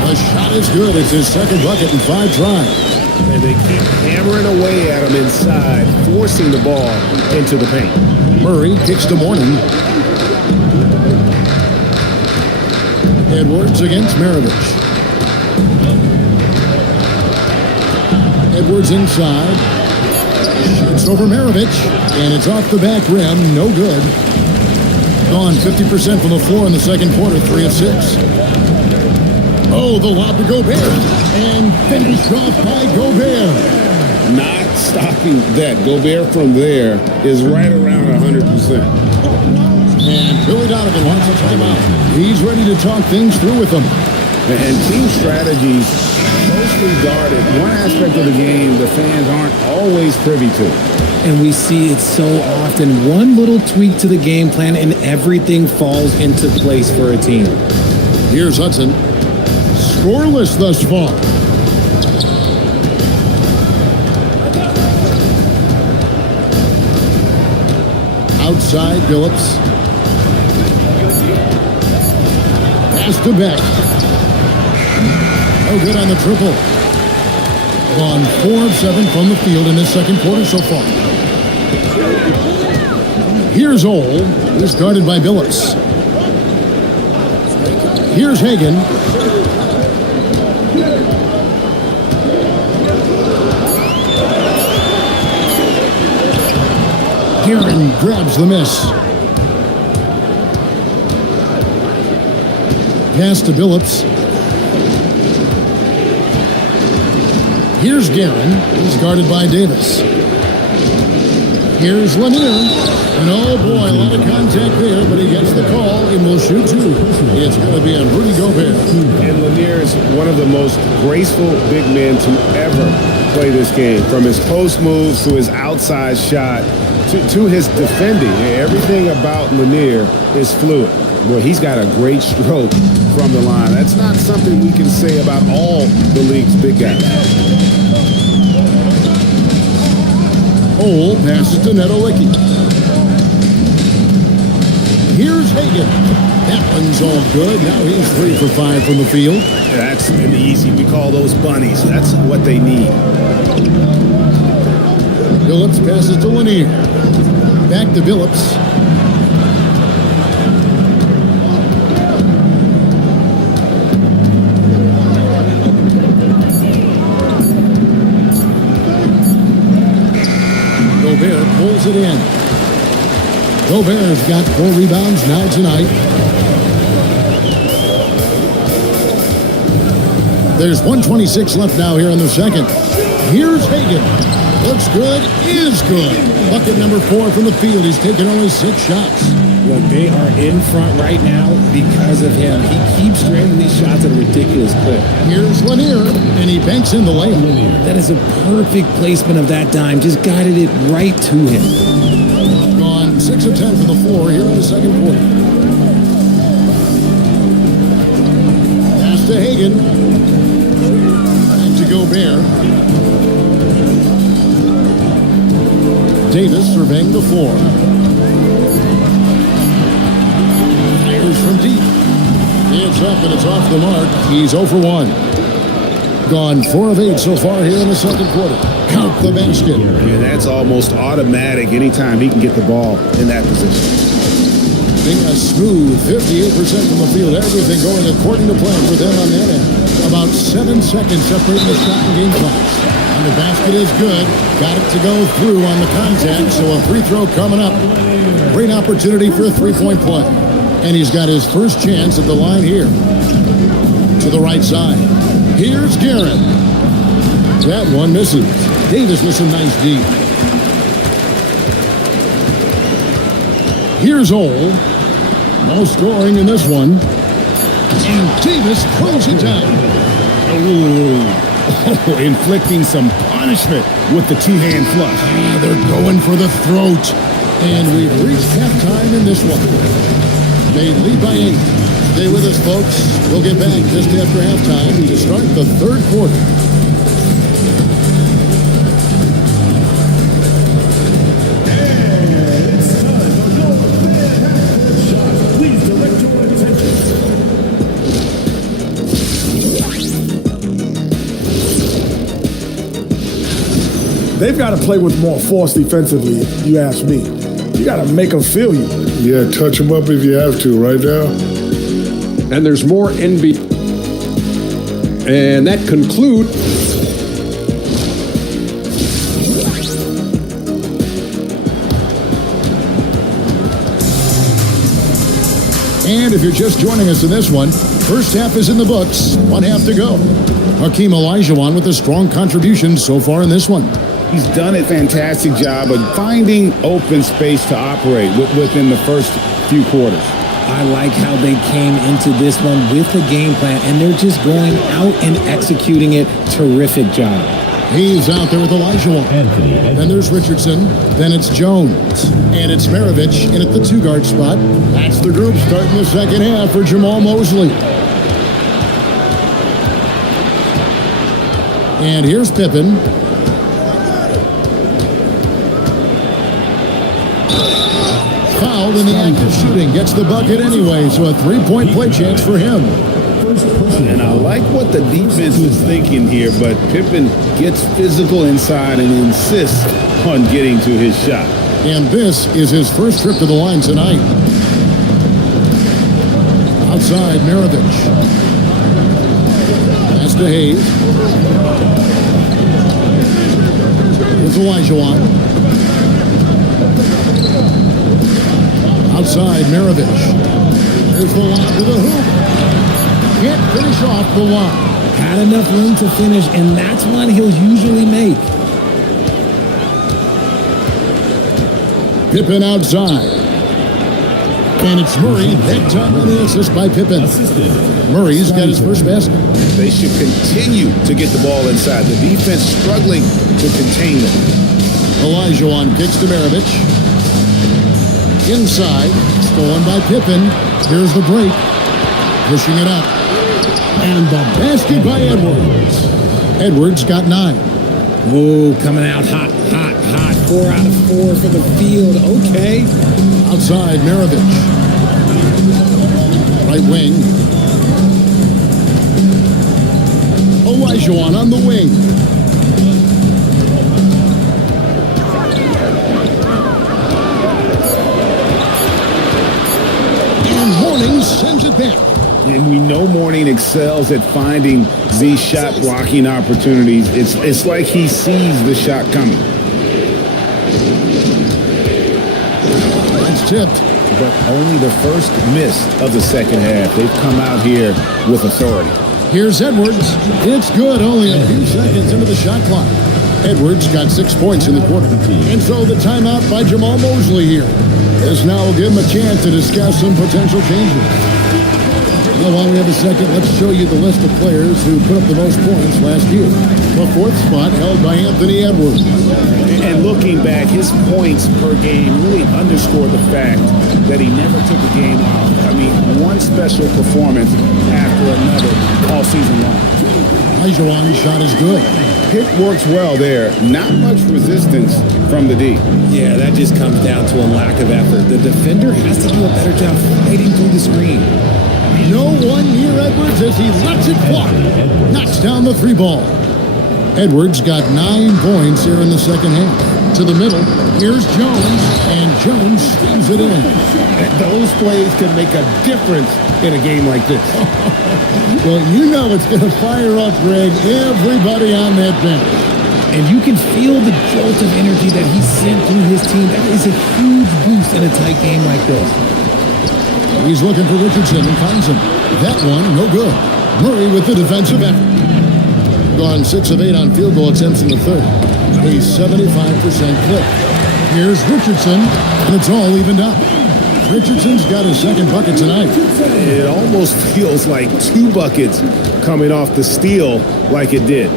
The shot is good. It's his second bucket in 5 tries. And they keep hammering away at him inside, forcing the ball into the paint. Murray kicks to Morning. Edwards against Maravich. Edwards inside. Shoots over Maravich. And it's off the back rim. No good. Gone 50% from the floor in the second quarter. 3 of 6. Oh, the lob to Gobert. And finished off by Gobert. Not stopping that. Gobert from there is right around 100%. And Billy Donovan wants a timeout. He's ready to talk things through with them. And team strategies mostly guarded. One aspect of the game the fans aren't always privy to. And we see it so often. One little tweak to the game plan and everything falls into place for a team. Here's Hudson. Scoreless thus far. Outside, Phillips. Pass to Beck. No good on the triple. Gone 4 of 7 from the field in this second quarter so far. Here's Ole. He's guarded by Billups. Here's Hagan. Guerin grabs the miss. Pass to Billups. Here's Guerin. He's guarded by Davis. Here's Lanier. And oh boy, a lot of contact there, but he gets the call and will shoot 2. It's going to be on Rudy Gobert. And Lanier is one of the most graceful big men to ever play this game. From his post moves to his outside shot to his defending. Everything about Lanier is fluid. Well, he's got a great stroke from the line. That's not something we can say about all the league's big guys. Ole passes to Nedolicki. Here's Hagan. That one's all good. Now he's 3 for 5 from the field. That's an easy. We call those bunnies. That's what they need. Phillips passes to Lanier. Back to Phillips. Gobert pulls it in. Gobert's got 4 rebounds now tonight. There's 1:26 left now here in the second. Here's Hagan. Looks good, is good. Bucket number 4 from the field. He's taken only 6 shots. Look, they are in front right now because of him. He keeps draining these shots at a ridiculous clip. Here's Lanier, and he banks in the layup. That is a perfect placement of that dime. Just guided it right to him. Gone 6 of 10 from the floor here in the second quarter. Pass to Hagan. Back to Gobert. Davis surveying the floor. Fires from deep. It's up and it's off the mark. He's 0 for 1. Gone 4 of 8 so far here in the second quarter. Count the basket. Yeah, that's almost automatic anytime he can get the ball in that position. Being a smooth 58% from the field. Everything going according to plan for them on that end. About 7 seconds separating the shot and game clocks. And the basket is good. Got it to go through on the contact, so a free throw coming up. Great opportunity for a three-point play. And he's got his first chance at the line here. To the right side. Here's Garrett. That one misses. Davis with some nice D. Here's Ole. No scoring in this one. And Davis throws it down. Oh, inflicting some punishment with the two-hand flush. They're going for the throat. And we've reached halftime in this one. They lead by 8. Stay with us, folks. We'll get back just after halftime to start the third quarter. They've got to play with more force defensively, if you ask me. You got to make them feel you. Yeah, touch them up if you have to right now. And there's more NBA. And that concludes. And if you're just joining us in this one, first half is in the books. 1 half to go. Hakeem Olajuwon with a strong contribution so far in this one. He's done a fantastic job of finding open space to operate within the first few quarters. I like how they came into this one with a game plan, and they're just going out and executing it. Terrific job. He's out there with Olajuwon. Then there's Richardson. Then it's Jones. And it's Maravich in at the 2-guard spot. That's the group starting the second half for Jamal Mosley. And here's Pippen. Fouled in the act of shooting. Gets the bucket anyway, so a 3-point play chance for him. And I like what the defense is thinking here, but Pippen gets physical inside and insists on getting to his shot. And this is his first trip to the line tonight. Outside, Maravich. Pass to Hayes. Here's Olajuwon. Outside, Maravich. Here's the lob to the hoop. Can't finish off the lob. Had enough room to finish, and that's one he'll usually make. Pippen outside. And it's Murray. That time on the assist by Pippen. Murray's got his first basket. They should continue to get the ball inside. The defense struggling to contain them. Olajuwon kicks to Maravich. Inside. Stolen by Pippen. Here's the break. Pushing it up. And the basket by Edwards. Edwards got 9. Oh, coming out hot, hot, hot. 4 out of 4 for the field. Okay. Outside, Maravich. Right wing. Olajuwon on the wing. And Mourning sends it back. And we know Mourning excels at finding these shot blocking opportunities. It's like he sees the shot coming. It's tipped. But only the first miss of the second half. They've come out here with authority. Here's Edwards. It's good. Only a few seconds into the shot clock. Edwards got 6 points in the quarter. And so the timeout by Jamal Mosley here. This now will give him a chance to discuss some potential changes. Well, while we have a second, let's show you the list of players who put up the most points last year. The 4th spot held by Anthony Edwards. And looking back, his points per game really underscored the fact that he never took a game off. I mean, one special performance after another all season long. Olajuwon's shot is good. Pick works well there. Not much resistance from the D. Yeah, that just comes down to a lack of effort. The defender has to do a better job fighting through the screen. No one near Edwards as he lets it fly. Knocks down the 3 ball. Edwards got 9 points here in the second half. To the middle, here's Jones, and Jones steams it in. Those plays can make a difference in a game like this. Well, you know it's going to fire up, Greg, everybody on that bench. And you can feel the jolt of energy that he sent through his team. That is a huge boost in a tight game like this. He's looking for Richardson and finds him. That one, no good. Murray with the defensive effort. Gone 6 of 8 on field goal attempts in the third. A 75% clip. Here's Richardson, and it's all evened up. Richardson's got his second bucket tonight. It almost feels like 2 buckets coming off the steal like it did.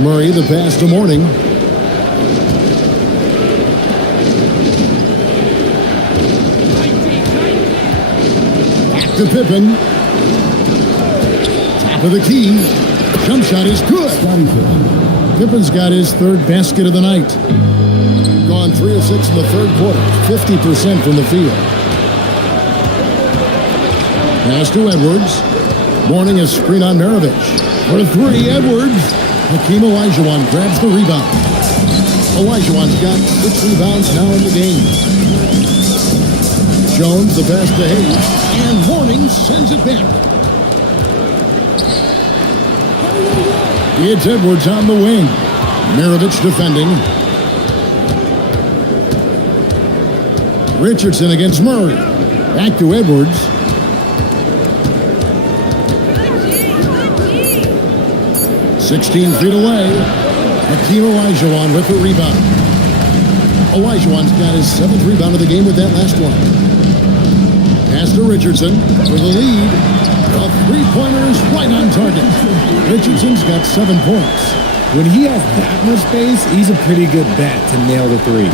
Murray, the pass to Mourning. Back to Pippen. Top of the key. Jump shot is good. Pippen's got his 3rd basket of the night. Gone 3 of 6 in the 3rd quarter. 50% from the field. Pass to Edwards. Mourning a screen on Maravich. For 3, Edwards. Hakeem Olajuwon grabs the rebound. Olajuwon's got 6 rebounds now in the game. Jones the pass to Hayes. And Mourning sends it back. It's Edwards on the wing. Maravich defending. Richardson against Murray. Back to Edwards. "16 feet away. Hakeem Olajuwon with the rebound. Olajuwon's got his 7th rebound of the game with that last one. Pass to Richardson for the lead. The 3-pointer is right on target. Richardson's got 7 points. When he has that much space, he's a pretty good bet to nail the 3.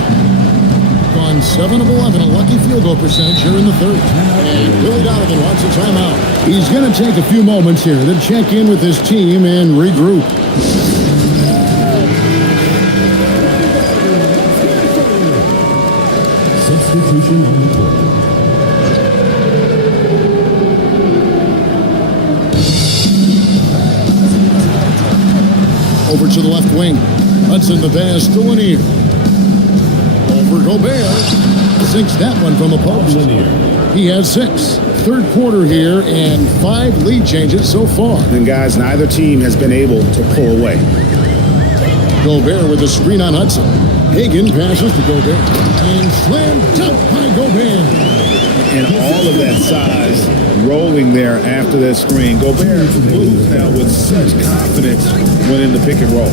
Gone 7 of 11, a lucky field goal percentage here in the 3rd. And Billy Donovan wants a timeout. He's going to take a few moments here to check in with his team and regroup. Substitution on the court. Over to the left wing. Hudson the pass to Lanier. Over Gobert. Sinks that one from the post. He has 6. 3rd quarter here and 5 lead changes so far. And guys, neither team has been able to pull away. Gobert with a screen on Hudson. Hagan passes to Gobert. And slam dunk by Gobert. And all of that size rolling there after that screen. Gobert moves now with such confidence when in the pick and roll.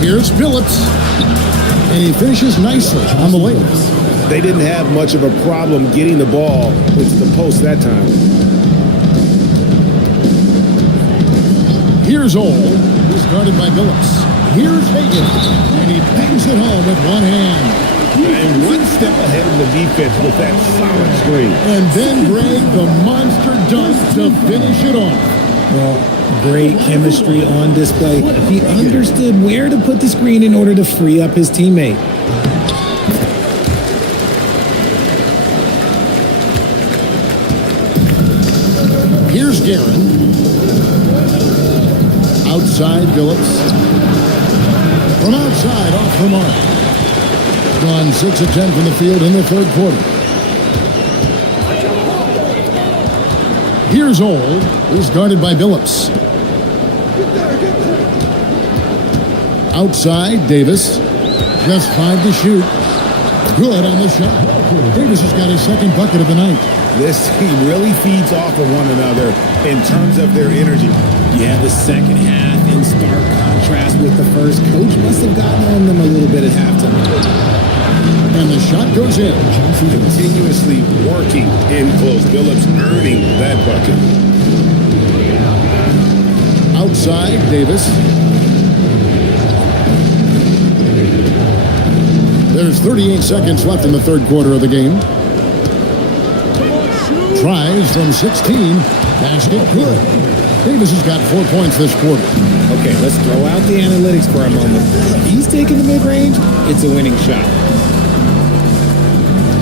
Here's Billups. And he finishes nicely on the layup. They didn't have much of a problem getting the ball into the post that time. Here's Ole, who's guarded by Billups. Here's Hagan, and he bangs it home with one hand. And one step ahead of the defense with that solid screen. And then Greg, the monster dunk to finish it off. Well, Great chemistry on display. He understood where to put the screen in order to free up his teammate. Here's Guerin. Outside Phillips. From outside, off the mark. Gone 6 of 10 from the field in the third quarter. Here's Old, who's guarded by Phillips. Outside, Davis. Just 5 to shoot. Good on the shot. Davis has got his second bucket of the night. This team really feeds off of one another in terms of their energy. Yeah, the second half in stark contrast with the first. Coach must have gotten on them a little bit at halftime. And the shot goes in. Continuously working in close. Phillips earning that bucket. Outside, Davis. There's 38 seconds left in the third quarter of the game. Tries from 16. Basket good. Davis has got 4 points this quarter. Okay, let's throw out the analytics for a moment. If he's taking the mid-range, it's a winning shot.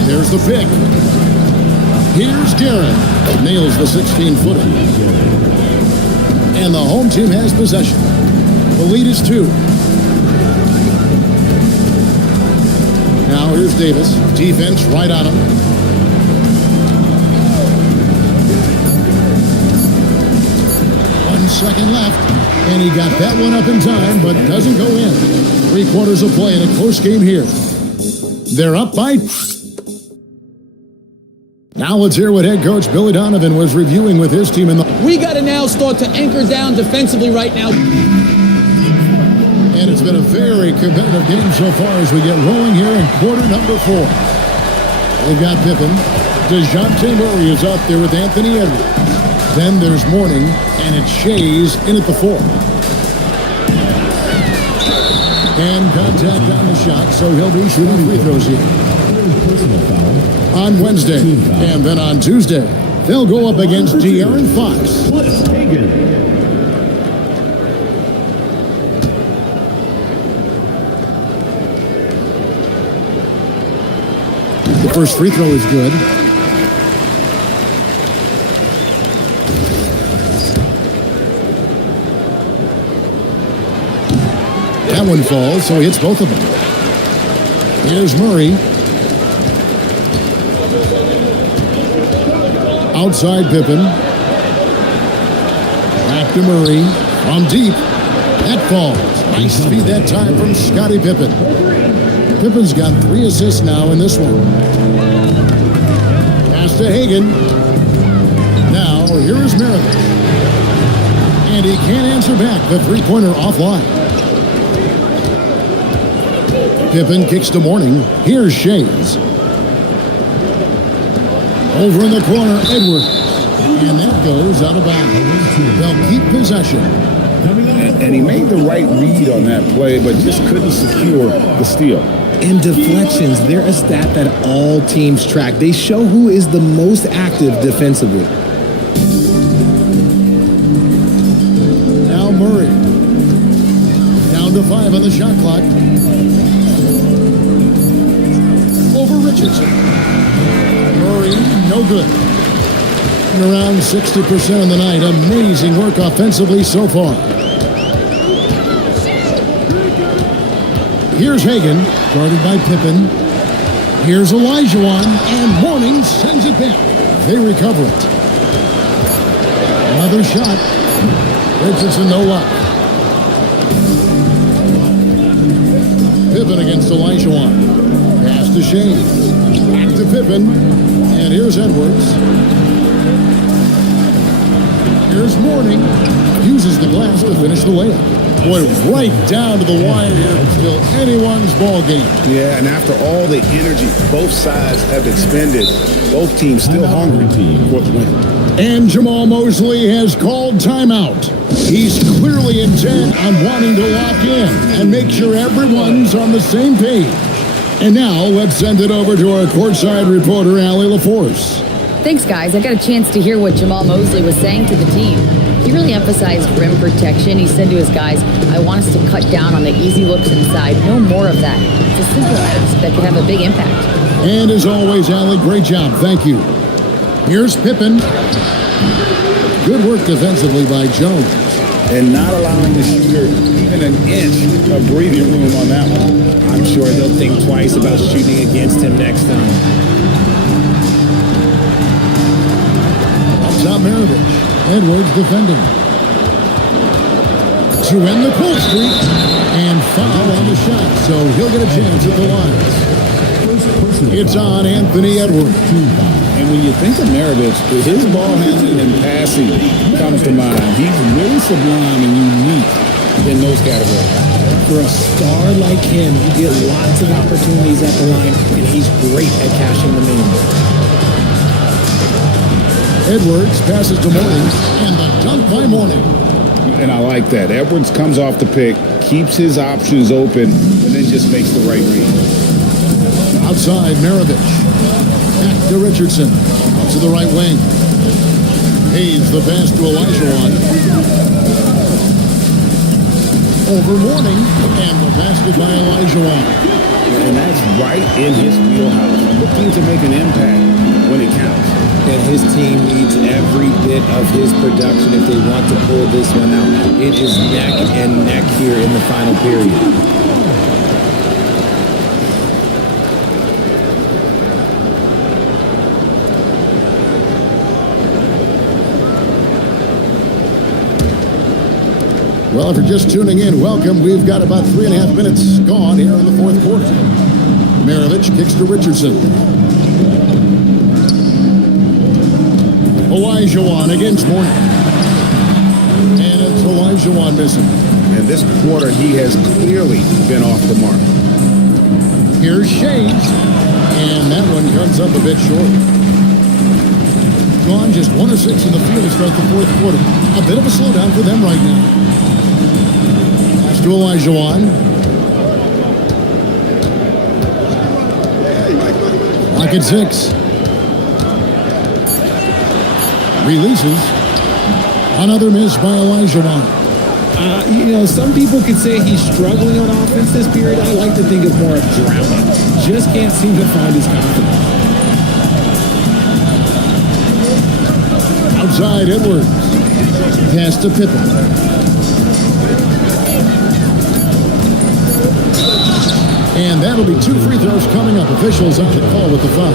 There's the pick. Here's Guerin. Nails the 16-footer. And the home team has possession. The lead is 2. Now here's Davis. Defense right on him. 1 second left. And he got that one up in time, but doesn't go in. 3 quarters of play in a close game here. They're up by... Now let's hear what head coach Billy Donovan was reviewing with his team in the... We got to now start to anchor down defensively right now. And it's been a very competitive game so far as we get rolling here in quarter number 4. They've got Pippen. DeJounte Murray is out there with Anthony Edwards. Then there's Mourning, and it's Shays in at the 4. And contact on the shot, so he'll be shooting free throws here. On Wednesday, and then on Tuesday, they'll go up against De'Aaron Fox. The first free throw is good. That one falls, so he hits both of them. Here's Murray. Outside Pippen. Back to Murray. From deep. That falls. Nice feed that time from Scottie Pippen. Pippen's got 3 assists now in this one. Pass to Hagan. Now, here is Maravich. And he can't answer back. The three-pointer offline. Pippen kicks to Mourning. Here's Shays. Over in the corner, Edwards. And that goes out of bounds. They'll keep possession. And he made the right read on that play, but just couldn't secure the steal. And deflections, they're a stat that all teams track. They show who is the most active defensively. Now Murray. Down to 5 on the shot clock. Over Richardson. Murray, no good. And around 60% on the night. Amazing work offensively so far. Here's Hagan, guarded by Pippen. Here's Olajuwon, and Mourning sends it back. They recover it. Another shot. Richardson, no luck. Pippen against Olajuwon. Pass to Shays. Back to Pippen. And here's Edwards. Here's Mourning. Uses the glass to finish the layup. Boy, right down to the wire here. Still anyone's ball game. Yeah, and after all the energy both sides have expended, both teams still hungry for the win. And Jamal Mosley has called timeout. He's clearly intent on wanting to lock in and make sure everyone's on the same page. And now let's send it over to our courtside reporter, Allie LaForce. Thanks, guys. I got a chance to hear what Jamal Mosley was saying to the team. He really emphasized rim protection. He said to his guys, I want us to cut down on the easy looks inside. No more of that. It's a simple ask that could have a big impact. And as always, Allie, great job. Thank you. Here's Pippen. Good work defensively by Jones. And not allowing the shooter even an inch of breathing room on that one. I'm sure they'll think twice about shooting against him next time. Up top, Maravich. Edwards defending. To end the pull streak. And foul on the shot, so he'll get a chance at the line. It's on Anthony Edwards. And when you think of Maravich, his ball handling and passing comes to mind. He's really sublime and unique in those categories. For a star like him, you get lots of opportunities at the line, and he's great at cashing them in. Edwards passes to Mourning, and the dunk by Mourning. And I like that. Edwards comes off the pick, keeps his options open, and then just makes the right read. Outside, Maravich. Back to Richardson. Out to the right wing. Hayes the pass to Olajuwon. Over Mourning, and the basket by Olajuwon. And that's right in his wheelhouse. Looking to make an impact when it counts. And his team needs every bit of his production if they want to pull this one out. It is neck and neck here in the final period. Well, if you're just tuning in, welcome. We've got about 3.5 minutes gone here in the fourth quarter. Maravich kicks to Richardson. Olajuwon against Mourning. And it's Olajuwon missing. And this quarter, he has clearly been off the mark. Here's Shades. And that one comes up a bit short. Gone just 1 of 6 in the field to start the fourth quarter. A bit of a slowdown for them right now. Pass to Olajuwon. Lock at 6. Releases. Another miss by Olajuwon. Some people could say he's struggling on offense this period. I like to think of more of drowning. Just can't seem to find his confidence. Outside, Edwards. Pass to Pippen. And that'll be 2 free throws coming up. Officials on the call with the foul.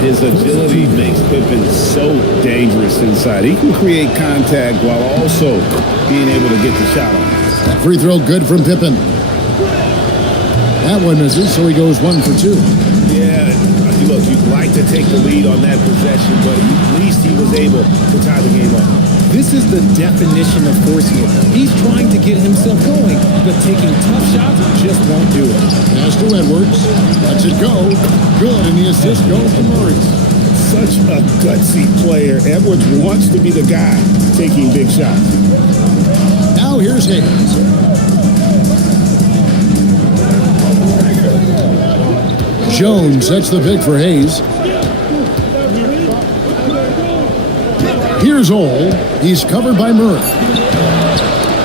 His agility makes Pippen so dangerous inside. He can create contact while also being able to get the shot on. That free throw good from Pippen. That one misses, so he goes 1 for 2. Yeah, look, you'd like to take the lead on that possession, but at least he was able to tie the game up. This is the definition of forcing it. He's trying to get himself going, but taking tough shots just won't do it. Pass to Edwards. Lets it go. Good, and the assist goes to Murray. Such a gutsy player. Edwards wants to be the guy taking big shots. Now here's Hayes. Jones sets the pick for Hayes. Here's Ole. He's covered by Murray.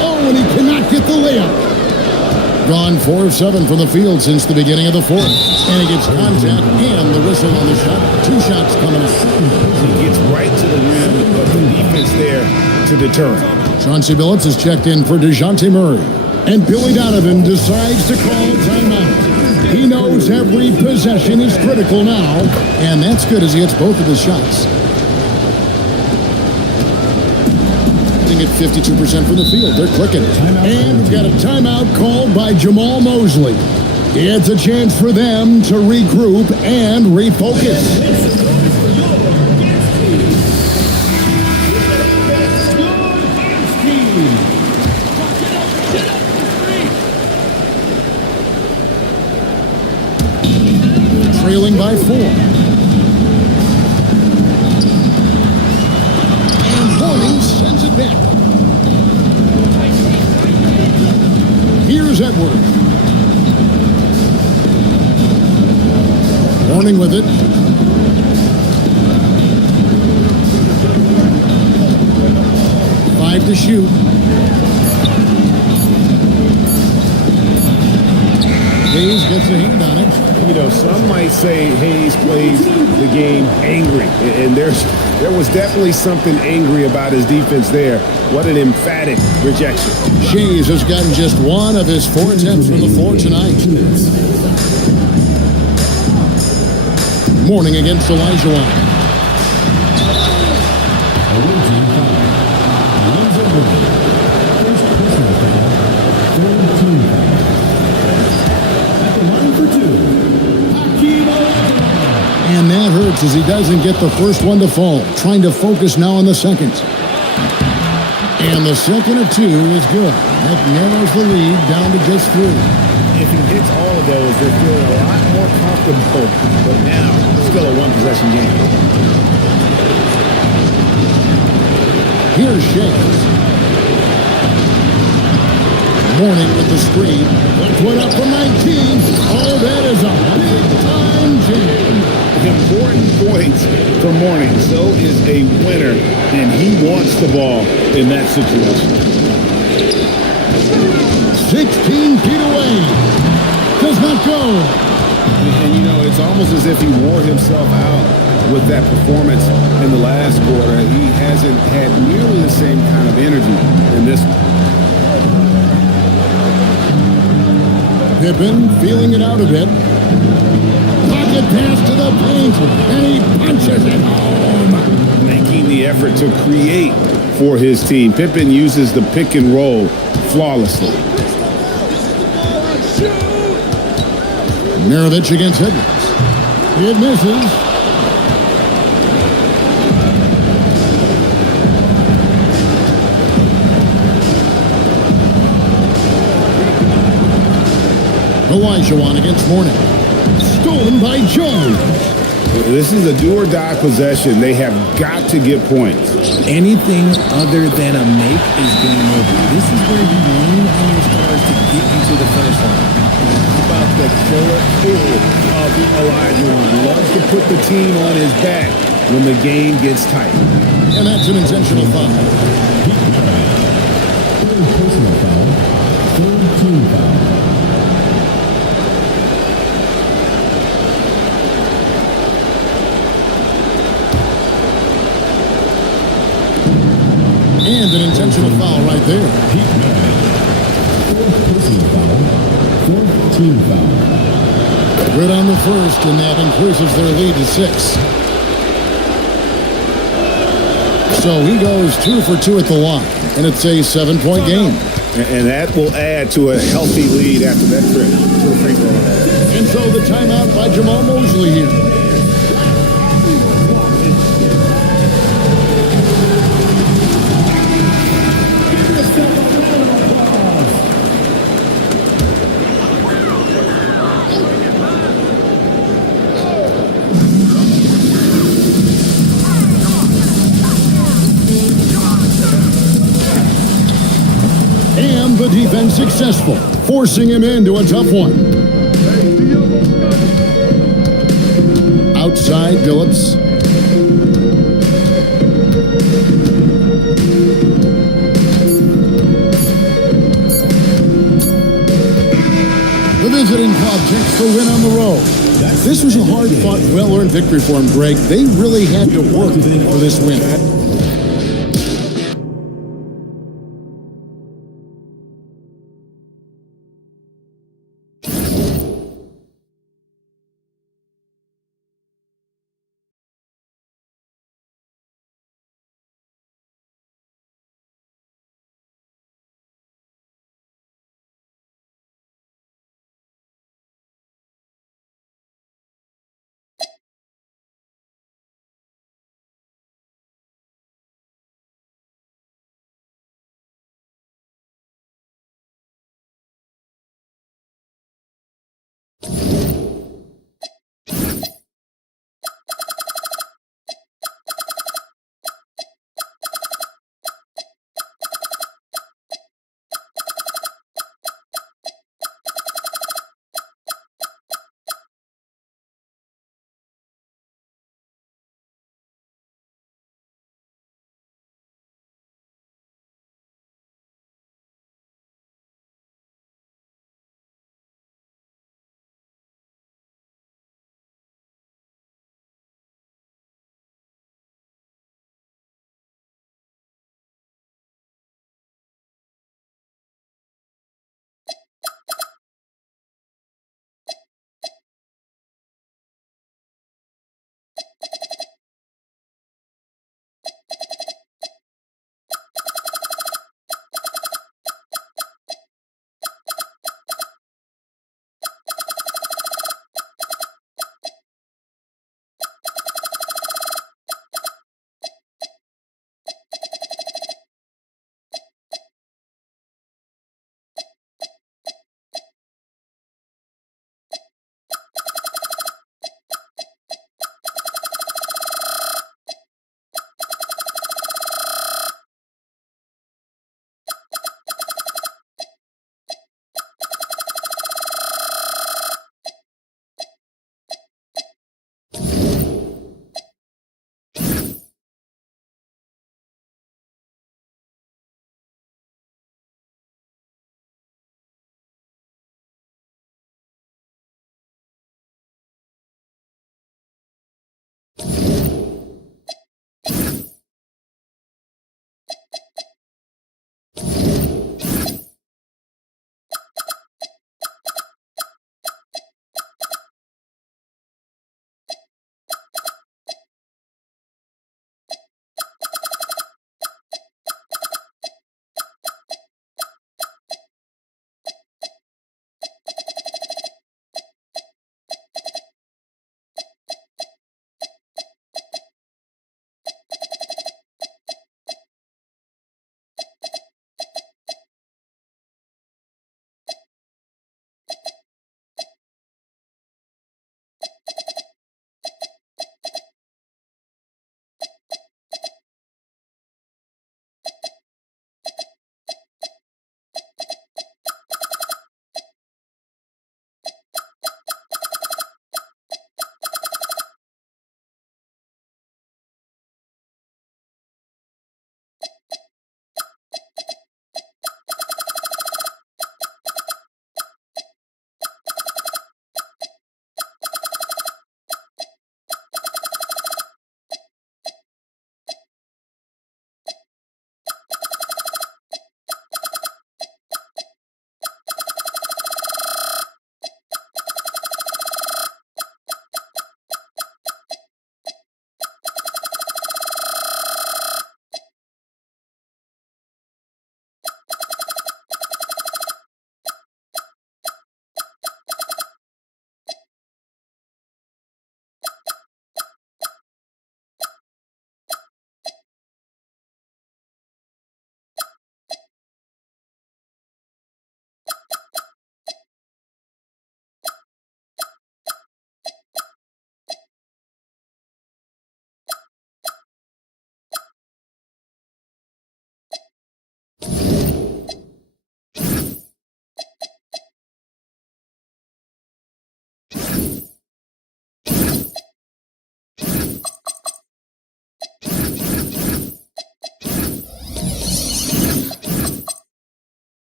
Oh, and he cannot get the layup. Gone 4 of 7 from the field since the beginning of the fourth. And he gets contact and the whistle on the shot. 2 shots coming up. He gets right to the rim, but the defense there to deter him. Chauncey Billups is checked in for DeJounte Murray. And Billy Donovan decides to call timeout. He knows every possession is critical now. And that's good as he hits both of his shots. At 52% from the field. They're clicking. And we've got a timeout called by Jamal Mosley. It's a chance for them to regroup and refocus. Trailing by 4. And Mourning sends it back. Here's Edwards. Mourning with it. 5 to shoot. Hayes gets a hand on it. You know, some might say Hayes plays the game angry, and there was definitely something angry about his defense there. What an emphatic rejection. Hayes has gotten just 1 of his 4 attempts from the floor tonight. Mourning against Olajuwon. And that hurts as he doesn't get the first one to fall. Trying to focus now on the second. And the second of 2 is good. That narrows the lead down to just 3. If he hits all of those, they're feeling a lot more comfortable. But now, still a one-possession game. Here's Hayes. Mourning with the screen. Puts one up from 19. Oh, that is a big-time jam. Important points for Mourning. So is a winner, and he wants the ball in that situation. 16 feet away. Does not go. And, you know, it's almost as if he wore himself out with that performance in the last quarter. He hasn't had nearly the same kind of energy in this one. Pippen feeling it out a bit. Pocket pass to the paint, and he punches it home. Making the effort to create for his team. Pippen uses the pick and roll flawlessly. Maravich against Edwards. It misses. Olajuwon against Mourning. Stolen by Jones. This is a do-or-die possession. They have got to get points. Anything other than a make is game over. This is where you lean on your stars to get you to the finish line. How about the killer of Olajuwon? Loves to put the team on his back when the game gets tight. And that's an intentional foul. Personal foul. Third team foul. And an intentional foul right there. Fourth personal foul. Fourth team foul. Good on the first, and that increases their lead to 6. So he goes 2 for 2 at the line, and it's a 7-point game. And that will add to a healthy lead after that trip to the free throw. And so the timeout by Jamal Mosley here. And the defense successful, forcing him into a tough one. Outside, Billups. The visiting club takes the win on the road. This was a hard-fought, well-earned victory for him, Greg. They really had to work for this win.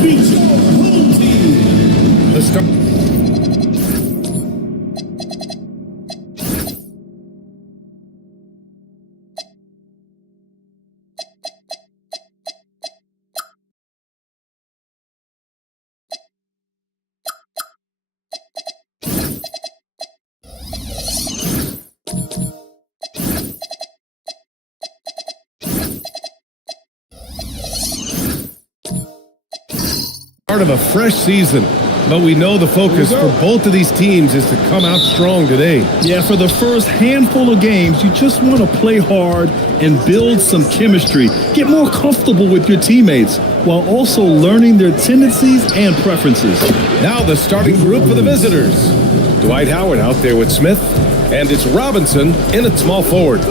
Let's meet your home team. The start. Part of a fresh season, but we know the focus for both of these teams is to come out strong today. Yeah, for the first handful of games, you just want to play hard and build some chemistry. Get more comfortable with your teammates while also learning their tendencies and preferences. Now the starting group for the visitors. Dwight Howard out there with Smith, and it's Robinson in at small forward.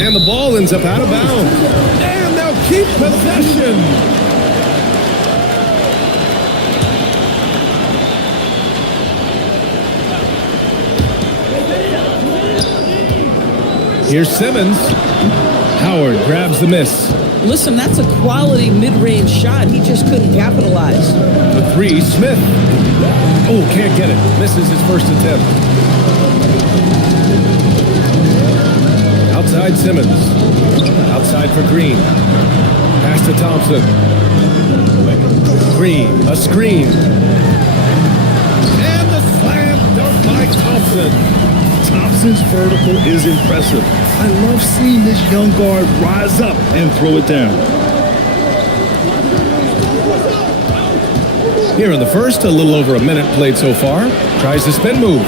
And the ball ends up out of bounds. And they'll keep possession. Here's Simmons. Howard grabs the miss. Listen, that's a quality mid-range shot. He just couldn't capitalize. The three, Smith. Oh, can't get it. Misses his first attempt. Outside Simmons. Outside for Green. Pass to Thompson. Green, a screen. And the slam dunk by Thompson. Thompson's vertical is impressive. I love seeing this young guard rise up and throw it down. Here in the first, a little over a minute played so far. Tries the spin move.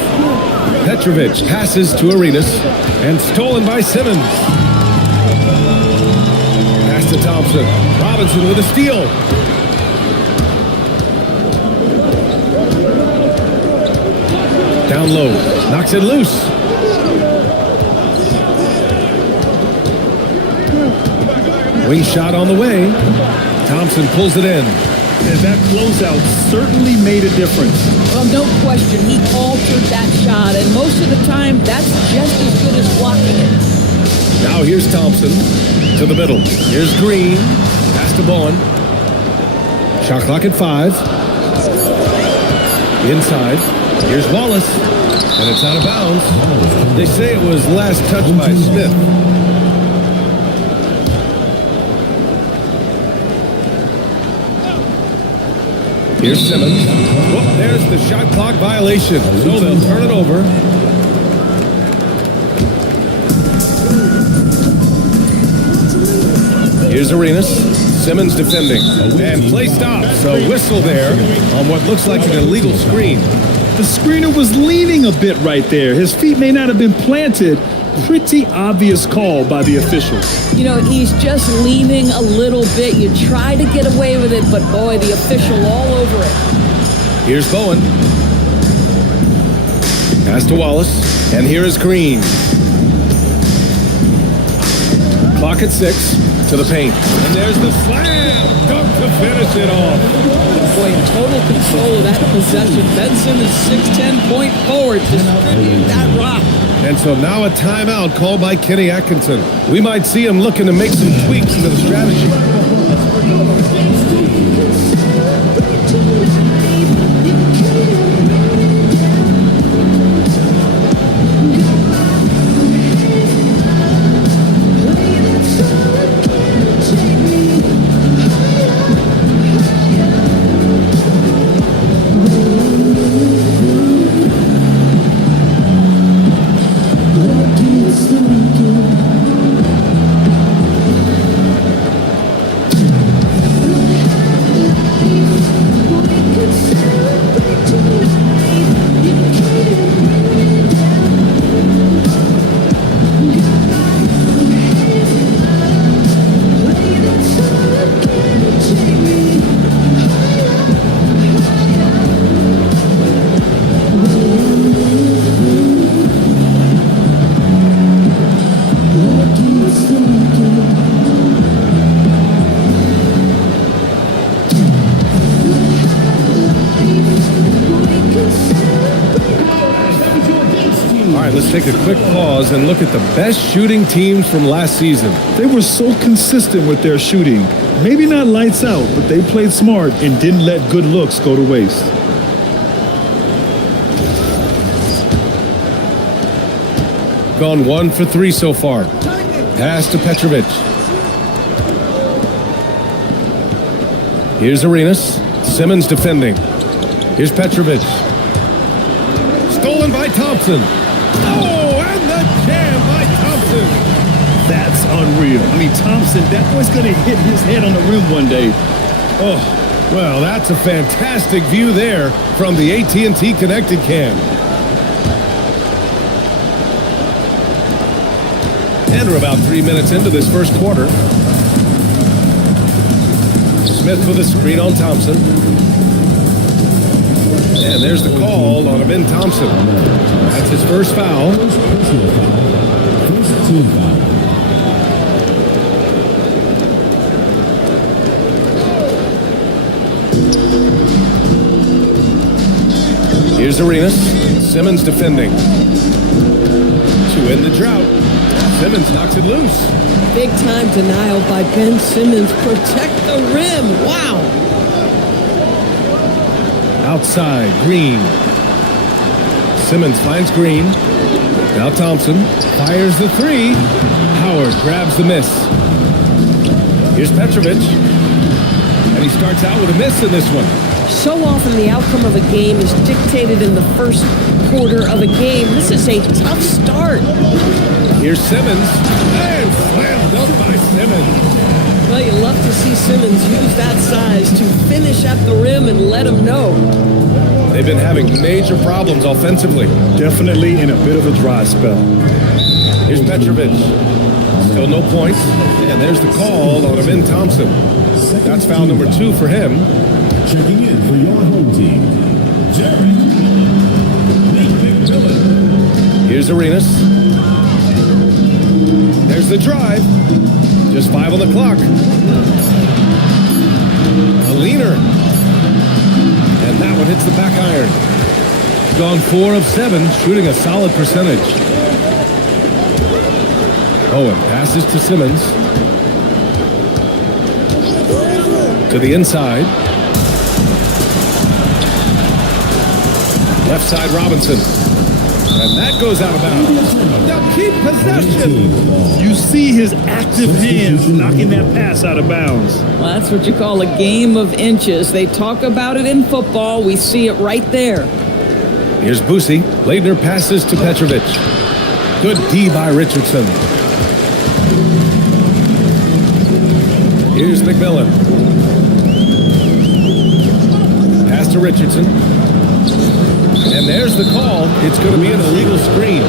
Petrovic passes to Arenas and stolen by Simmons. Pass to Thompson. Robinson with a steal. Down low. Knocks it loose. Wing shot on the way. Thompson pulls it in. And that closeout certainly made a difference. Well, no question, he altered that shot, and most of the time, that's just as good as blocking it. Now here's Thompson to the middle. Here's Green. Pass to Bowen. Shot clock at 5. Inside. Here's Wallace. And it's out of bounds. They say it was last touched by Smith. Here's Simmons. Whoop, there's the shot clock violation. So they'll turn it over. Here's Arenas. Simmons defending. And play stops. A whistle there on what looks like an illegal screen. The screener was leaning a bit right there. His feet may not have been planted. Pretty obvious call by the officials. You know, he's just leaning a little bit. You try to get away with it, but boy, the official all over it. Here's Bowen. Pass to Wallace. And here is Green. Clock at 6 to the paint. And there's the slam dunk to finish it off. Boy, in total control of that possession. Ben Simmons, 6'10" point forward, distributing that rock. And so now a timeout called by Kenny Atkinson. We might see him looking to make some tweaks to the strategy. All right, let's take a quick pause and look at the best shooting teams from last season. They were so consistent with their shooting. Maybe not lights out, but they played smart and didn't let good looks go to waste. Gone 1 for 3 so far. Pass to Petrovic. Here's Arenas. Simmons defending. Here's Petrovic. Stolen by Thompson. Oh, and the jam by Thompson. That's unreal. I mean, Thompson, that boy's going to hit his head on the rim one day. Oh, well, that's a fantastic view there from the AT&T Connected Cam. And we're about 3 minutes into this first quarter. Smith with a screen on Thompson. And there's the call on Amin Thompson. That's his first foul. First team foul. Here's Arenas. Simmons defending. To end the drought. Simmons knocks it loose. Big time denial by Ben Simmons. Protect the rim. Wow. Outside, Green. Simmons finds Green. Now Thompson fires the three. Howard grabs the miss. Here's Petrovic. And he starts out with a miss in this one. So often the outcome of a game is dictated in the first quarter of a game. This is a tough start. Here's Simmons. And slam dunk by Simmons. Well, you love to see Simmons use that size to finish at the rim and let him know. They've been having major problems offensively. Definitely in a bit of a dry spell. Here's Petrovic. Still no points. And there's the call on Amin Thompson. That's foul number 2 for him. Checking in for your home team, Jared McMillan. Here's Arenas. There's the drive. Just 5 on the clock. A leaner. And that one hits the back iron. Gone 4 of 7, shooting a solid percentage. Owen passes to Simmons. To the inside. Left side Robinson. And that goes out of bounds. Now keep possession. You see his active hands knocking that pass out of bounds. Well, that's what you call a game of inches. They talk about it in football. We see it right there. Here's Boosie. Leitner passes to Petrovic. Good D by Richardson. Here's McMillan. Pass to Richardson. And there's the call. It's going to be an illegal screen.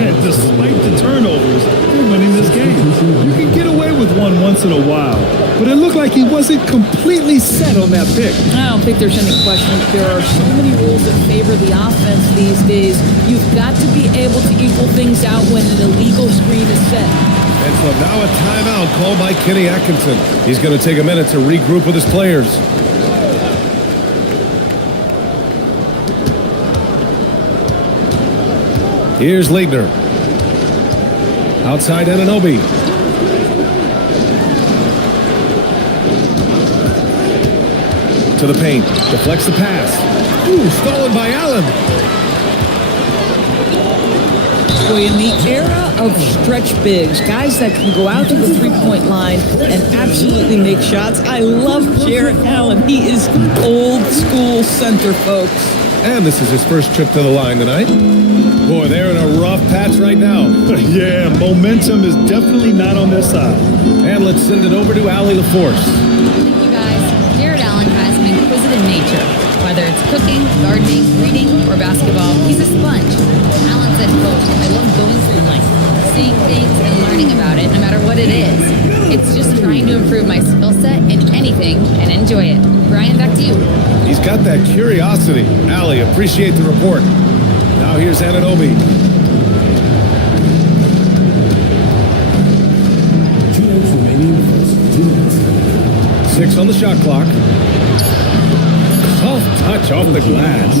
And despite the turnovers, they're winning this game. You can get away with one once in a while, but it looked like he wasn't completely set on that pick. I don't think there's any question. There are so many rules that favor the offense these days. You've got to be able to equal things out when an illegal screen is set. And so now a timeout called by Kenny Atkinson. He's going to take a minute to regroup with his players. Here's Leitner. Outside Anunoby. To the paint. Deflects the pass. Ooh, stolen by Allen. Boy, in the era of stretch bigs, guys that can go out to the three-point line and absolutely make shots, I love Jarrett Allen. He is old school center, folks. And this is his first trip to the line tonight. Boy, they're in a rough patch right now. Yeah, momentum is definitely not on their side. And let's send it over to Allie LaForce. You guys, Jared Allen has an inquisitive nature. Whether it's cooking, gardening, reading, or basketball, he's a sponge. Allen said, quote, I love going through life, seeing things and learning about it, no matter what it is. It's just trying to improve my skill set in anything and enjoy it. Brian, back to you. He's got that curiosity. Allie, appreciate the report. Now here's Anunoby. 2 minutes remaining. 2 minutes. 6 on the shot clock. Soft touch off the glass.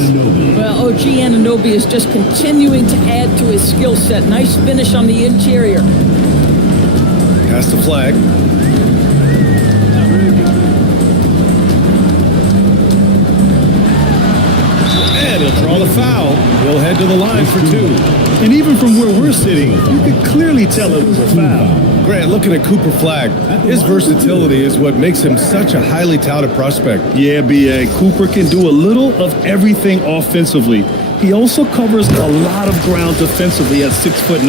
Well, OG Anunoby is just continuing to add to his skill set. Nice finish on the interior. Pass the flag. And he'll draw the foul. He'll head to the line for 2. And even from where we're sitting, you could clearly tell it was a foul. Grant, looking at Cooper Flagg, his versatility is what makes him such a highly touted prospect. Yeah, B.A. Cooper can do a little of everything offensively. He also covers a lot of ground defensively at 6'9".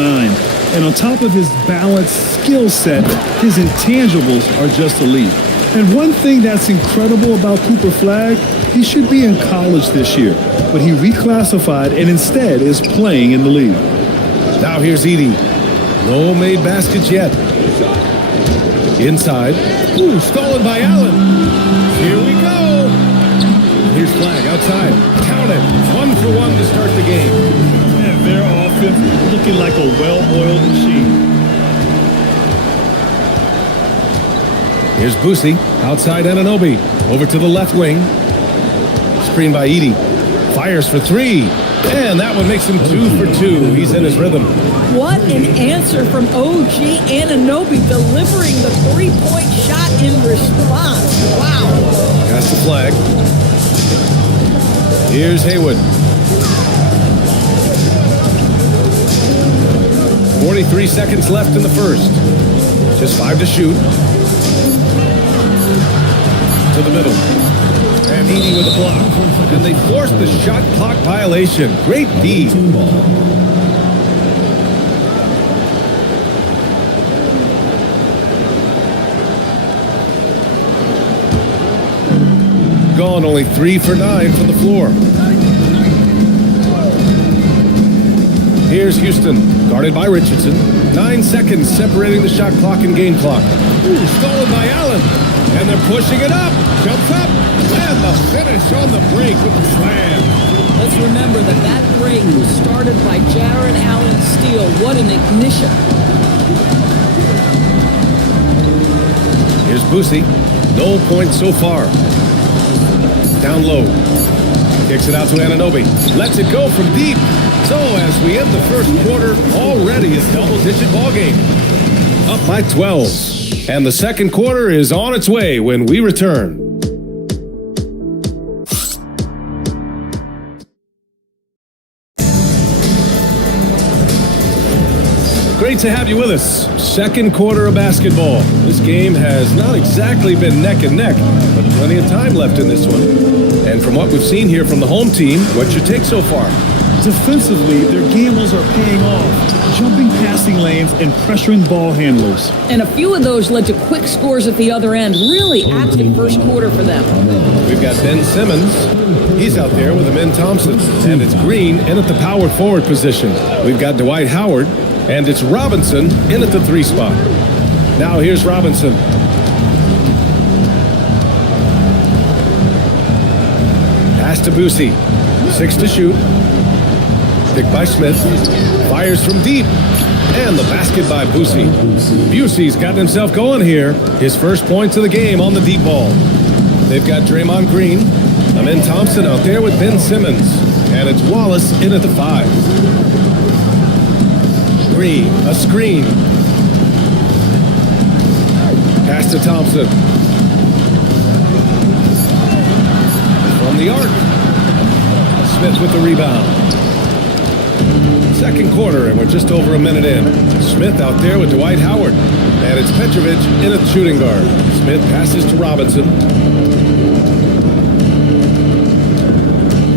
And on top of his balanced skill set, his intangibles are just elite. And one thing that's incredible about Cooper Flagg, he should be in college this year, but he reclassified and instead is playing in the league. Now here's Edey. No made baskets yet. Inside. Ooh, stolen by Allen. Here we go. Here's Flagg outside. Count it. 1 for 1 to start the game. Man, their offense looking like a well-oiled machine. Here's Boosie. Outside Anunoby. Over to the left wing. Screen by Edey. Fires for 3. And that one makes him 2 for 2. He's in his rhythm. What an answer from OG Anunoby, delivering the three-point shot in response. Wow. Pass the flag. Here's Haywood. 43 seconds left in the first. Just 5 to shoot. To the middle. And Edey with a block. And they forced the shot clock violation. Great D. Gone only 3 for 9 from the floor. Here's Houston, guarded by Richardson. 9 seconds separating the shot clock and game clock. Ooh, stolen by Allen. And they're pushing it up. Jumps up. And the finish on the break with the slam. Let's remember that break was started by Jarrett Allen's steal. What an ignition. Here's Boosie. No points so far. Down low. Kicks it out to Anunoby. Lets it go from deep. So as we end the first quarter, already a double-digit ball game. Up by 12. And the second quarter is on its way when we return. Great to have you with us. Second quarter of basketball. This game has not exactly been neck and neck, but plenty of time left in this one. And from what we've seen here from the home team, what's your take so far? Defensively, their gambles are paying off, jumping passing lanes and pressuring ball handlers. And a few of those led to quick scores at the other end. Really active first quarter for them. We've got Ben Simmons. He's out there with Amin Thompson. And it's Green in at the power forward position. We've got Dwight Howard. And it's Robinson in at the 3 spot. Now here's Robinson. Pass to Boosie. 6 to shoot. Picked by Smith. Fires from deep. And the basket by Boosie. Busey's gotten himself going here. His first points of the game on the deep ball. They've got Draymond Green. Amin Thompson out there with Ben Simmons. And it's Wallace in at the 5. A screen. Pass to Thompson. From the arc. Smith with the rebound. Second quarter, and we're just over a minute in. Smith out there with Dwight Howard. And it's Petrovic in at the shooting guard. Smith passes to Robinson.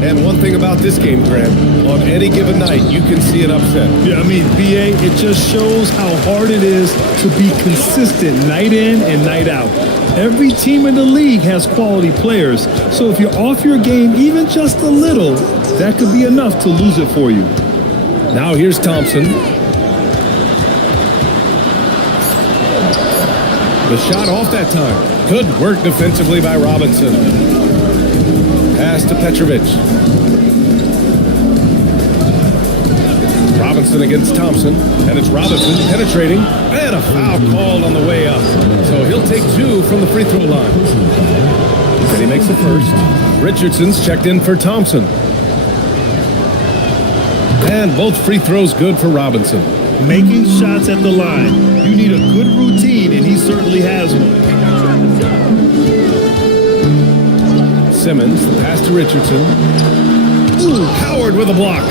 And one thing about this game, Grant, on any given night, you can see an upset. Yeah, I mean, BA, it just shows how hard it is to be consistent night in and night out. Every team in the league has quality players, so if you're off your game even just a little, that could be enough to lose it for you. Now here's Thompson. The shot off that time. Good work defensively by Robinson. Pass to Petrovic. Robinson against Thompson, and it's Robinson penetrating, and a foul called on the way up. So he'll take 2 from the free throw line. And he makes the first. Richardson's checked in for Thompson. And both free throws good for Robinson. Making shots at the line. You need a good routine, and he certainly has one. Simmons, the pass to Richardson. Ooh, Howard with a block.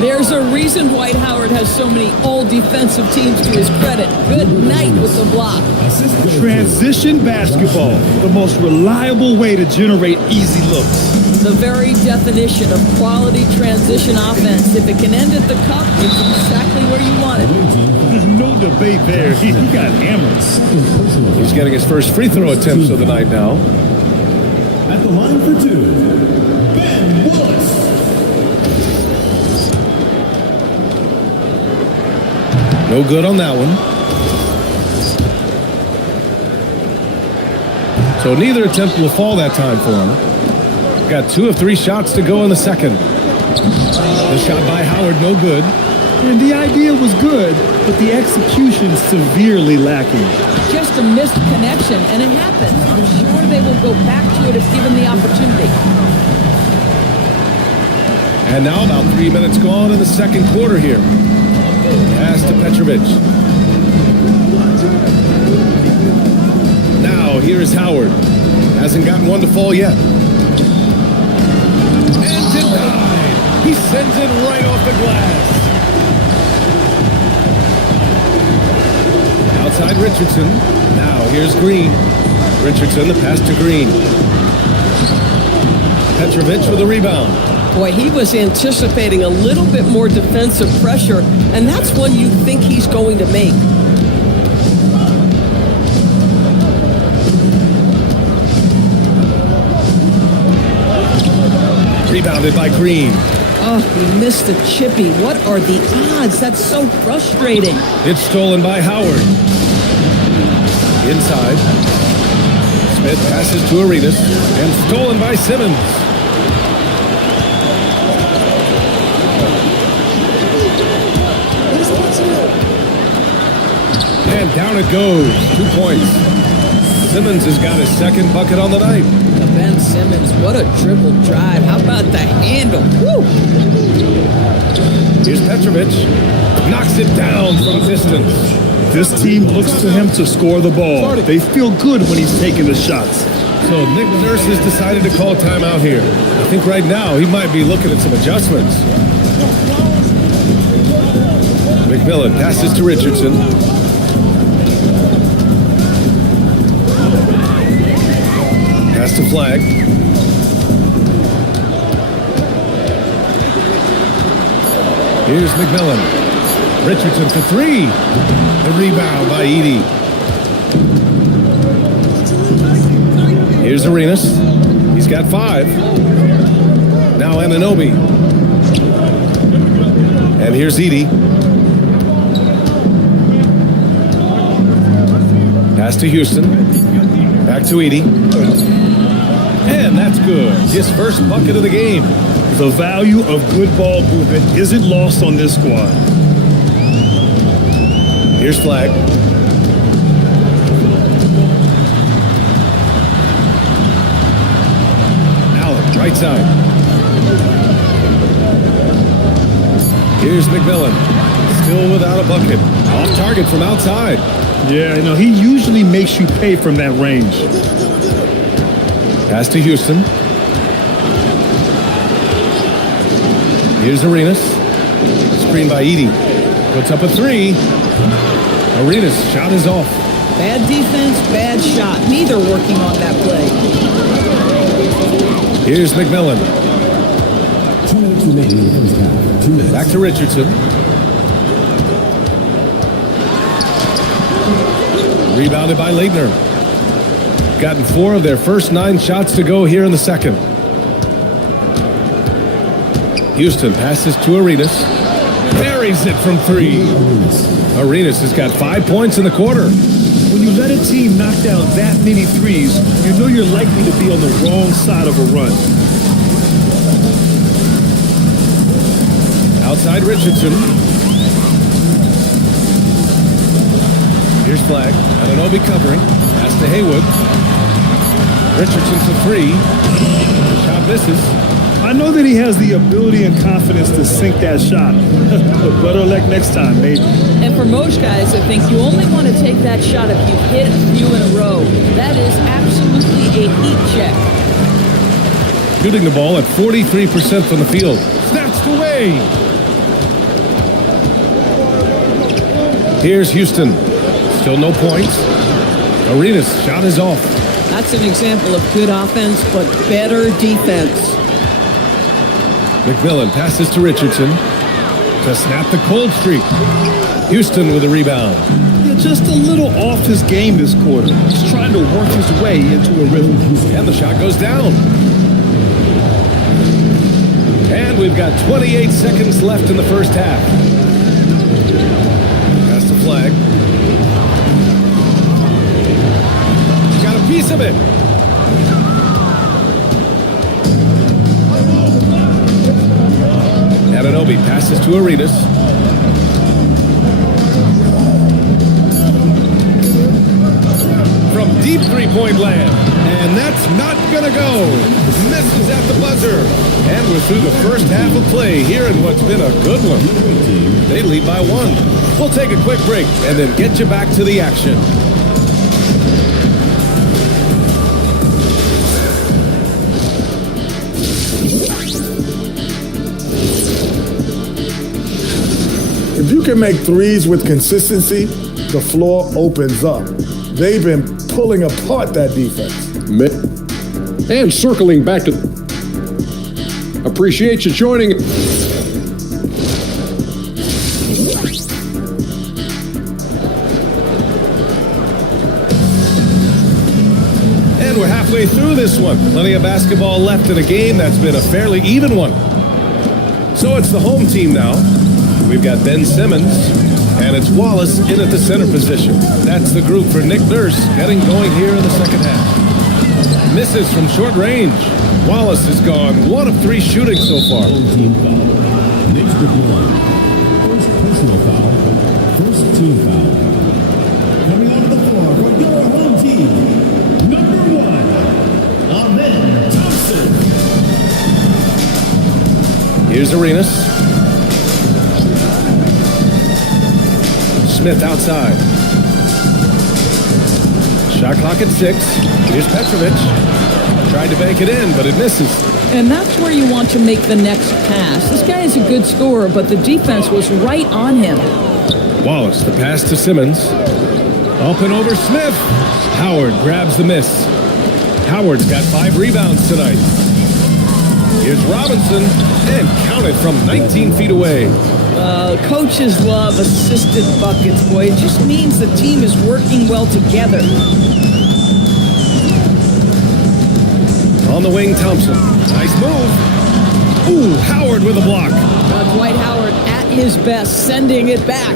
There's a reason Dwight Howard has so many all-defensive teams to his credit. Good night with the block. Transition basketball, the most reliable way to generate easy looks. The very definition of quality transition offense. If it can end at the cup, it's exactly where you want it. No debate there. He got hammered. He's getting his first free throw attempts of the night now. At the line for two, Ben Willis. No good on that one. So neither attempt will fall that time for him. Got 2 of 3 shots to go in the second. The shot by Howard, no good. And the idea was good, but the execution severely lacking. Just a missed connection, and it happens. I'm sure they will go back to it if given the opportunity. And now about 3 minutes gone in the second quarter here. Pass to Petrovic. Now here's Howard. Hasn't gotten one to fall yet. And denied. He sends it right off the glass. Outside Richardson. Now here's Green. Richardson, the pass to Green. Petrovic with a rebound. Boy, he was anticipating a little bit more defensive pressure, and that's one you think he's going to make. Rebounded by Green. Oh, he missed the chippy. What are the odds? That's so frustrating. It's stolen by Howard. Inside. Smith passes to Arenas and stolen by Simmons. And down it goes. 2 points. Simmons has got his second bucket on the night. Ben Simmons, what a dribble drive. How about the handle? Woo! Here's Petrovic. Knocks it down from distance. This team looks to him to score the ball. They feel good when he's taking the shots. So Nick Nurse has decided to call timeout here. I think right now he might be looking at some adjustments. McMillan passes to Richardson. Pass to Flag. Here's McMillan. Richardson for 3. The rebound by Edey. Here's Arenas. He's got 5. Now Anunoby. And here's Edey. Pass to Houston. Back to Edey. And that's good. His first bucket of the game. The value of good ball movement isn't lost on this squad. Here's Flag. Allen, right side. Here's McMillan. Still without a bucket. Off target from outside. Yeah, you know, he usually makes you pay from that range. Pass to Houston. Here's Arenas. Screen by Edey. Puts up a 3. Arenas' shot is off. Bad defense, bad shot. Neither working on that play. Here's McMillan. Back to Richardson. Rebounded by Leitner. Gotten 4 of their first 9 shots to go here in the second. Houston passes to Arenas. Buries it from 3. Arenas has got 5 points in the quarter. When you let a team knock down that many threes, you know you're likely to be on the wrong side of a run. Outside Richardson. Here's Flag. Anunoby covering. Pass to Haywood. Richardson for 3. Shot misses. I know that he has the ability and confidence to sink that shot. But better luck next time, maybe. And for most guys, I think you only want to take that shot if you've hit a few in a row. That is absolutely a heat check. Shooting the ball at 43% from the field. Snatched away. Here's Houston. Still no points. Arenas' shot is off. That's an example of good offense, but better defense. McMillan passes to Richardson to snap the cold streak. Houston with a rebound. Yeah, just a little off his game this quarter. He's trying to work his way into a rhythm. And the shot goes down. And we've got 28 seconds left in the first half. Pass the flag. Got a piece of it. Anunoby passes to Arenas. From deep three-point land. And that's not gonna go. Misses at the buzzer. And we're through the first half of play here in what's been a good one. They lead by 1. We'll take a quick break and then get you back to the action. If you can make threes with consistency, the floor opens up. They've been pulling apart that defense. And circling back to... Appreciate you joining. And we're halfway through this one. Plenty of basketball left in a game that's been a fairly even one. So it's the home team now. We've got Ben Simmons, and it's Wallace in at the center position. That's the group for Nick Nurse getting going here in the second half. Misses from short range. Wallace has gone 1 of 3 shooting so far. Team foul. Knicks with 1. First personal foul. First team foul. Coming onto the floor for your home team. Number 1, Amen Thompson. Here's Arenas. Smith outside. Shot clock at 6. Here's Petrovic. Tried to bank it in, but it misses. And that's where you want to make the next pass. This guy is a good scorer, but the defense was right on him. Wallace, the pass to Simmons. Up and over Smith. Howard grabs the miss. Howard's got 5 rebounds tonight. Here's Robinson, and counted from 19 feet away. Coaches love assisted buckets, boy. It just means the team is working well together. On the wing, Thompson. Nice move. Ooh, Howard with a block. Dwight Howard at his best, sending it back.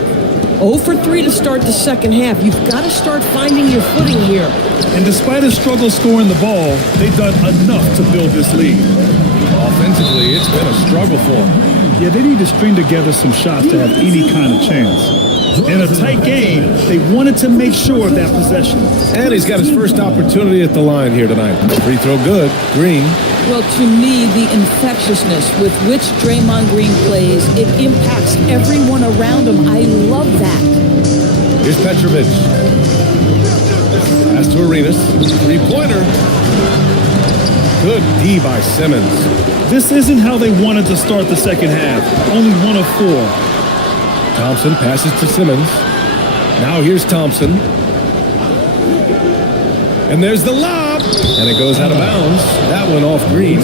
0 for 3 to start the second half. You've got to start finding your footing here. And despite a struggle scoring the ball, they've done enough to build this lead. Offensively, it's been a struggle for them. Yeah, they need to string together some shots to have any kind of chance. In a tight game, they wanted to make sure of that possession. And he's got his first opportunity at the line here tonight. Free throw good. Green. Well, to me, the infectiousness with which Draymond Green plays, it impacts everyone around him. I love that. Here's Petrovic. Pass to Arenas. 3-pointer. Good D by Simmons. This isn't how they wanted to start the second half. Only 1 of 4. Thompson passes to Simmons. Now here's Thompson. And there's the lob. And it goes out of bounds. That one off Green.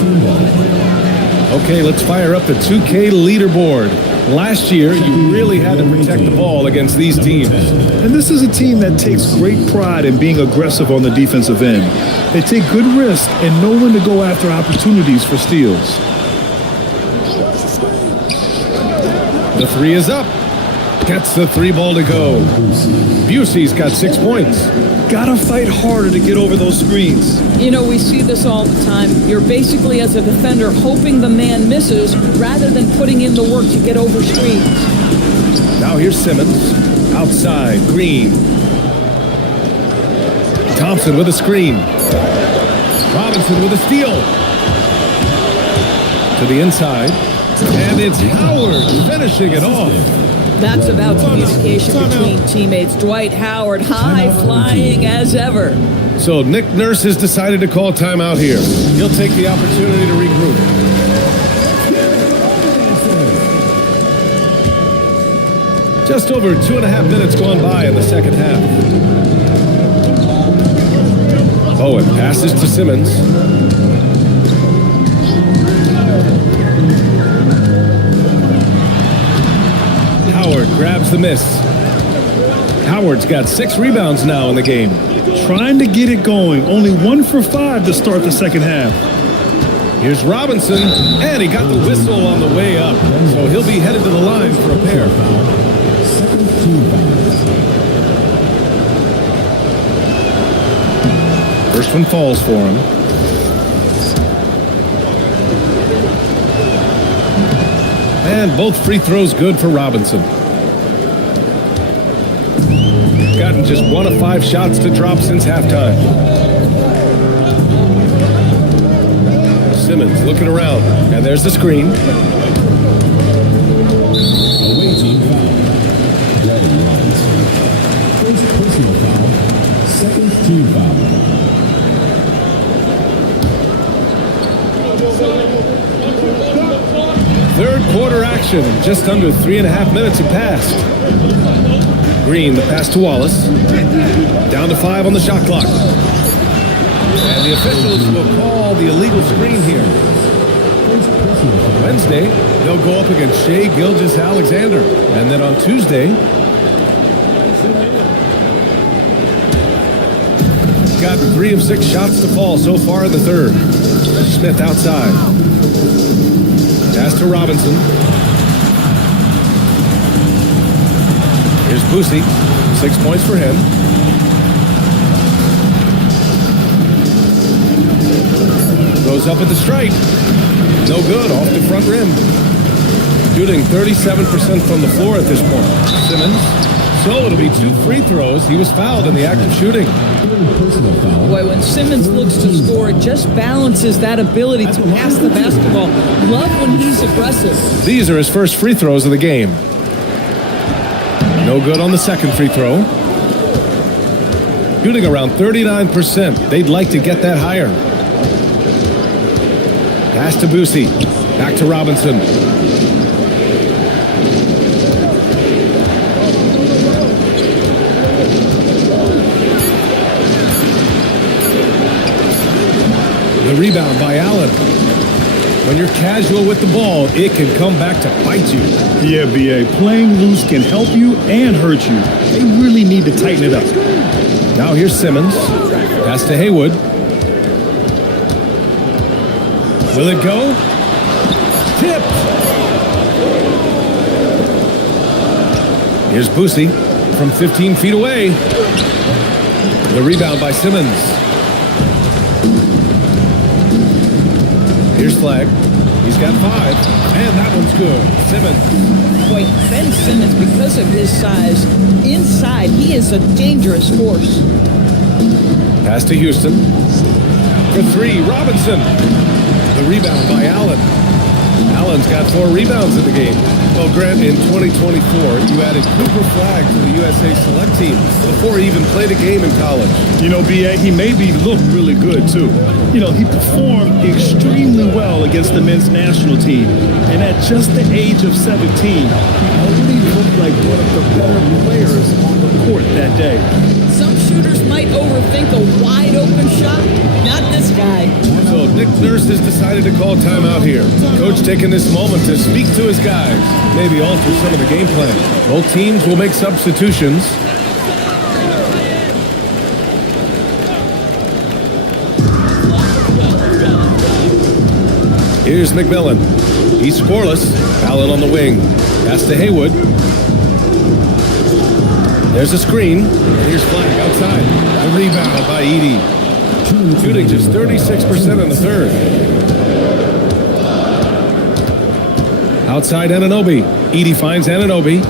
Okay, let's fire up the 2K leaderboard. Last year, you really had to protect the ball against these teams. And this is a team that takes great pride in being aggressive on the defensive end. They take good risks and know when to go after opportunities for steals. The 3 is up. Gets the 3 ball to go. Busey's got 6 points. Gotta fight harder to get over those screens. You know, we see this all the time. You're basically, as a defender, hoping the man misses rather than putting in the work to get over screens. Now here's Simmons. Outside, Green. Thompson with a screen. Robinson with a steal. To the inside. And it's Howard finishing it off. That's about communication between teammates. Dwight Howard, high flying as ever. So Nick Nurse has decided to call timeout here. He'll take the opportunity to regroup. Just over 2.5 minutes gone by in the second half. Bowen passes to Simmons. Howard grabs the miss. Howard's got 6 rebounds now in the game. Trying to get it going. Only 1 for 5 to start the second half. Here's Robinson, and he got the whistle on the way up. So he'll be headed to the line for a pair. First one falls for him. And both free throws good for Robinson. Gotten just 1 of 5 shots to drop since halftime. Simmons looking around, and there's the screen. Away team foul. Red lines. First personal foul. Second team foul. Third quarter action. Just under 3.5 minutes have passed. Green, the pass to Wallace. Down to 5 on the shot clock. And the officials will call the illegal screen here. Wednesday, they'll go up against Shai Gilgeous-Alexander. And then on Tuesday, got 3 of 6 shots to fall so far in the third. Smith outside. Pass to Robinson. Here's Boosie. 6 points for him. Goes up at the stripe. No good, off the front rim. Shooting 37% from the floor at this point. Simmons. So it'll be 2 free throws. He was fouled in the act of shooting. Boy, when Simmons looks to score, it just balances that ability to pass the basketball. Love when he's aggressive. These are his first free throws of the game. No good on the second free throw. Shooting around 39%. They'd like to get that higher. Pass to Boosie. Back to Robinson. The rebound by Allen. When you're casual with the ball, it can come back to bite you. Yeah, B.A. Playing loose can help you and hurt you. They really need to tighten it up. Now here's Simmons. Pass to Haywood. Will it go? Tipped. Here's Boosie from 15 feet away. The rebound by Simmons. Here's Flag. He's got 5. And that one's good. Simmons. Boy, Ben Simmons, because of his size, inside, he is a dangerous force. Pass to Houston. For 3, Robinson. The rebound by Allen. Allen's got 4 rebounds in the game. Well, Grant, in 2024, you added Cooper Flag to the USA Select Team before he even played a game in college. You know, B.A., he maybe looked really good, too. You know, he performed extremely well against the men's national team. And at just the age of 17, he already looked like one of the better players on the court that day. Some shooters might overthink a wide-open shot. Not this guy. So Nick Nurse has decided to call timeout here. Coach taking this moment to speak to his guys, maybe alter some of the game plan. Both teams will make substitutions. Here's McMillan. He's scoreless. Allen on the wing. Pass to Haywood. There's a screen. And here's Flag outside. A rebound by Edey. Shooting just 36% in the third. Outside Anunoby. Edey finds Anunoby.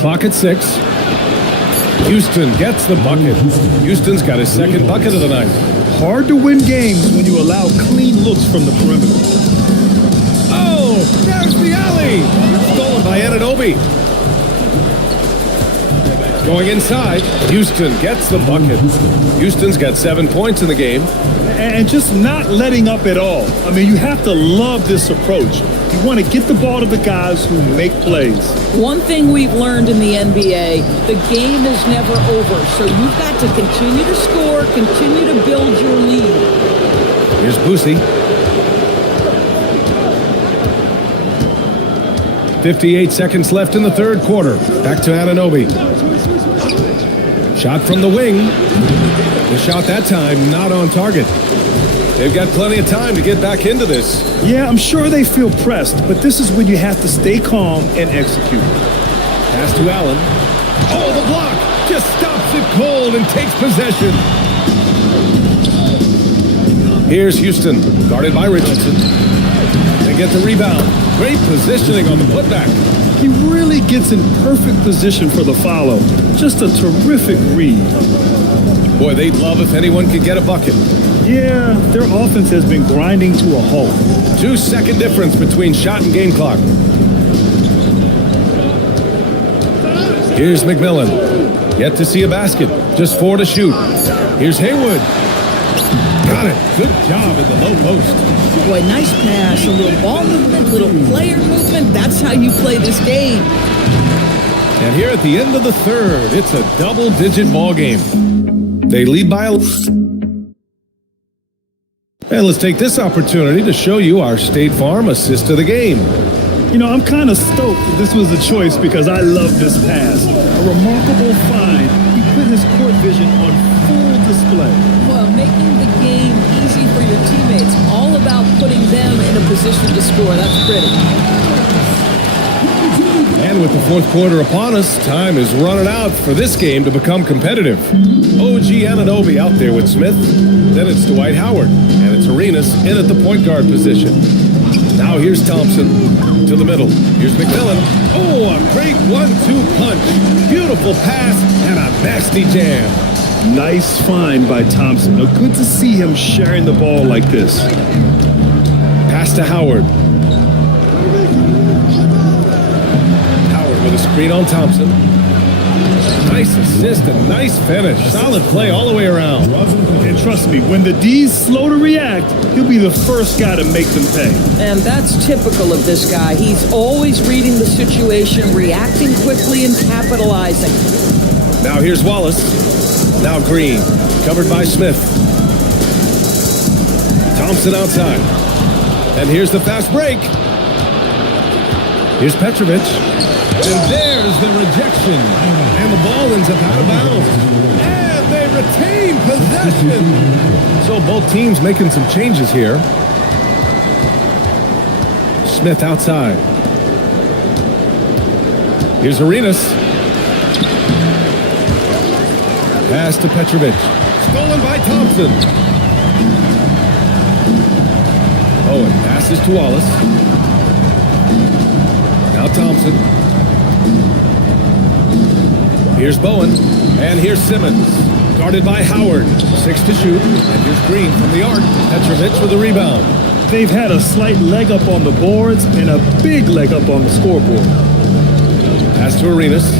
Clock at 6. Houston gets the bucket. Houston's got his second bucket of the night. Hard to win games when you allow clean looks from the perimeter. Oh, there's the alley. Stolen by Anunoby. Going inside, Houston gets the bucket. Houston's got 7 points in the game. And just not letting up at all. I mean, you have to love this approach. You want to get the ball to the guys who make plays. One thing we've learned in the NBA, the game is never over. So you've got to continue to score, continue to build your lead. Here's Boosie. 58 seconds left in the third quarter. Back to Anunoby. Shot from the wing. The shot that time not on target. They've got plenty of time to get back into this. Yeah, I'm sure they feel pressed, but this is when you have to stay calm and execute. Pass to Allen. Oh, the block just stops it cold and takes possession. Here's Houston, guarded by Richardson. They get the rebound. Great positioning on the putback. He really gets in perfect position for the follow. Just a terrific read. Boy, they'd love if anyone could get a bucket. Yeah, their offense has been grinding to a halt. 2-second difference between shot and game clock. Here's McMillan. Yet to see a basket. Just 4 to shoot. Here's Haywood. Got it. Good job in the low post. Boy, nice pass. A little ball movement, little player movement. That's how you play this game. And here at the end of the third, it's a double-digit ball game. They lead by a... And let's take this opportunity to show you our State Farm assist of the game. You know, I'm kind of stoked that this was a choice because I love this pass. A remarkable find. He put his court vision on full display. Well, making the game easy for your teammates. All about putting them in a position to score. That's pretty. And with the fourth quarter upon us, time is running out for this game to become competitive. OG Anunoby out there with Smith. Then it's Dwight Howard. And it's Arenas in at the point guard position. Now here's Thompson to the middle. Here's McMillan. Oh, a great 1-2 punch. Beautiful pass and a nasty jam. Nice find by Thompson. Now, good to see him sharing the ball like this. Pass to Howard. Howard with a screen on Thompson. Nice assist and nice finish. Solid play all the way around. And trust me, when the D's slow to react, he'll be the first guy to make them pay. And that's typical of this guy. He's always reading the situation, reacting quickly and capitalizing. Now here's Wallace. Now Green, covered by Smith. Thompson outside. And here's the fast break. Here's Petrovic. And there's the rejection. And the ball ends up out of bounds. And they retain possession. So both teams making some changes here. Smith outside. Here's Arenas. Pass to Petrovic. Stolen by Thompson. Owen passes to Wallace. Now Thompson. Here's Bowen. And here's Simmons. Guarded by Howard. 6 to shoot. And here's Green from the arc. Petrovic with a rebound. They've had a slight leg up on the boards and a big leg up on the scoreboard. Pass to Arenas.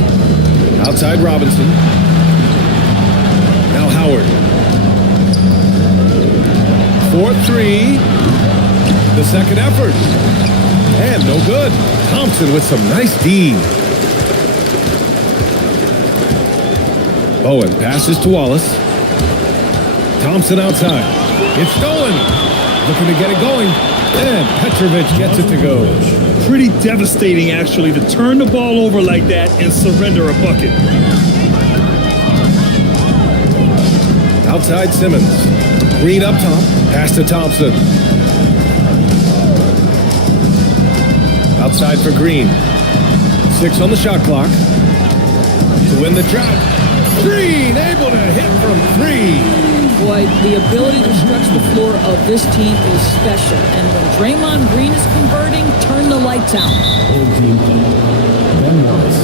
Outside Robinson. Now Howard. 4-3. The second effort. And no good. Thompson with some nice D. Bowen passes to Wallace. Thompson outside. It's stolen. Looking to get it going. And Petrovic gets it to go. Pretty devastating, actually, to turn the ball over like that and surrender a bucket. Outside Simmons. Green up top. Pass to Thompson. Outside for Green. 6 on the shot clock. To win the drought. Green able to hit from 3. Boy, the ability to stretch the floor of this team is special. And when Draymond Green is converting, turn the lights out. Ben Wallace.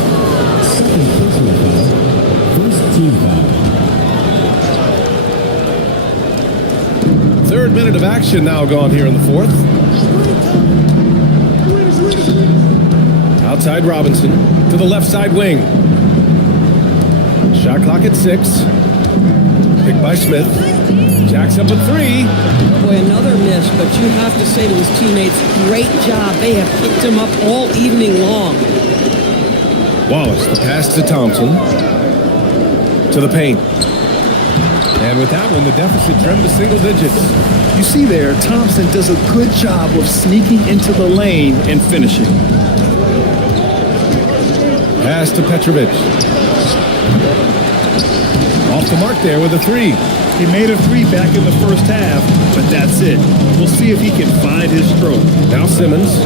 Second personal foul. First team Third minute of action now gone here in the fourth. Outside Robinson to the left side wing. Shot clock at 6. Picked by Smith. Jacks up a 3. Boy, another miss, but you have to say to his teammates, great job. They have picked him up all evening long. Wallace, the pass to Thompson. To the paint. And with that one, the deficit trimmed to single digits. You see there, Thompson does a good job of sneaking into the lane and finishing. Pass to Petrovic. Off the mark there with a 3. He made a 3 back in the first half, but that's it. We'll see if he can find his stroke. Now Simmons.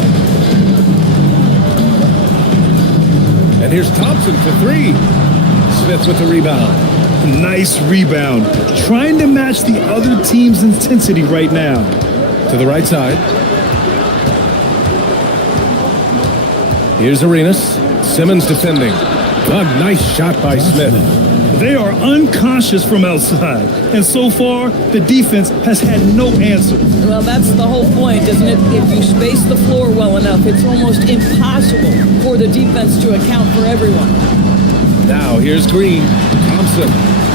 And here's Thompson for 3. Smith with the rebound. Nice rebound. Trying to match the other team's intensity right now. To the right side. Here's Arenas. Simmons defending. A nice shot by Smith. They are unconscious from outside, and so far, the defense has had no answer. Well, that's the whole point, isn't it? If you space the floor well enough, it's almost impossible for the defense to account for everyone. Now, here's Green. Thompson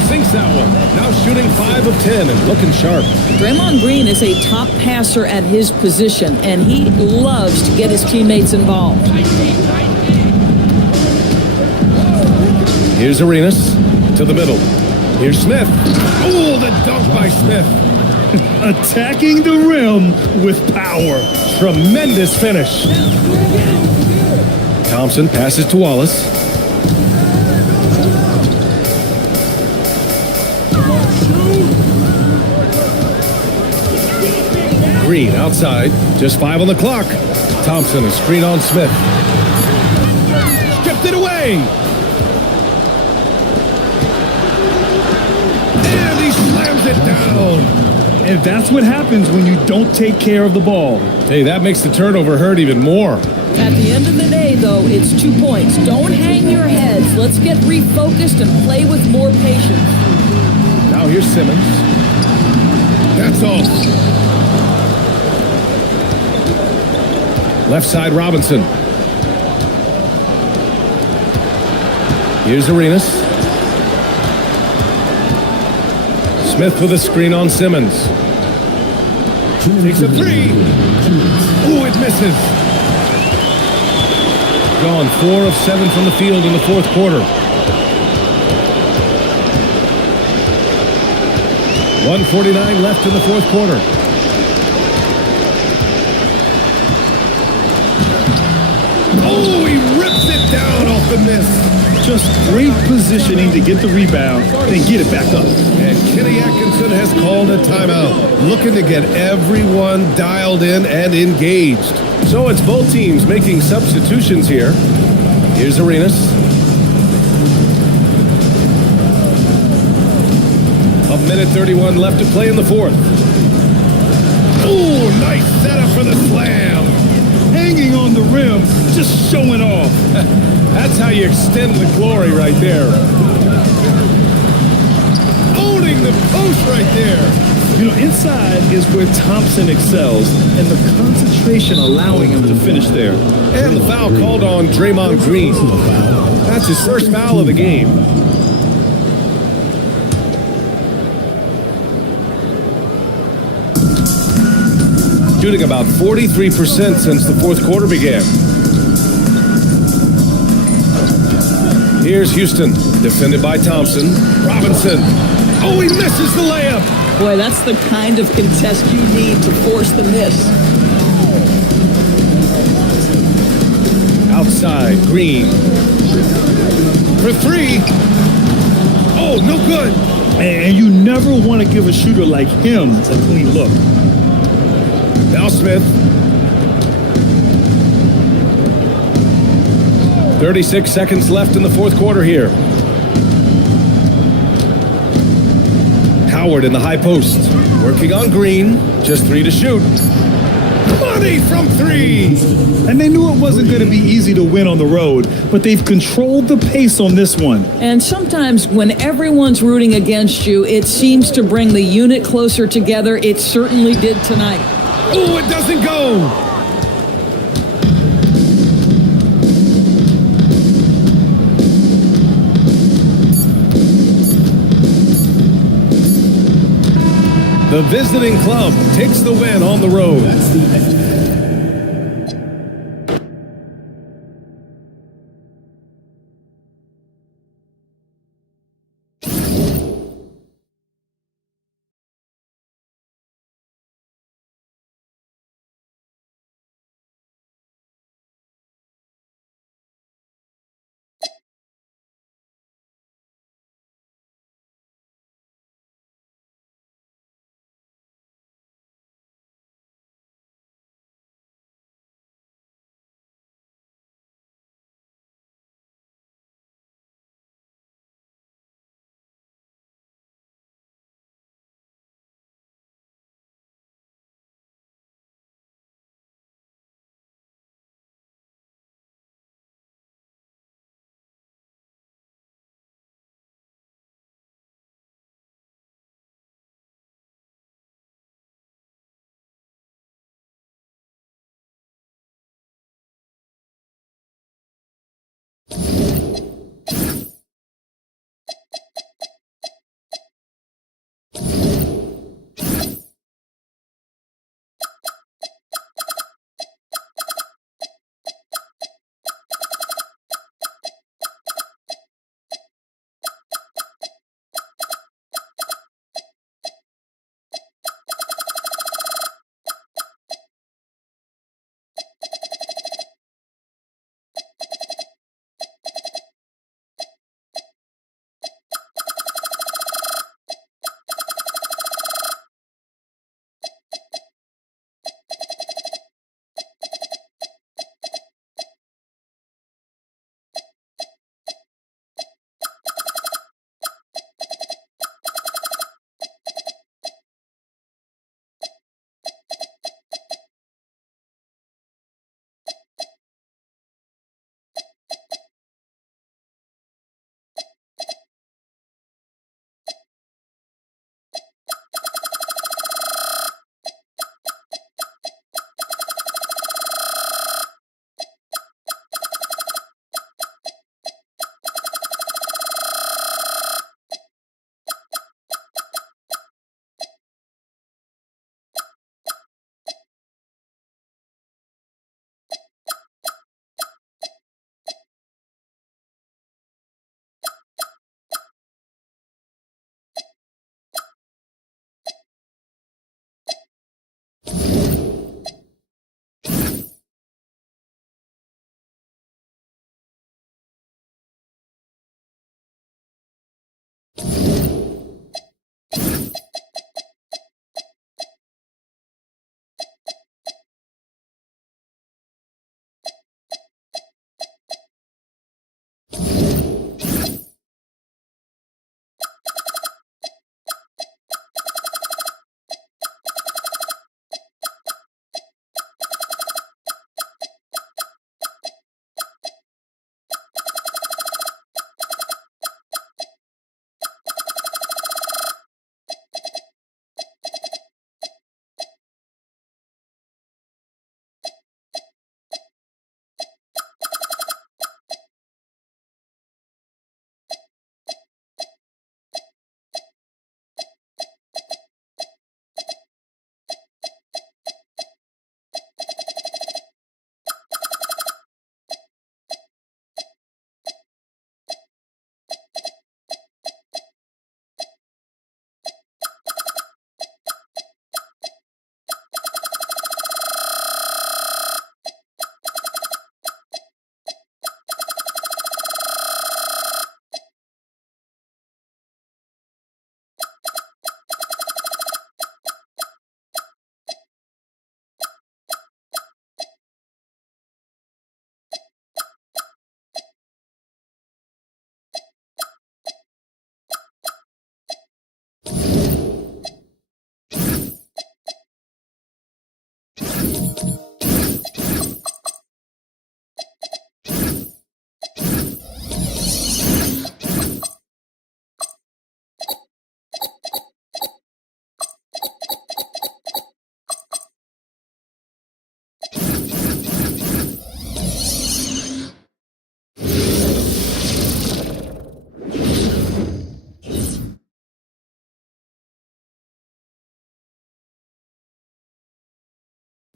sinks that one. Now shooting 5 of 10 and looking sharp. Draymond Green is a top passer at his position, and he loves to get his teammates involved. Here's Arenas to the middle. Here's Smith. Oh, the dunk by Smith. Attacking the rim with power. Tremendous finish. Thompson passes to Wallace. Green outside. Just 5 on the clock. Thompson, a screen on Smith. Stripped it away. And he slams it down. And that's what happens when you don't take care of the ball. Hey, that makes the turnover hurt even more. At the end of the day, though, it's 2 points. Don't hang your heads. Let's get refocused and play with more patience. Now here's Simmons. That's all. Left side Robinson. Here's Arenas. Smith with a screen on Simmons. Takes a 3. Ooh, it misses. Gone 4 of 7 from the field in the fourth quarter. 1:49 left in the fourth quarter. Oh, he rips it down off the miss. Just great positioning to get the rebound, then get it back up. And Kenny Atkinson has called a timeout, looking to get everyone dialed in and engaged. So it's both teams making substitutions here. Here's Arenas. A minute 31 left to play in the fourth. Ooh, nice setup for the slam. Hanging on the rim, just showing off. That's how you extend the glory right there. Owning the post right there. You know, inside is where Thompson excels, and the concentration allowing him to finish there. And the foul called on Draymond Green. That's his first foul of the game. Shooting about 43% since the fourth quarter began. Here's Houston, defended by Thompson. Robinson. Oh, he misses the layup. Boy, that's the kind of contest you need to force the miss. Outside, Green. For 3. Oh, no good. And you never want to give a shooter like him a clean look. Now Smith. 36 seconds left in the fourth quarter here. Howard in the high post. Working on Green. Just 3 to shoot. Money from three. And they knew it wasn't going to be easy to win on the road, but they've controlled the pace on this one. And sometimes when everyone's rooting against you, it seems to bring the unit closer together. It certainly did tonight. Oh, it doesn't go. The visiting club takes the win on the road.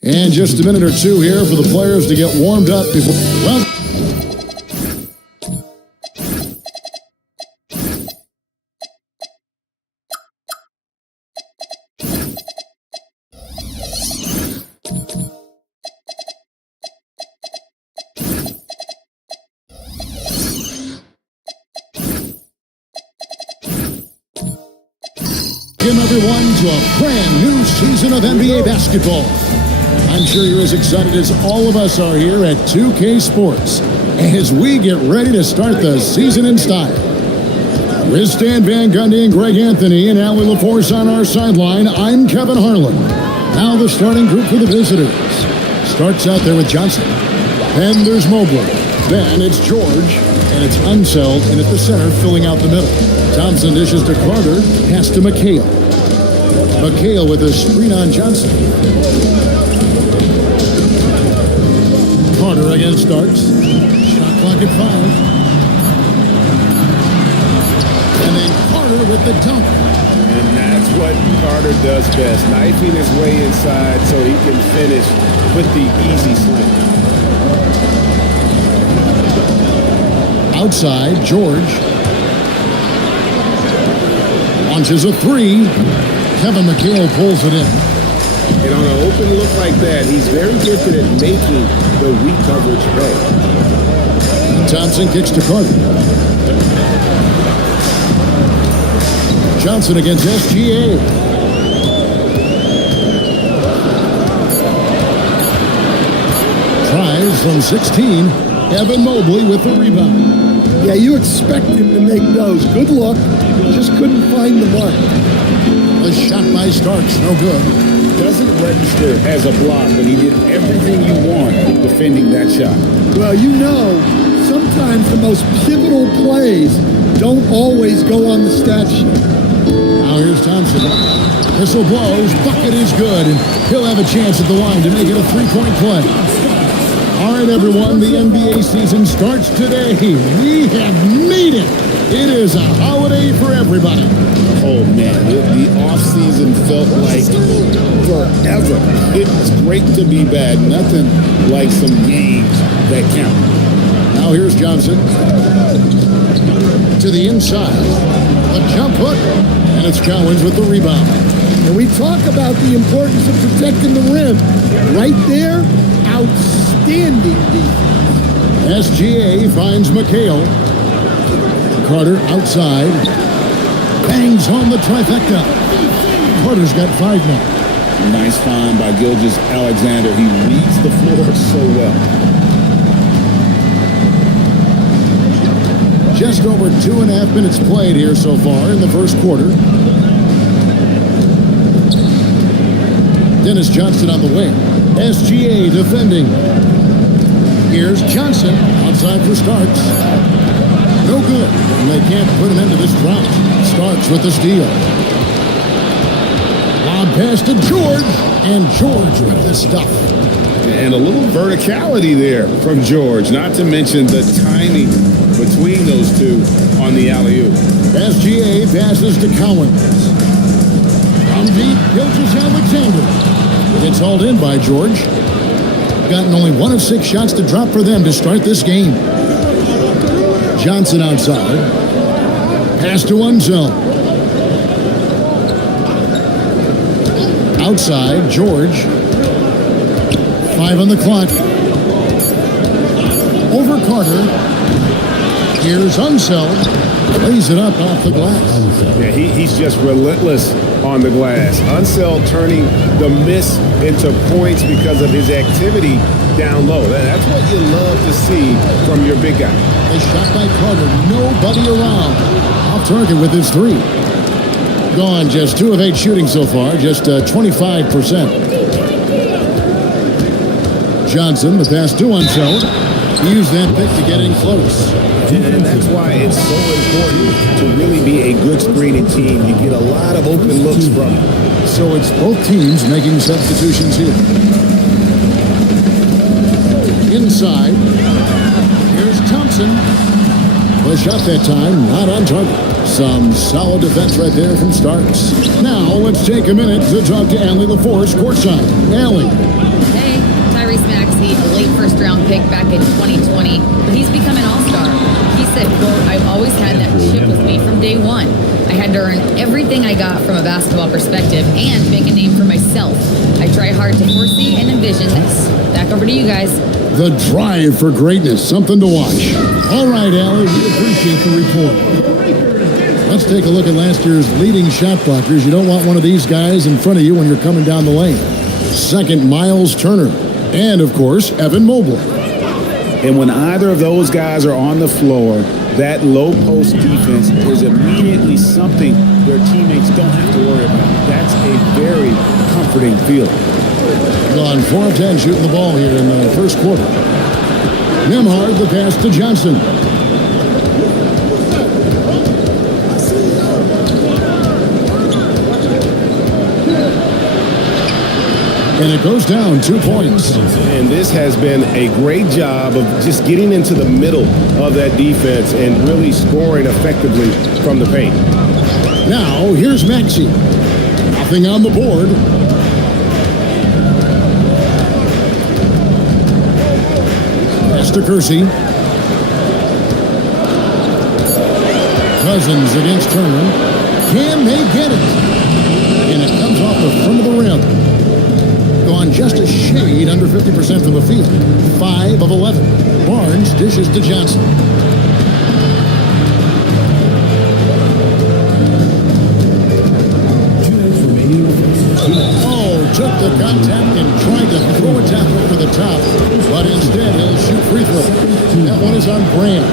And just a minute or two here for the players to get warmed up before... Well... Welcome everyone to a brand new season of NBA basketball. I'm sure you're as excited as all of us are here at 2K Sports as we get ready to start the season in style. With Stan Van Gundy and Greg Anthony and Allie LaForce on our sideline, I'm Kevin Harlan. Now the starting group for the visitors. Starts out there with Johnson. Then there's Mobley. Then it's George. And it's Unseld in at the center, filling out the middle. Thompson dishes to Carter, pass to McHale. McHale with a screen on Johnson. Carter again starts. Shot clock at 5. And then Carter with the dunk. And that's what Carter does best, knifing his way inside so he can finish with the easy slam. Outside, George launches a 3. Kevin McHale pulls it in. And on an open look like that, he's very gifted at making the weak coverage pay. Thompson kicks to Carter. Johnson against SGA. Tries from 16. Evan Mobley with the rebound. Yeah, you expect him to make those. Good luck. Just couldn't find the mark. A shot by Starks, no good. Doesn't register as a block, but he did everything you want defending that shot. Well, you know, sometimes the most pivotal plays don't always go on the stat sheet. Now here's Thompson. Whistle blows, bucket is good, and he'll have a chance at the line to make it a three-point play. All right, everyone, the NBA season starts today. We have made it. It is a holiday for everybody. Oh, man, the offseason felt like forever. It's great to be back. Nothing like some games that count. Now here's Johnson. To the inside. A jump hook. And it's Cowens with the rebound. And we talk about the importance of protecting the rim. Right there, outstanding defense. SGA finds McHale. Carter outside. Bangs home the trifecta. Carter's got 5 now. Nice find by Gilgeous-Alexander. He reads the floor so well. Just over 2.5 minutes played here so far in the first quarter. Dennis Johnson on the wing. SGA defending. Here's Johnson outside for Starks. No good. And they can't put an end to this drought. Starks with the steal. Lob pass to George. And George with the stuff. And a little verticality there from George. Not to mention the timing between those two on the alley-oop. SGA passes to Cowens. From deep, Gilgeous-Alexander. It's hauled in by George. Gotten only 1 of 6 shots to drop for them to start this game. Johnson outside. Pass to Unseld. Outside, George. 5 on the clock. Over Carter. Here's Unseld. Lays it up off the glass. Yeah, he's just relentless on the glass. Unseld turning the miss into points because of his activity down low. That's what you love to see from your big guy. A shot by Carter. Nobody around. Off target with his 3. Gone just 2 of 8 shooting so far. Just 25%. Johnson, the pass to Unseld. He used that pick to get in close. And that's why it's so important to really be a good screening team. You get a lot of open looks from it. So it's both teams making substitutions here. Inside. Here's Thompson. The shot that time, not on target. Some solid defense right there from Starks. Now let's take a minute to talk to Allie LaForce courtside. Allie. pick back in 2020, but he's become an all-star. He said, quote, "I've always had that chip with me from day one. I had to earn everything I got from a basketball perspective and make a name for myself. I try hard to foresee and envision this." Back over to you guys. The drive for greatness, something to watch. All right, Allie, we appreciate the report. Let's take a look at last year's leading shot blockers. You don't want one of these guys in front of you when you're coming down the lane. Second, Miles Turner. And, of course, Evan Mobley. And when either of those guys are on the floor, that low post defense is immediately something their teammates don't have to worry about. That's a very comforting feeling. Gone 4 of 10 shooting the ball here in the first quarter. Nembhard, the pass to Johnson. And it goes down 2 points. And this has been a great job of just getting into the middle of that defense and really scoring effectively from the paint. Now, here's Maxey. Nothing on the board. Pass to Kersey. Cousins against Turner. Can they get it? And it comes off the front of the rim. Gone just a shade under 50% from the field. 5 of 11. Barnes dishes to Johnson. Oh, took the contact and tried to throw a tap over the top, but instead he'll shoot free throw. That one is on brand.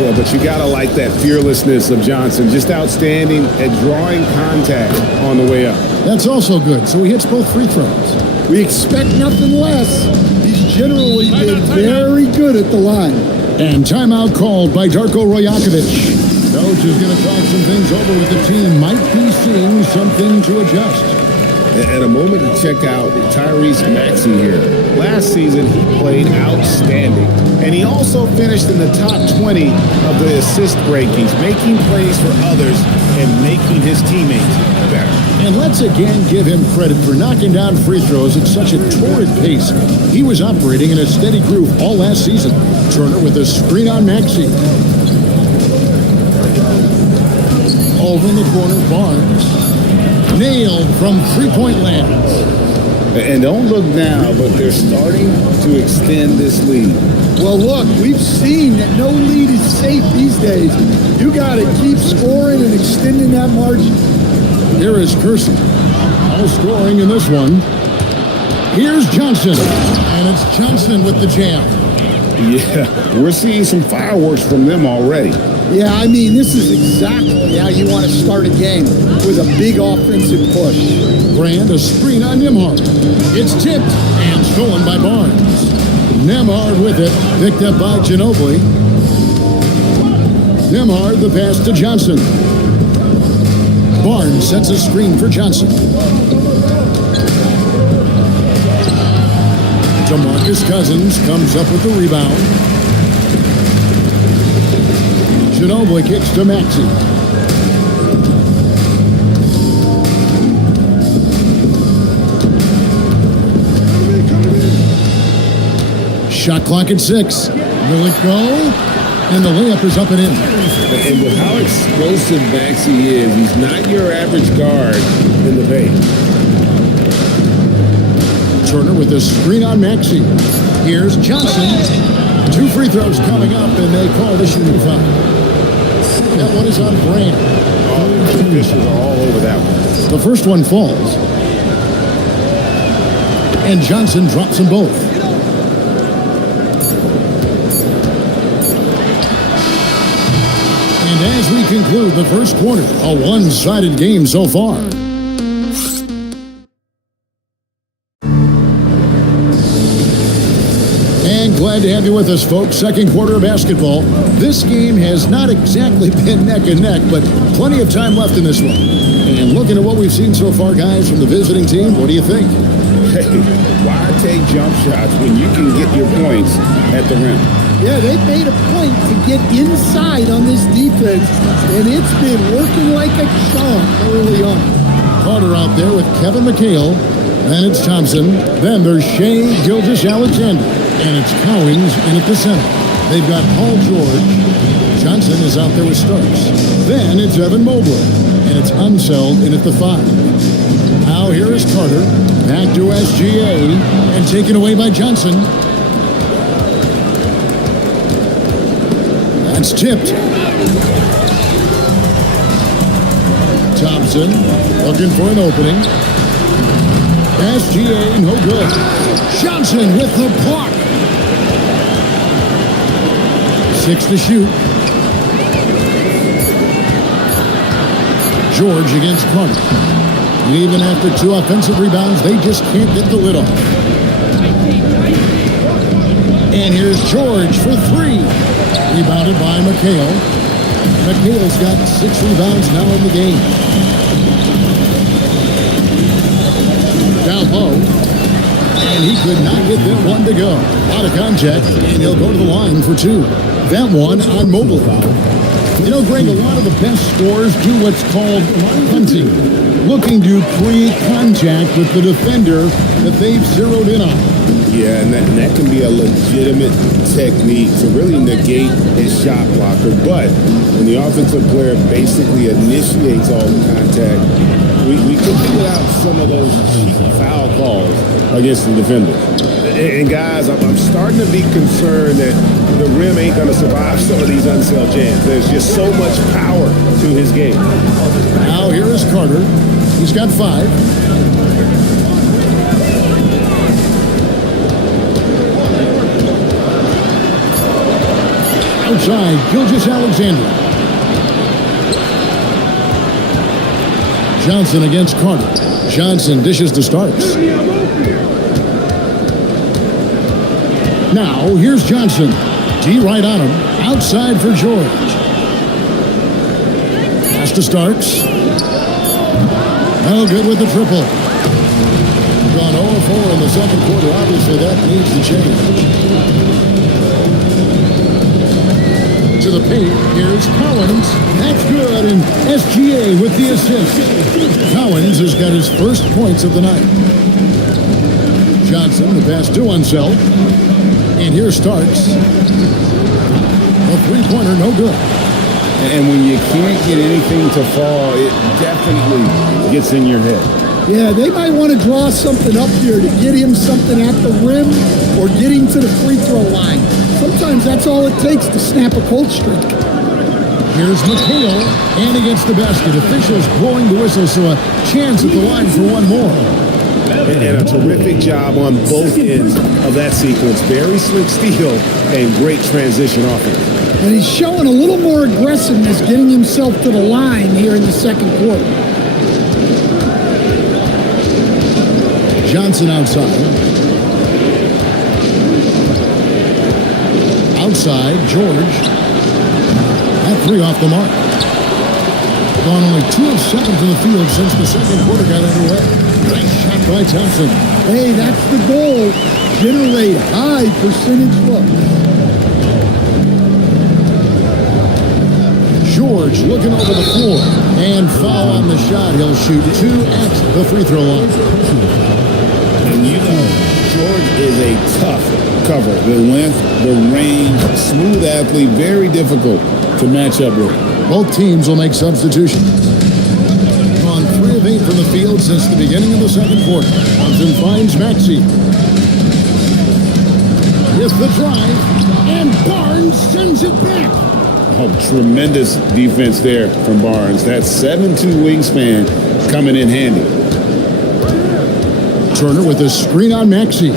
Yeah, but you gotta like that fearlessness of Johnson. Just outstanding at drawing contact on the way up. That's also good. So he hits both free throws. We expect nothing less. He's generally been very good at the line. And timeout called by Darko Rajakovic. Coach is going to talk some things over with the team. Might be seeing something to adjust. And a moment to check out Tyrese Maxey here. Last season, he played outstanding. And he also finished in the top 20 of the assist rankings, making plays for others and making his teammates better. And let's again give him credit for knocking down free throws at such a torrid pace. He was operating in a steady groove all last season. Turner with a screen on Maxey. Over in the corner, Barnes. Nailed from three-point land. And don't look now, but they're starting to extend this lead. Well, look, we've seen that no lead is safe these days. You got to keep scoring and extending that margin. Here is Kersey. All scoring in this one. Here's Johnson. And it's Johnson with the jam. Yeah, we're seeing some fireworks from them already. Yeah, I mean, this is exactly how you want to start a game, with a big offensive push. Brand, a screen on Nembhard. It's tipped and stolen by Barnes. Nembhard with it, picked up by Ginobili. Nembhard, the pass to Johnson. Barnes sets a screen for Johnson. DeMarcus Cousins comes up with the rebound. Ginobili kicks to Maxey. Shot clock at 6. Will it go? And the layup is up and in. And with how explosive Maxey is, he's not your average guard in the paint. Turner with a screen on Maxey. Here's Johnson. 2 free throws coming up, and they call the shooting foul. That one is on brand. Oh, the officials are all over that one. The first one falls. And Johnson drops them both. And as we conclude the first quarter, a one-sided game so far. Glad to have you with us, folks. Second quarter of basketball. This game has not exactly been neck and neck, but plenty of time left in this one. And looking at what we've seen so far, guys, from the visiting team, what do you think? Hey, why take jump shots when you can get your points at the rim? Yeah, they've made a point to get inside on this defense, and it's been working like a charm early on. Carter out there with Kevin McHale. Then it's Thompson. Then there's Shea Gilgeous-Alexander. And it's Cowings in at the center. They've got Paul George. Johnson is out there with Starks. Then it's Evan Mobley. And it's Unseld in at the 5. Now here is Carter. Back to SGA. And taken away by Johnson. That's tipped. Thompson looking for an opening. SGA, no good. Johnson with the block. 6 to shoot. George against Carter. And even after 2 offensive rebounds, they just can't get the lid off. And here's George for 3. Rebounded by McHale. McHale's got 6 rebounds now in the game. Down low. And he could not get that one to go. Out of contact, and he'll go to the line for 2. That one on Mobley. You know, Greg, a lot of the best scorers do what's called hunting, looking to create contact with the defender that they've zeroed in on. Yeah, and that can be a legitimate technique to really negate his shot blocker. But when the offensive player basically initiates all the contact, we can pull out some of those cheap foul calls against the defender. And guys, I'm starting to be concerned that the rim ain't going to survive some of these unsell jams. There's just so much power to his game. Now here is Carter. He's got 5. Outside, Gilgeous-Alexander. Johnson against Carter. Johnson dishes to Starks. Now, here's Johnson. D right on him. Outside for George. Pass to Starks. No good with the triple. Gone 0-4 in the second quarter. Obviously, that needs to change. To the paint, here's Cowens. That's good, and SGA with the assist. Cowens has got his first points of the night. Johnson, the pass to Unseld. And here's Starks. A three-pointer, no good. And when you can't get anything to fall, it definitely gets in your head. Yeah, they might want to draw something up here to get him something at the rim or get him to the free throw line. Sometimes that's all it takes to snap a cold streak. Here's McHale, and against the basket. Officials blowing the whistle, so a chance at the line for one more. And a terrific job on both ends of that sequence. Very slick steal and great transition offense. And he's showing a little more aggressiveness getting himself to the line here in the second quarter. Johnson outside. Outside, George. That 3 off the mark. Gone only 2 of 7 from the field since the second quarter got underway. Nice shot by Thompson. Hey, that's the goal. Generate high percentage looks. George looking over the floor. And foul on the shot. He'll shoot 2 at the free throw line. And you know, George is a tough cover. The length, the range, smooth athlete, very difficult to match up with. Both teams will make substitutions. On 3 of 8 from the field since the beginning of the second quarter. Thompson finds Maxey. With the drive, and Barnes sends it back. Oh, tremendous defense there from Barnes. That 7'2" wingspan coming in handy. Turner with a screen on Maxey.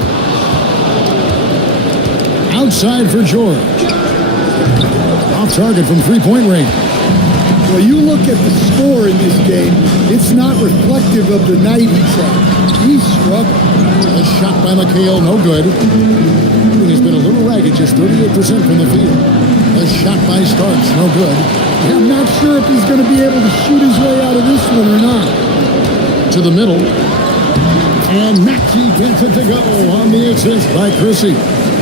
Outside for George. Off target from three-point range. Well, you look at the score in this game, it's not reflective of the night he's had. He's struggling. A shot by McHale, no good. He's been a little ragged, just 38% from the field. A shot by Starks, no good. I'm not sure if he's going to be able to shoot his way out of this one or not. To the middle. And Maxey gets it to go on the assist by Chrissy.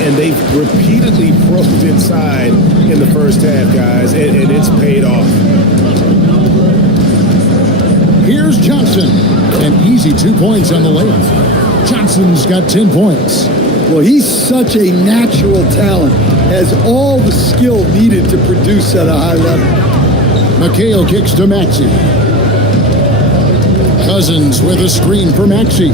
And they've repeatedly probed inside in the first half, guys, and it's paid off. Here's Johnson. An easy 2 points on the layup. Johnson's got 10 points. Well, he's such a natural talent, has all the skill needed to produce at a high level. McHale kicks to Maxey. Cousins with a screen for Maxey.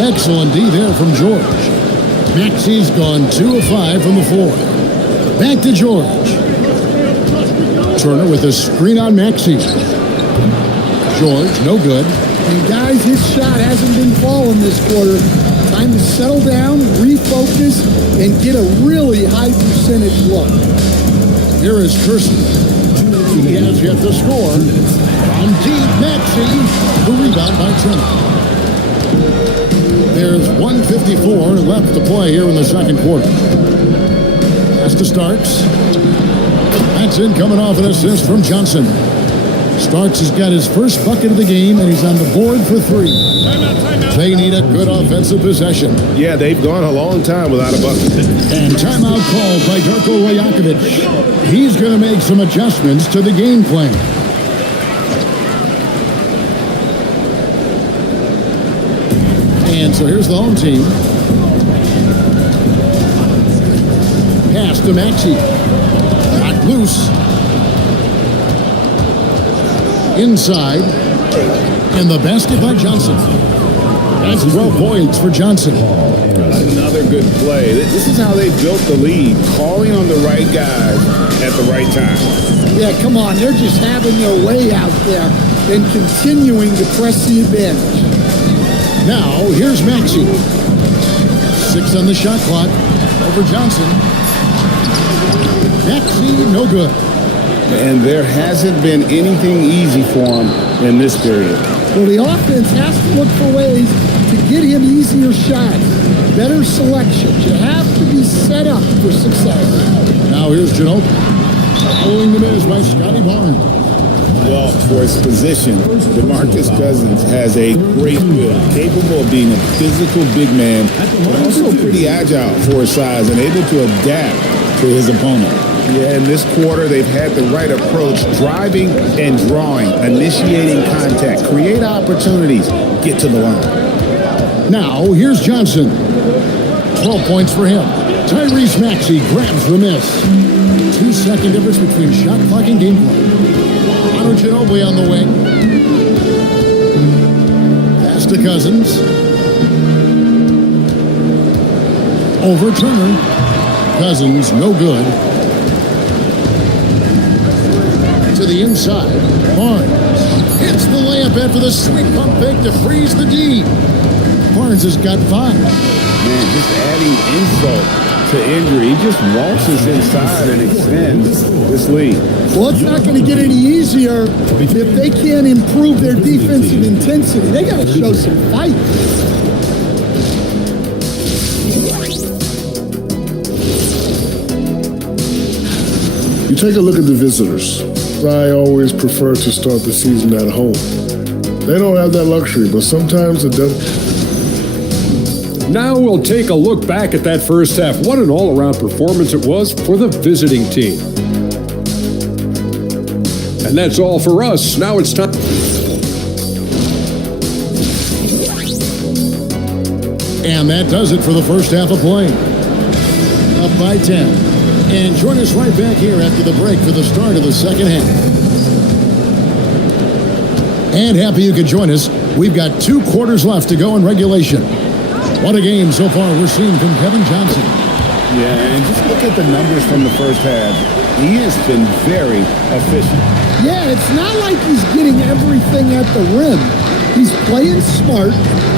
Excellent D there from George. Maxey's gone 2 of 5 from the floor. Back to George. Turner with a screen on Maxey. George, no good. And guys, his shot hasn't been falling this quarter. Time to settle down, refocus, and get a really high percentage look. Here is Kirsten. He has yet to score. On deep, Maxey. The rebound by Turner. There's 1:54 left to play here in the second quarter. Pass to Starks. That's in, coming off an assist from Johnson. Starks has got his first bucket of the game, and he's on the board for 3. They need a good offensive possession. Yeah, they've gone a long time without a bucket. And timeout called by Darko Rajakovic. He's going to make some adjustments to the game plan. And so here's the home team. Pass to Maxey. Not loose. Inside. And the basket by Johnson. That's 12 points for Johnson. Another good play. This is how they built the lead, calling on the right guys at the right time. Yeah, come on. They're just having their way out there and continuing to press the advantage. Now, here's Maxey. 6 on the shot clock over Johnson. Maxey, no good. And there hasn't been anything easy for him in this period. Well, the offense has to look for ways to get him easier shots, better selections. You have to be set up for success. Now here's Ginobili. Following the miss by Scotty Barnes. Well, for his position, DeMarcus Cousins has a great build, capable of being a physical big man, but also pretty agile for his size and able to adapt to his opponent. Yeah, in this quarter, they've had the right approach, driving and drawing, initiating contact, create opportunities, get to the line. Now, here's Johnson. 12 points for him. Tyrese Maxey grabs the miss. 2-second difference between shot clock and game clock. Manu Ginobili on the wing. Pass to Cousins. Over Turner. Cousins, no good. To the inside. Barnes hits the layup after the sweet pump fake to freeze the D. Barnes has got 5. Man, just adding insult to injury. He just waltzes inside and extends this lead. Well, it's not going to get any easier if they can't improve their defensive intensity. They got to show some fight. You take a look at the visitors. I always prefer to start the season at home. They don't have that luxury, but sometimes it does. Now we'll take a look back at that first half. What an all-around performance it was for the visiting team. And that's all for us. Now it's time. And that does it for the first half of play. Up by 10. And join us right back here after the break for the start of the second half. And happy you could join us. We've got 2 quarters left to go in regulation. What a game so far we're seeing from Kevin Johnson. Yeah, and just look at the numbers from the first half. He has been very efficient. Yeah, it's not like he's getting everything at the rim. He's playing smart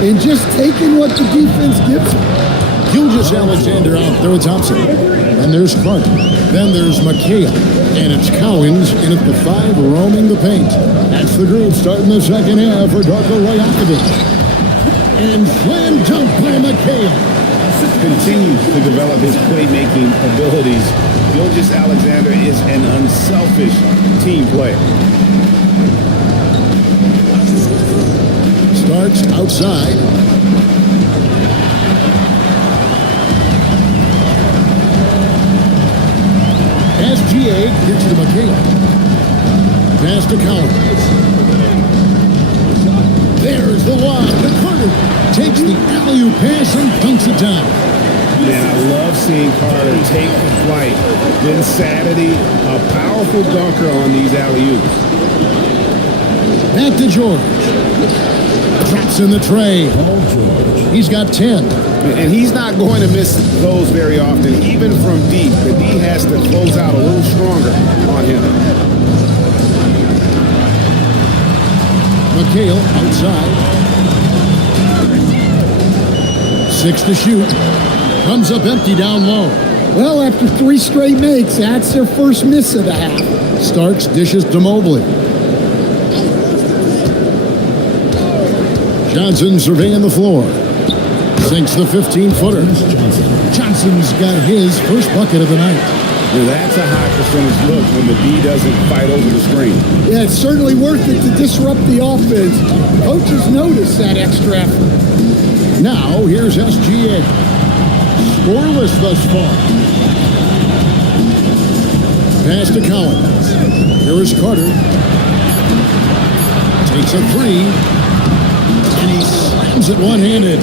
and just taking what the defense gives him. Gilgeous Alexander out there with Thompson. Then there's Clark. Then there's McHale. And it's Cowens in at the 5 roaming the paint. That's the group starting the second half for Darko Rajakovic. And slam dunk by McHale. Continues to develop his playmaking abilities. Gilgeous Alexander is an unselfish team player. Starks outside. SGA gets to McHale. Pass to Cowens. There's the lob. The Carter takes the alley-oop pass and dunks it down. Man, I love seeing Carter take the flight. Then Saturday, a powerful dunker on these alley-oops. Back to George. Drops in the tray. He's got 10. And he's not going to miss those very often, even from deep. The D has to close out a little stronger on him. McHale outside. 6 to shoot. Comes up empty down low. Well, after 3 straight makes, that's their first miss of the half. Starks dishes to Mobley. Johnson surveying the floor. Sinks the 15-footer. Johnson's got his first bucket of the night. Well, that's a high percentage look when the D doesn't fight over the screen. Yeah, it's certainly worth it to disrupt the offense. Coaches notice that extra effort. Now, here's SGA. Scoreless thus far. Pass to Cowens. Here is Carter. Takes a 3. And he slams it one-handed.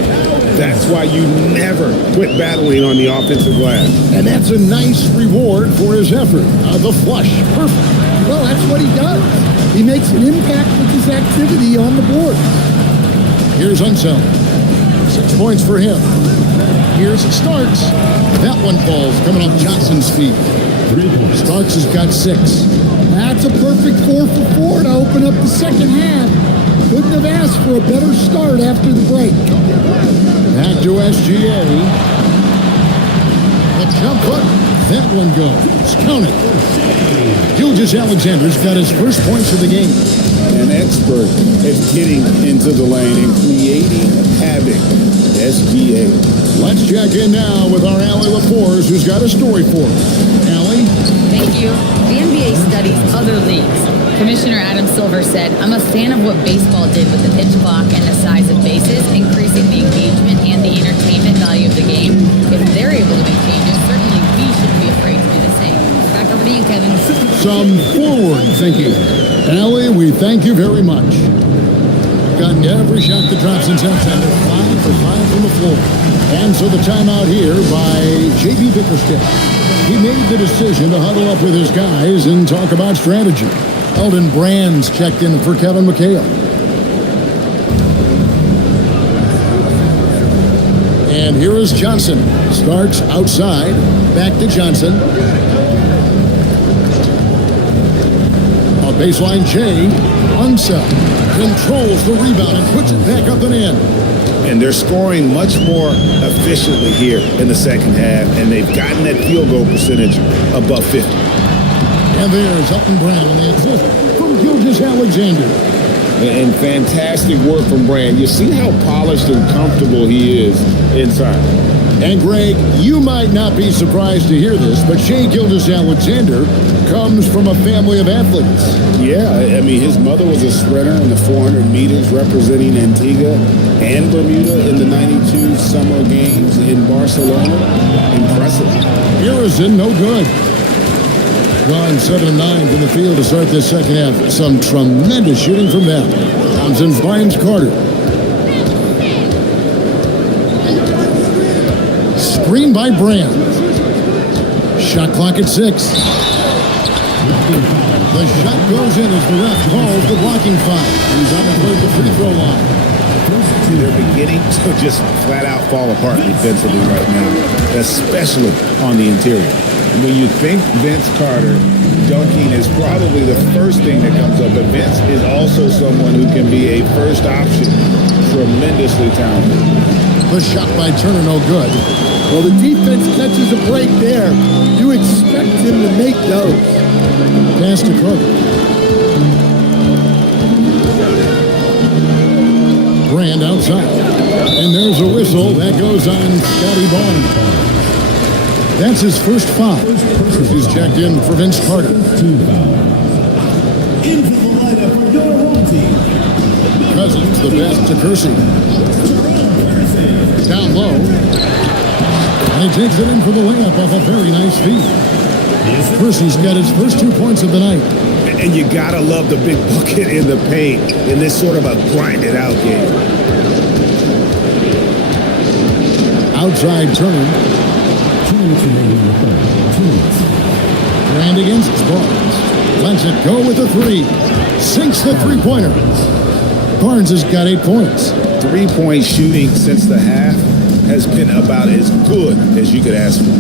That's why you never quit battling on the offensive glass. And that's a nice reward for his effort. The flush. Perfect. Well, that's what he does. He makes an impact with his activity on the board. Here's Unseld. 6 points for him. Here's Starks. That one falls coming off Johnson's feet. Starks has got 6. That's a perfect 4 for 4 to open up the second half. Couldn't have asked for a better start after the break. Back to SGA. The jump hook. That one goes. Count it. Gilgeous Alexander's got his first points of the game. An expert at getting into the lane and creating havoc. SGA. Let's check in now with our Allie LaForce, who's got a story for us. Allie? Thank you. The NBA studies other leagues. Commissioner Adam Silver said, "I'm a fan of what baseball did with the pitch clock and the size of bases, increasing the engagement and the entertainment value of the game. If they're able to make changes, certainly we shouldn't be afraid to do the same." Back over to you, Kevin. Some forward thinking. Allie, we thank you very much. Gotten every shot that drops in September. 5 for 5 from the floor. And so the timeout here by J.B. Bickerstaff. He made the decision to huddle up with his guys and talk about strategy. Elton Brand's checked in for Kevin McHale. And here is Johnson. Starks outside. Back to Johnson. A baseline J. Unseld controls the rebound and puts it back up and in. And they're scoring much more efficiently here in the second half, and they've gotten that field goal percentage above 50. And there's Elton Brand on the assist from Gilgeous Alexander. And fantastic work from Brand. You see how polished and comfortable he is inside. And Greg, you might not be surprised to hear this, but Shai Gilgeous-Alexander comes from a family of athletes. Yeah, I mean, his mother was a sprinter in the 400 meters representing Antigua and Bermuda in the 92 Summer Games in Barcelona. Impressive. Harrison, no good. Gone 7-9 from the field to start this second half. Some tremendous shooting from them. Thompson finds Carter. Screen by Brand. Shot clock at 6. The shot goes in as the ref calls the blocking foul. He's on his way to the free throw line. They're beginning to just flat out fall apart defensively right now, especially on the interior. When you think Vince Carter, dunking is probably the first thing that comes up, but Vince is also someone who can be a first option, tremendously talented. The shot by Turner, no good. Well, the defense catches a break there. You expect him to make those. Pass to Carter. Brand outside. And there's a whistle. That goes on Scotty Barnes. That's his first foul. He's checked in for Vince Carter. Into the lineup for your home team. Cousins, the best to Kersey. Down low. And he takes it in for the layup off a very nice feed. Kersey's got his first 2 points of the night. And you gotta love the big bucket in the paint in this sort of a grinded out game. Outside Turner. Brand against Barnes. Lets it go with a three. Sinks the three-pointer. Barnes has got 8 points. 3-point shooting since the half has been about as good as you could ask for.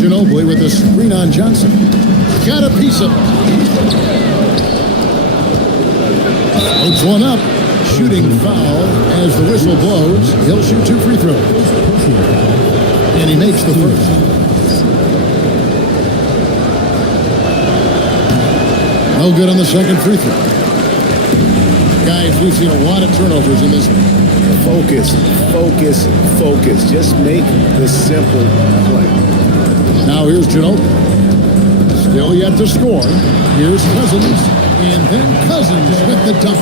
Ginobili with the screen on Johnson. Got a piece of it. Puts one up. Shooting foul as the whistle blows. He'll shoot 2 free throws. And he makes the first. No good on the second free throw. Guys, we've seen a lot of turnovers in this one. Focus, focus, focus. Just make the simple play. Now here's Ginobili. Still yet to score. Here's Cousins. And then Cousins with the dunk.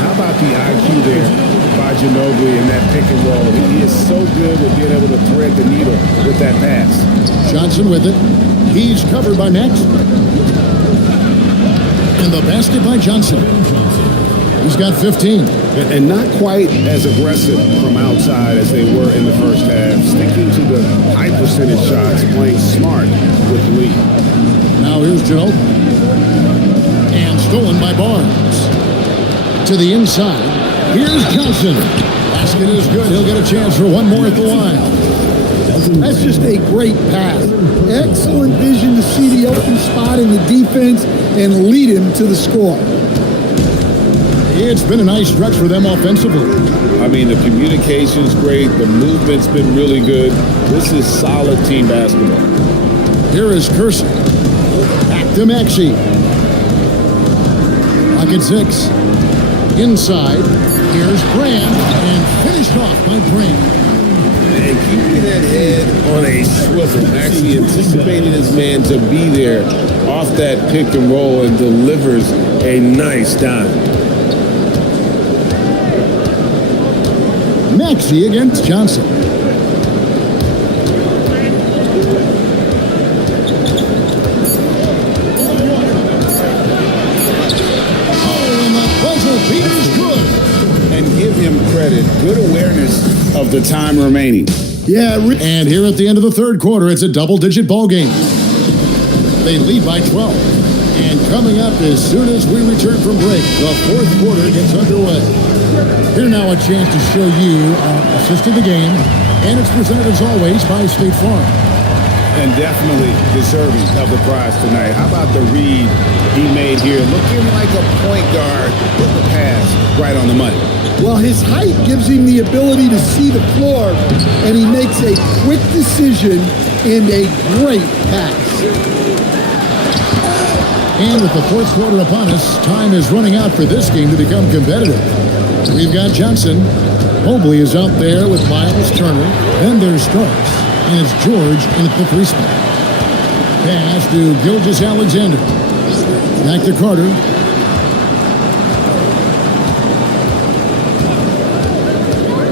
How about the IQ there by Ginobili in that pick and roll? He is so good at being able to thread the needle with that pass. Johnson with it. He's covered by Max. And the basket by Johnson. He's got 15. And not quite as aggressive from outside as they were in the first half. Sticking to the high percentage shots, playing smart with the lead. Now here's Ginobili. And stolen by Barnes. To the inside. Here's Johnson. Basket is good. He'll get a chance for one more at the line. That's just a great pass. Excellent vision to see the open spot in the defense and lead him to the score. It's been a nice stretch for them offensively. I mean, the communication's great. The movement's been really good. This is solid team basketball. Here is Kersey. Back to Maxey. Pocket 6. Inside. Here's Brand. And finished off by Brand. And keeping that head on a swivel. Maxey anticipating his man to be there off that pick and roll and delivers a nice dime. Maxey against Johnson. And give him credit. Good awareness of the time remaining. Yeah. And here at the end of the third quarter, it's a double-digit ball game. They lead by 12. And coming up as soon as we return from break, the fourth quarter gets underway. Here now a chance to show you our assist of the game. And it's presented as always by State Farm. And definitely deserving of the prize tonight. How about the read he made here? Looking like a point guard with the pass right on the money. Well, his height gives him the ability to see the floor, and he makes a quick decision and a great pass. And with the fourth quarter upon us, time is running out for this game to become competitive. We've got Johnson. Mobley is out there with Miles Turner. Then there's Starks. And it's George in at the 3 spot. Pass to Gilgeous-Alexander. Back to Carter.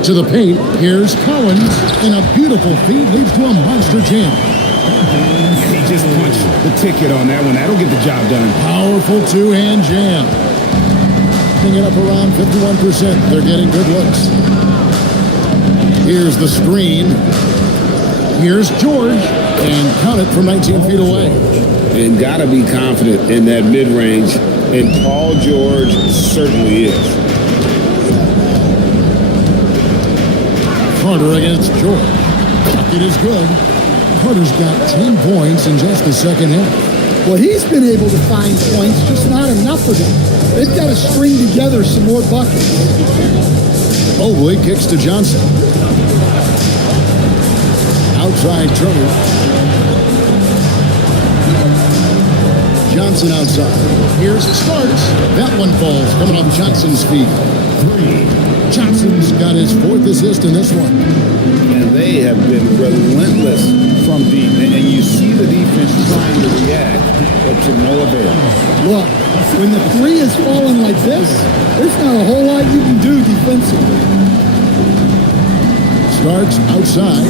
To the paint, here's Collins, and a beautiful feed leads to a monster jam. He just punched the ticket on that one. That'll get the job done. Powerful two-hand jam. Picking it up around 51%. They're getting good looks. Here's the screen. Here's George, and count it from 19 feet away. and got to be confident in that mid-range, and Paul George certainly is. Carter against George. It is good. Carter's got 10 points in just the second half. Well, he's been able to find points, just not enough of them. They've got to string together some more buckets. Mobley kicks to Johnson. Outside Turner. Johnson outside. Here's Starks. That one falls, coming off Johnson's feet. Johnson's got his 4th assist in this one. And they have been relentless from deep. And you see the defense trying to react, but to no avail. Look, when the 3 is falling like this, there's not a whole lot you can do defensively. Starks outside.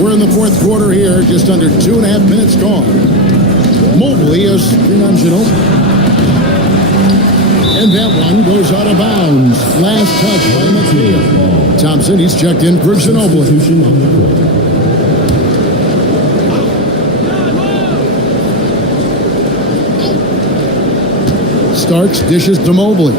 We're in the 4th quarter here, just under 2.5 minutes gone. Mobley is on Ginobili. And that one goes out of bounds. Last touch by McNeil. Thompson, he's checked in for Ginobili. Starks dishes to Mobley.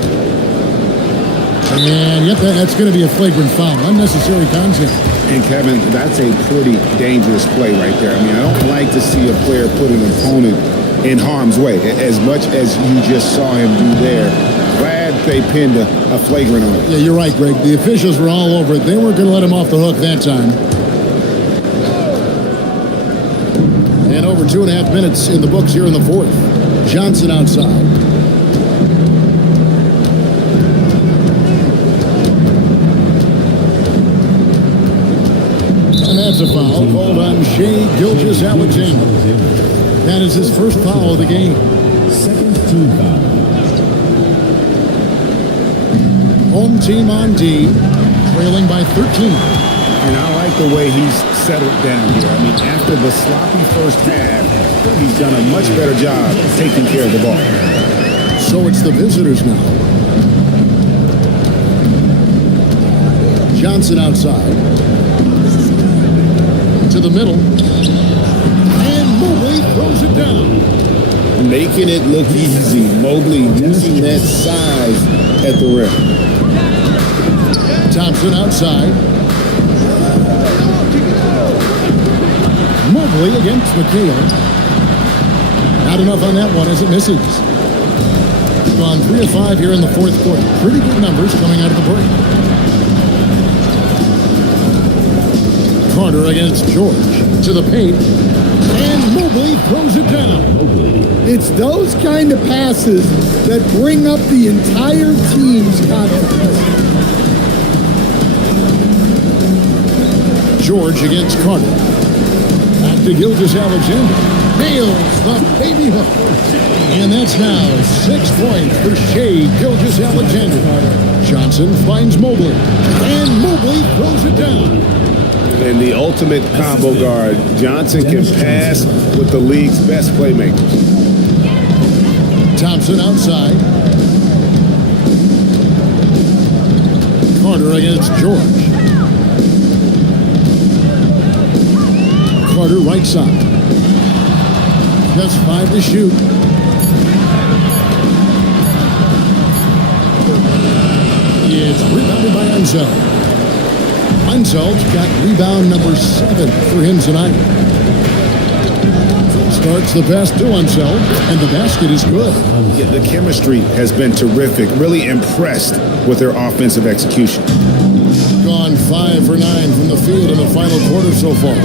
And yep, that's going to be a flagrant foul. Unnecessary contact. And Kevin, that's a pretty dangerous play right there. I mean, I don't like to see a player put an opponent in harm's way, as much as you just saw him do there. Glad they pinned a flagrant on it. Yeah, you're right, Greg. The officials were all over it. They weren't going to let him off the hook that time. And over 2.5 minutes in the books here in the 4th. Johnson outside. And that's a foul called on Shai Gilgeous-Alexander. That is his first foul of the game. Second team foul. Home team on D, trailing by 13. And I like the way he's settled down here. I mean, after the sloppy first half, he's done a much better job taking care of the ball. So it's the visitors now. Johnson outside. To the middle. And Mobley throws it down. Making it look easy. Mobley using that size at the rim. Thompson outside. Mobley against McHale. Not enough on that one as it misses. Gone 3 of 5 here in the 4th quarter. Pretty good numbers coming out of the break. Carter against George. To the paint. And Mobley throws it down. It's those kind of passes that bring up the entire team's confidence. George against Carter. Back to Gilgeous-Alexander. Nails the baby hook. And that's now 6 points for Shai Gilgeous-Alexander. Johnson finds Mobley. And Mobley throws it down. And the ultimate combo guard. Johnson can pass with the league's best playmakers. Thompson outside. Carter against George. Carter right side. Just 5 to shoot. It's rebounded by Unseld. Unseld's got rebound number 7 for him tonight. Starts the pass to Unseld, and the basket is good. Yeah, the chemistry has been terrific. Really impressed with their offensive execution. Gone 5 for 9 from the field in the final quarter so far.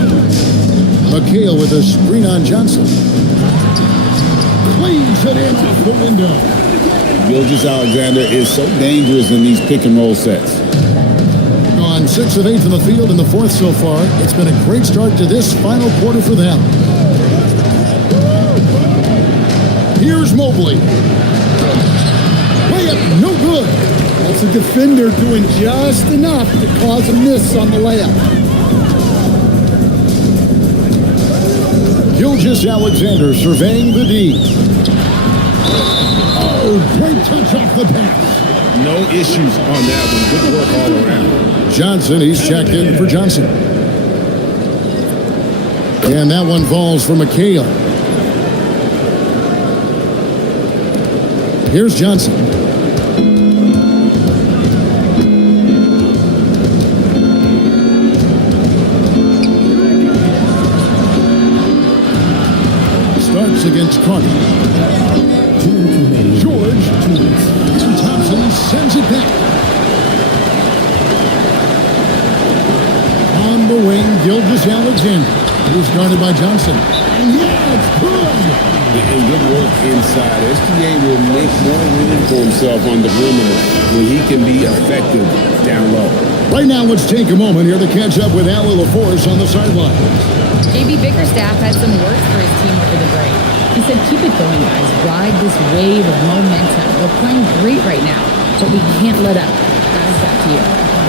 McHale with a screen on Johnson. Cleans it in off the window. Gilgeous-Alexander is so dangerous in these pick and roll sets. Gone 6 of 8 from the field in the 4th so far. It's been a great start to this final quarter for them. Here's Mobley. Layup, no good. That's a defender doing just enough to cause a miss on the layup. Gilgeous-Alexander surveying the D. Oh, great touch off the pass. No issues on that one. Good work all around. Johnson, he's checked in for Johnson. And that one falls for McHale. Here's Johnson. Starts against Carter. George. And Thompson sends it back. On the wing, Gilgeous-Alexander. Who's guarded by Johnson. And yeah, it's good. And good work inside. SGA will make more room for himself on the perimeter when he can be effective down low. Right now, let's take a moment here to catch up with Allie LaForce on the sideline. JB Bickerstaff had some words for his team over the break. He said, keep it going, guys. Ride this wave of momentum. We're playing great right now, but we can't let up. Guys, back to you.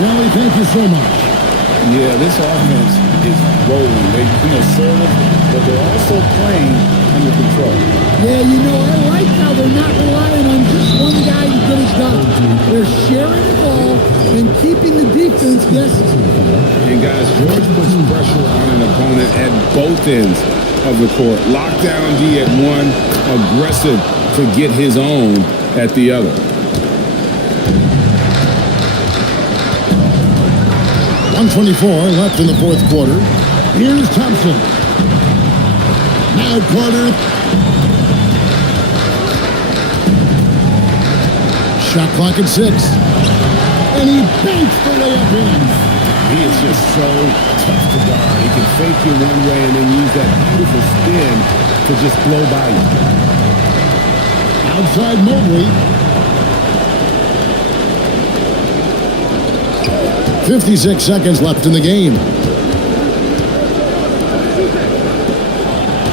Allie, thank you so much. Yeah, this offense is rolling. They serve it, but they're also playing under control. Yeah, I like how they're not relying on just one guy to get it done. They're sharing the ball and keeping the defense guessing. And guys, George puts pressure on an opponent at both ends of the court. Lockdown D at one, aggressive to get his own at the other. .124 left in the fourth quarter. Here's Thompson. Now Carter. Shot clock at 6. And he banks the layup in. He is just so tough to guard. He can fake you one way and then use that beautiful spin to just blow by you. Outside Mobley. 56 seconds left in the game.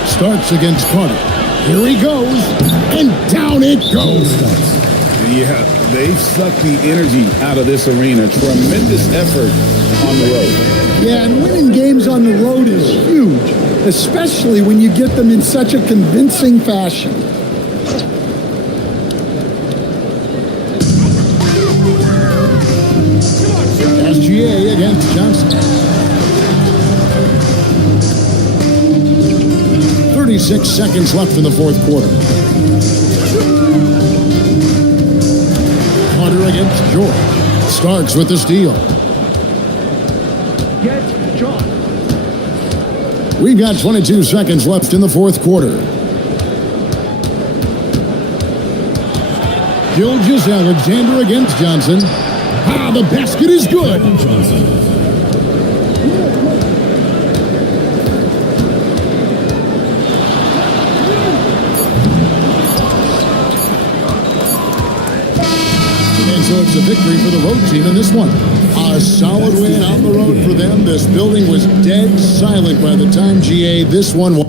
Starts against Carter. Here he goes, and down it goes. Yeah, they've sucked the energy out of this arena. Tremendous effort on the road. Yeah, and winning games on the road is huge, especially when you get them in such a convincing fashion. SGA against Johnson. 36 seconds left in the fourth quarter. Carter against George. Starks with the steal. Get John. We've got 22 seconds left in the fourth quarter. Gilgeous-Alexander against Johnson. Ah, the basket is good. And so it's a victory for the road team in this one. A solid win on the road for them. This building was dead silent by the time GA this one was.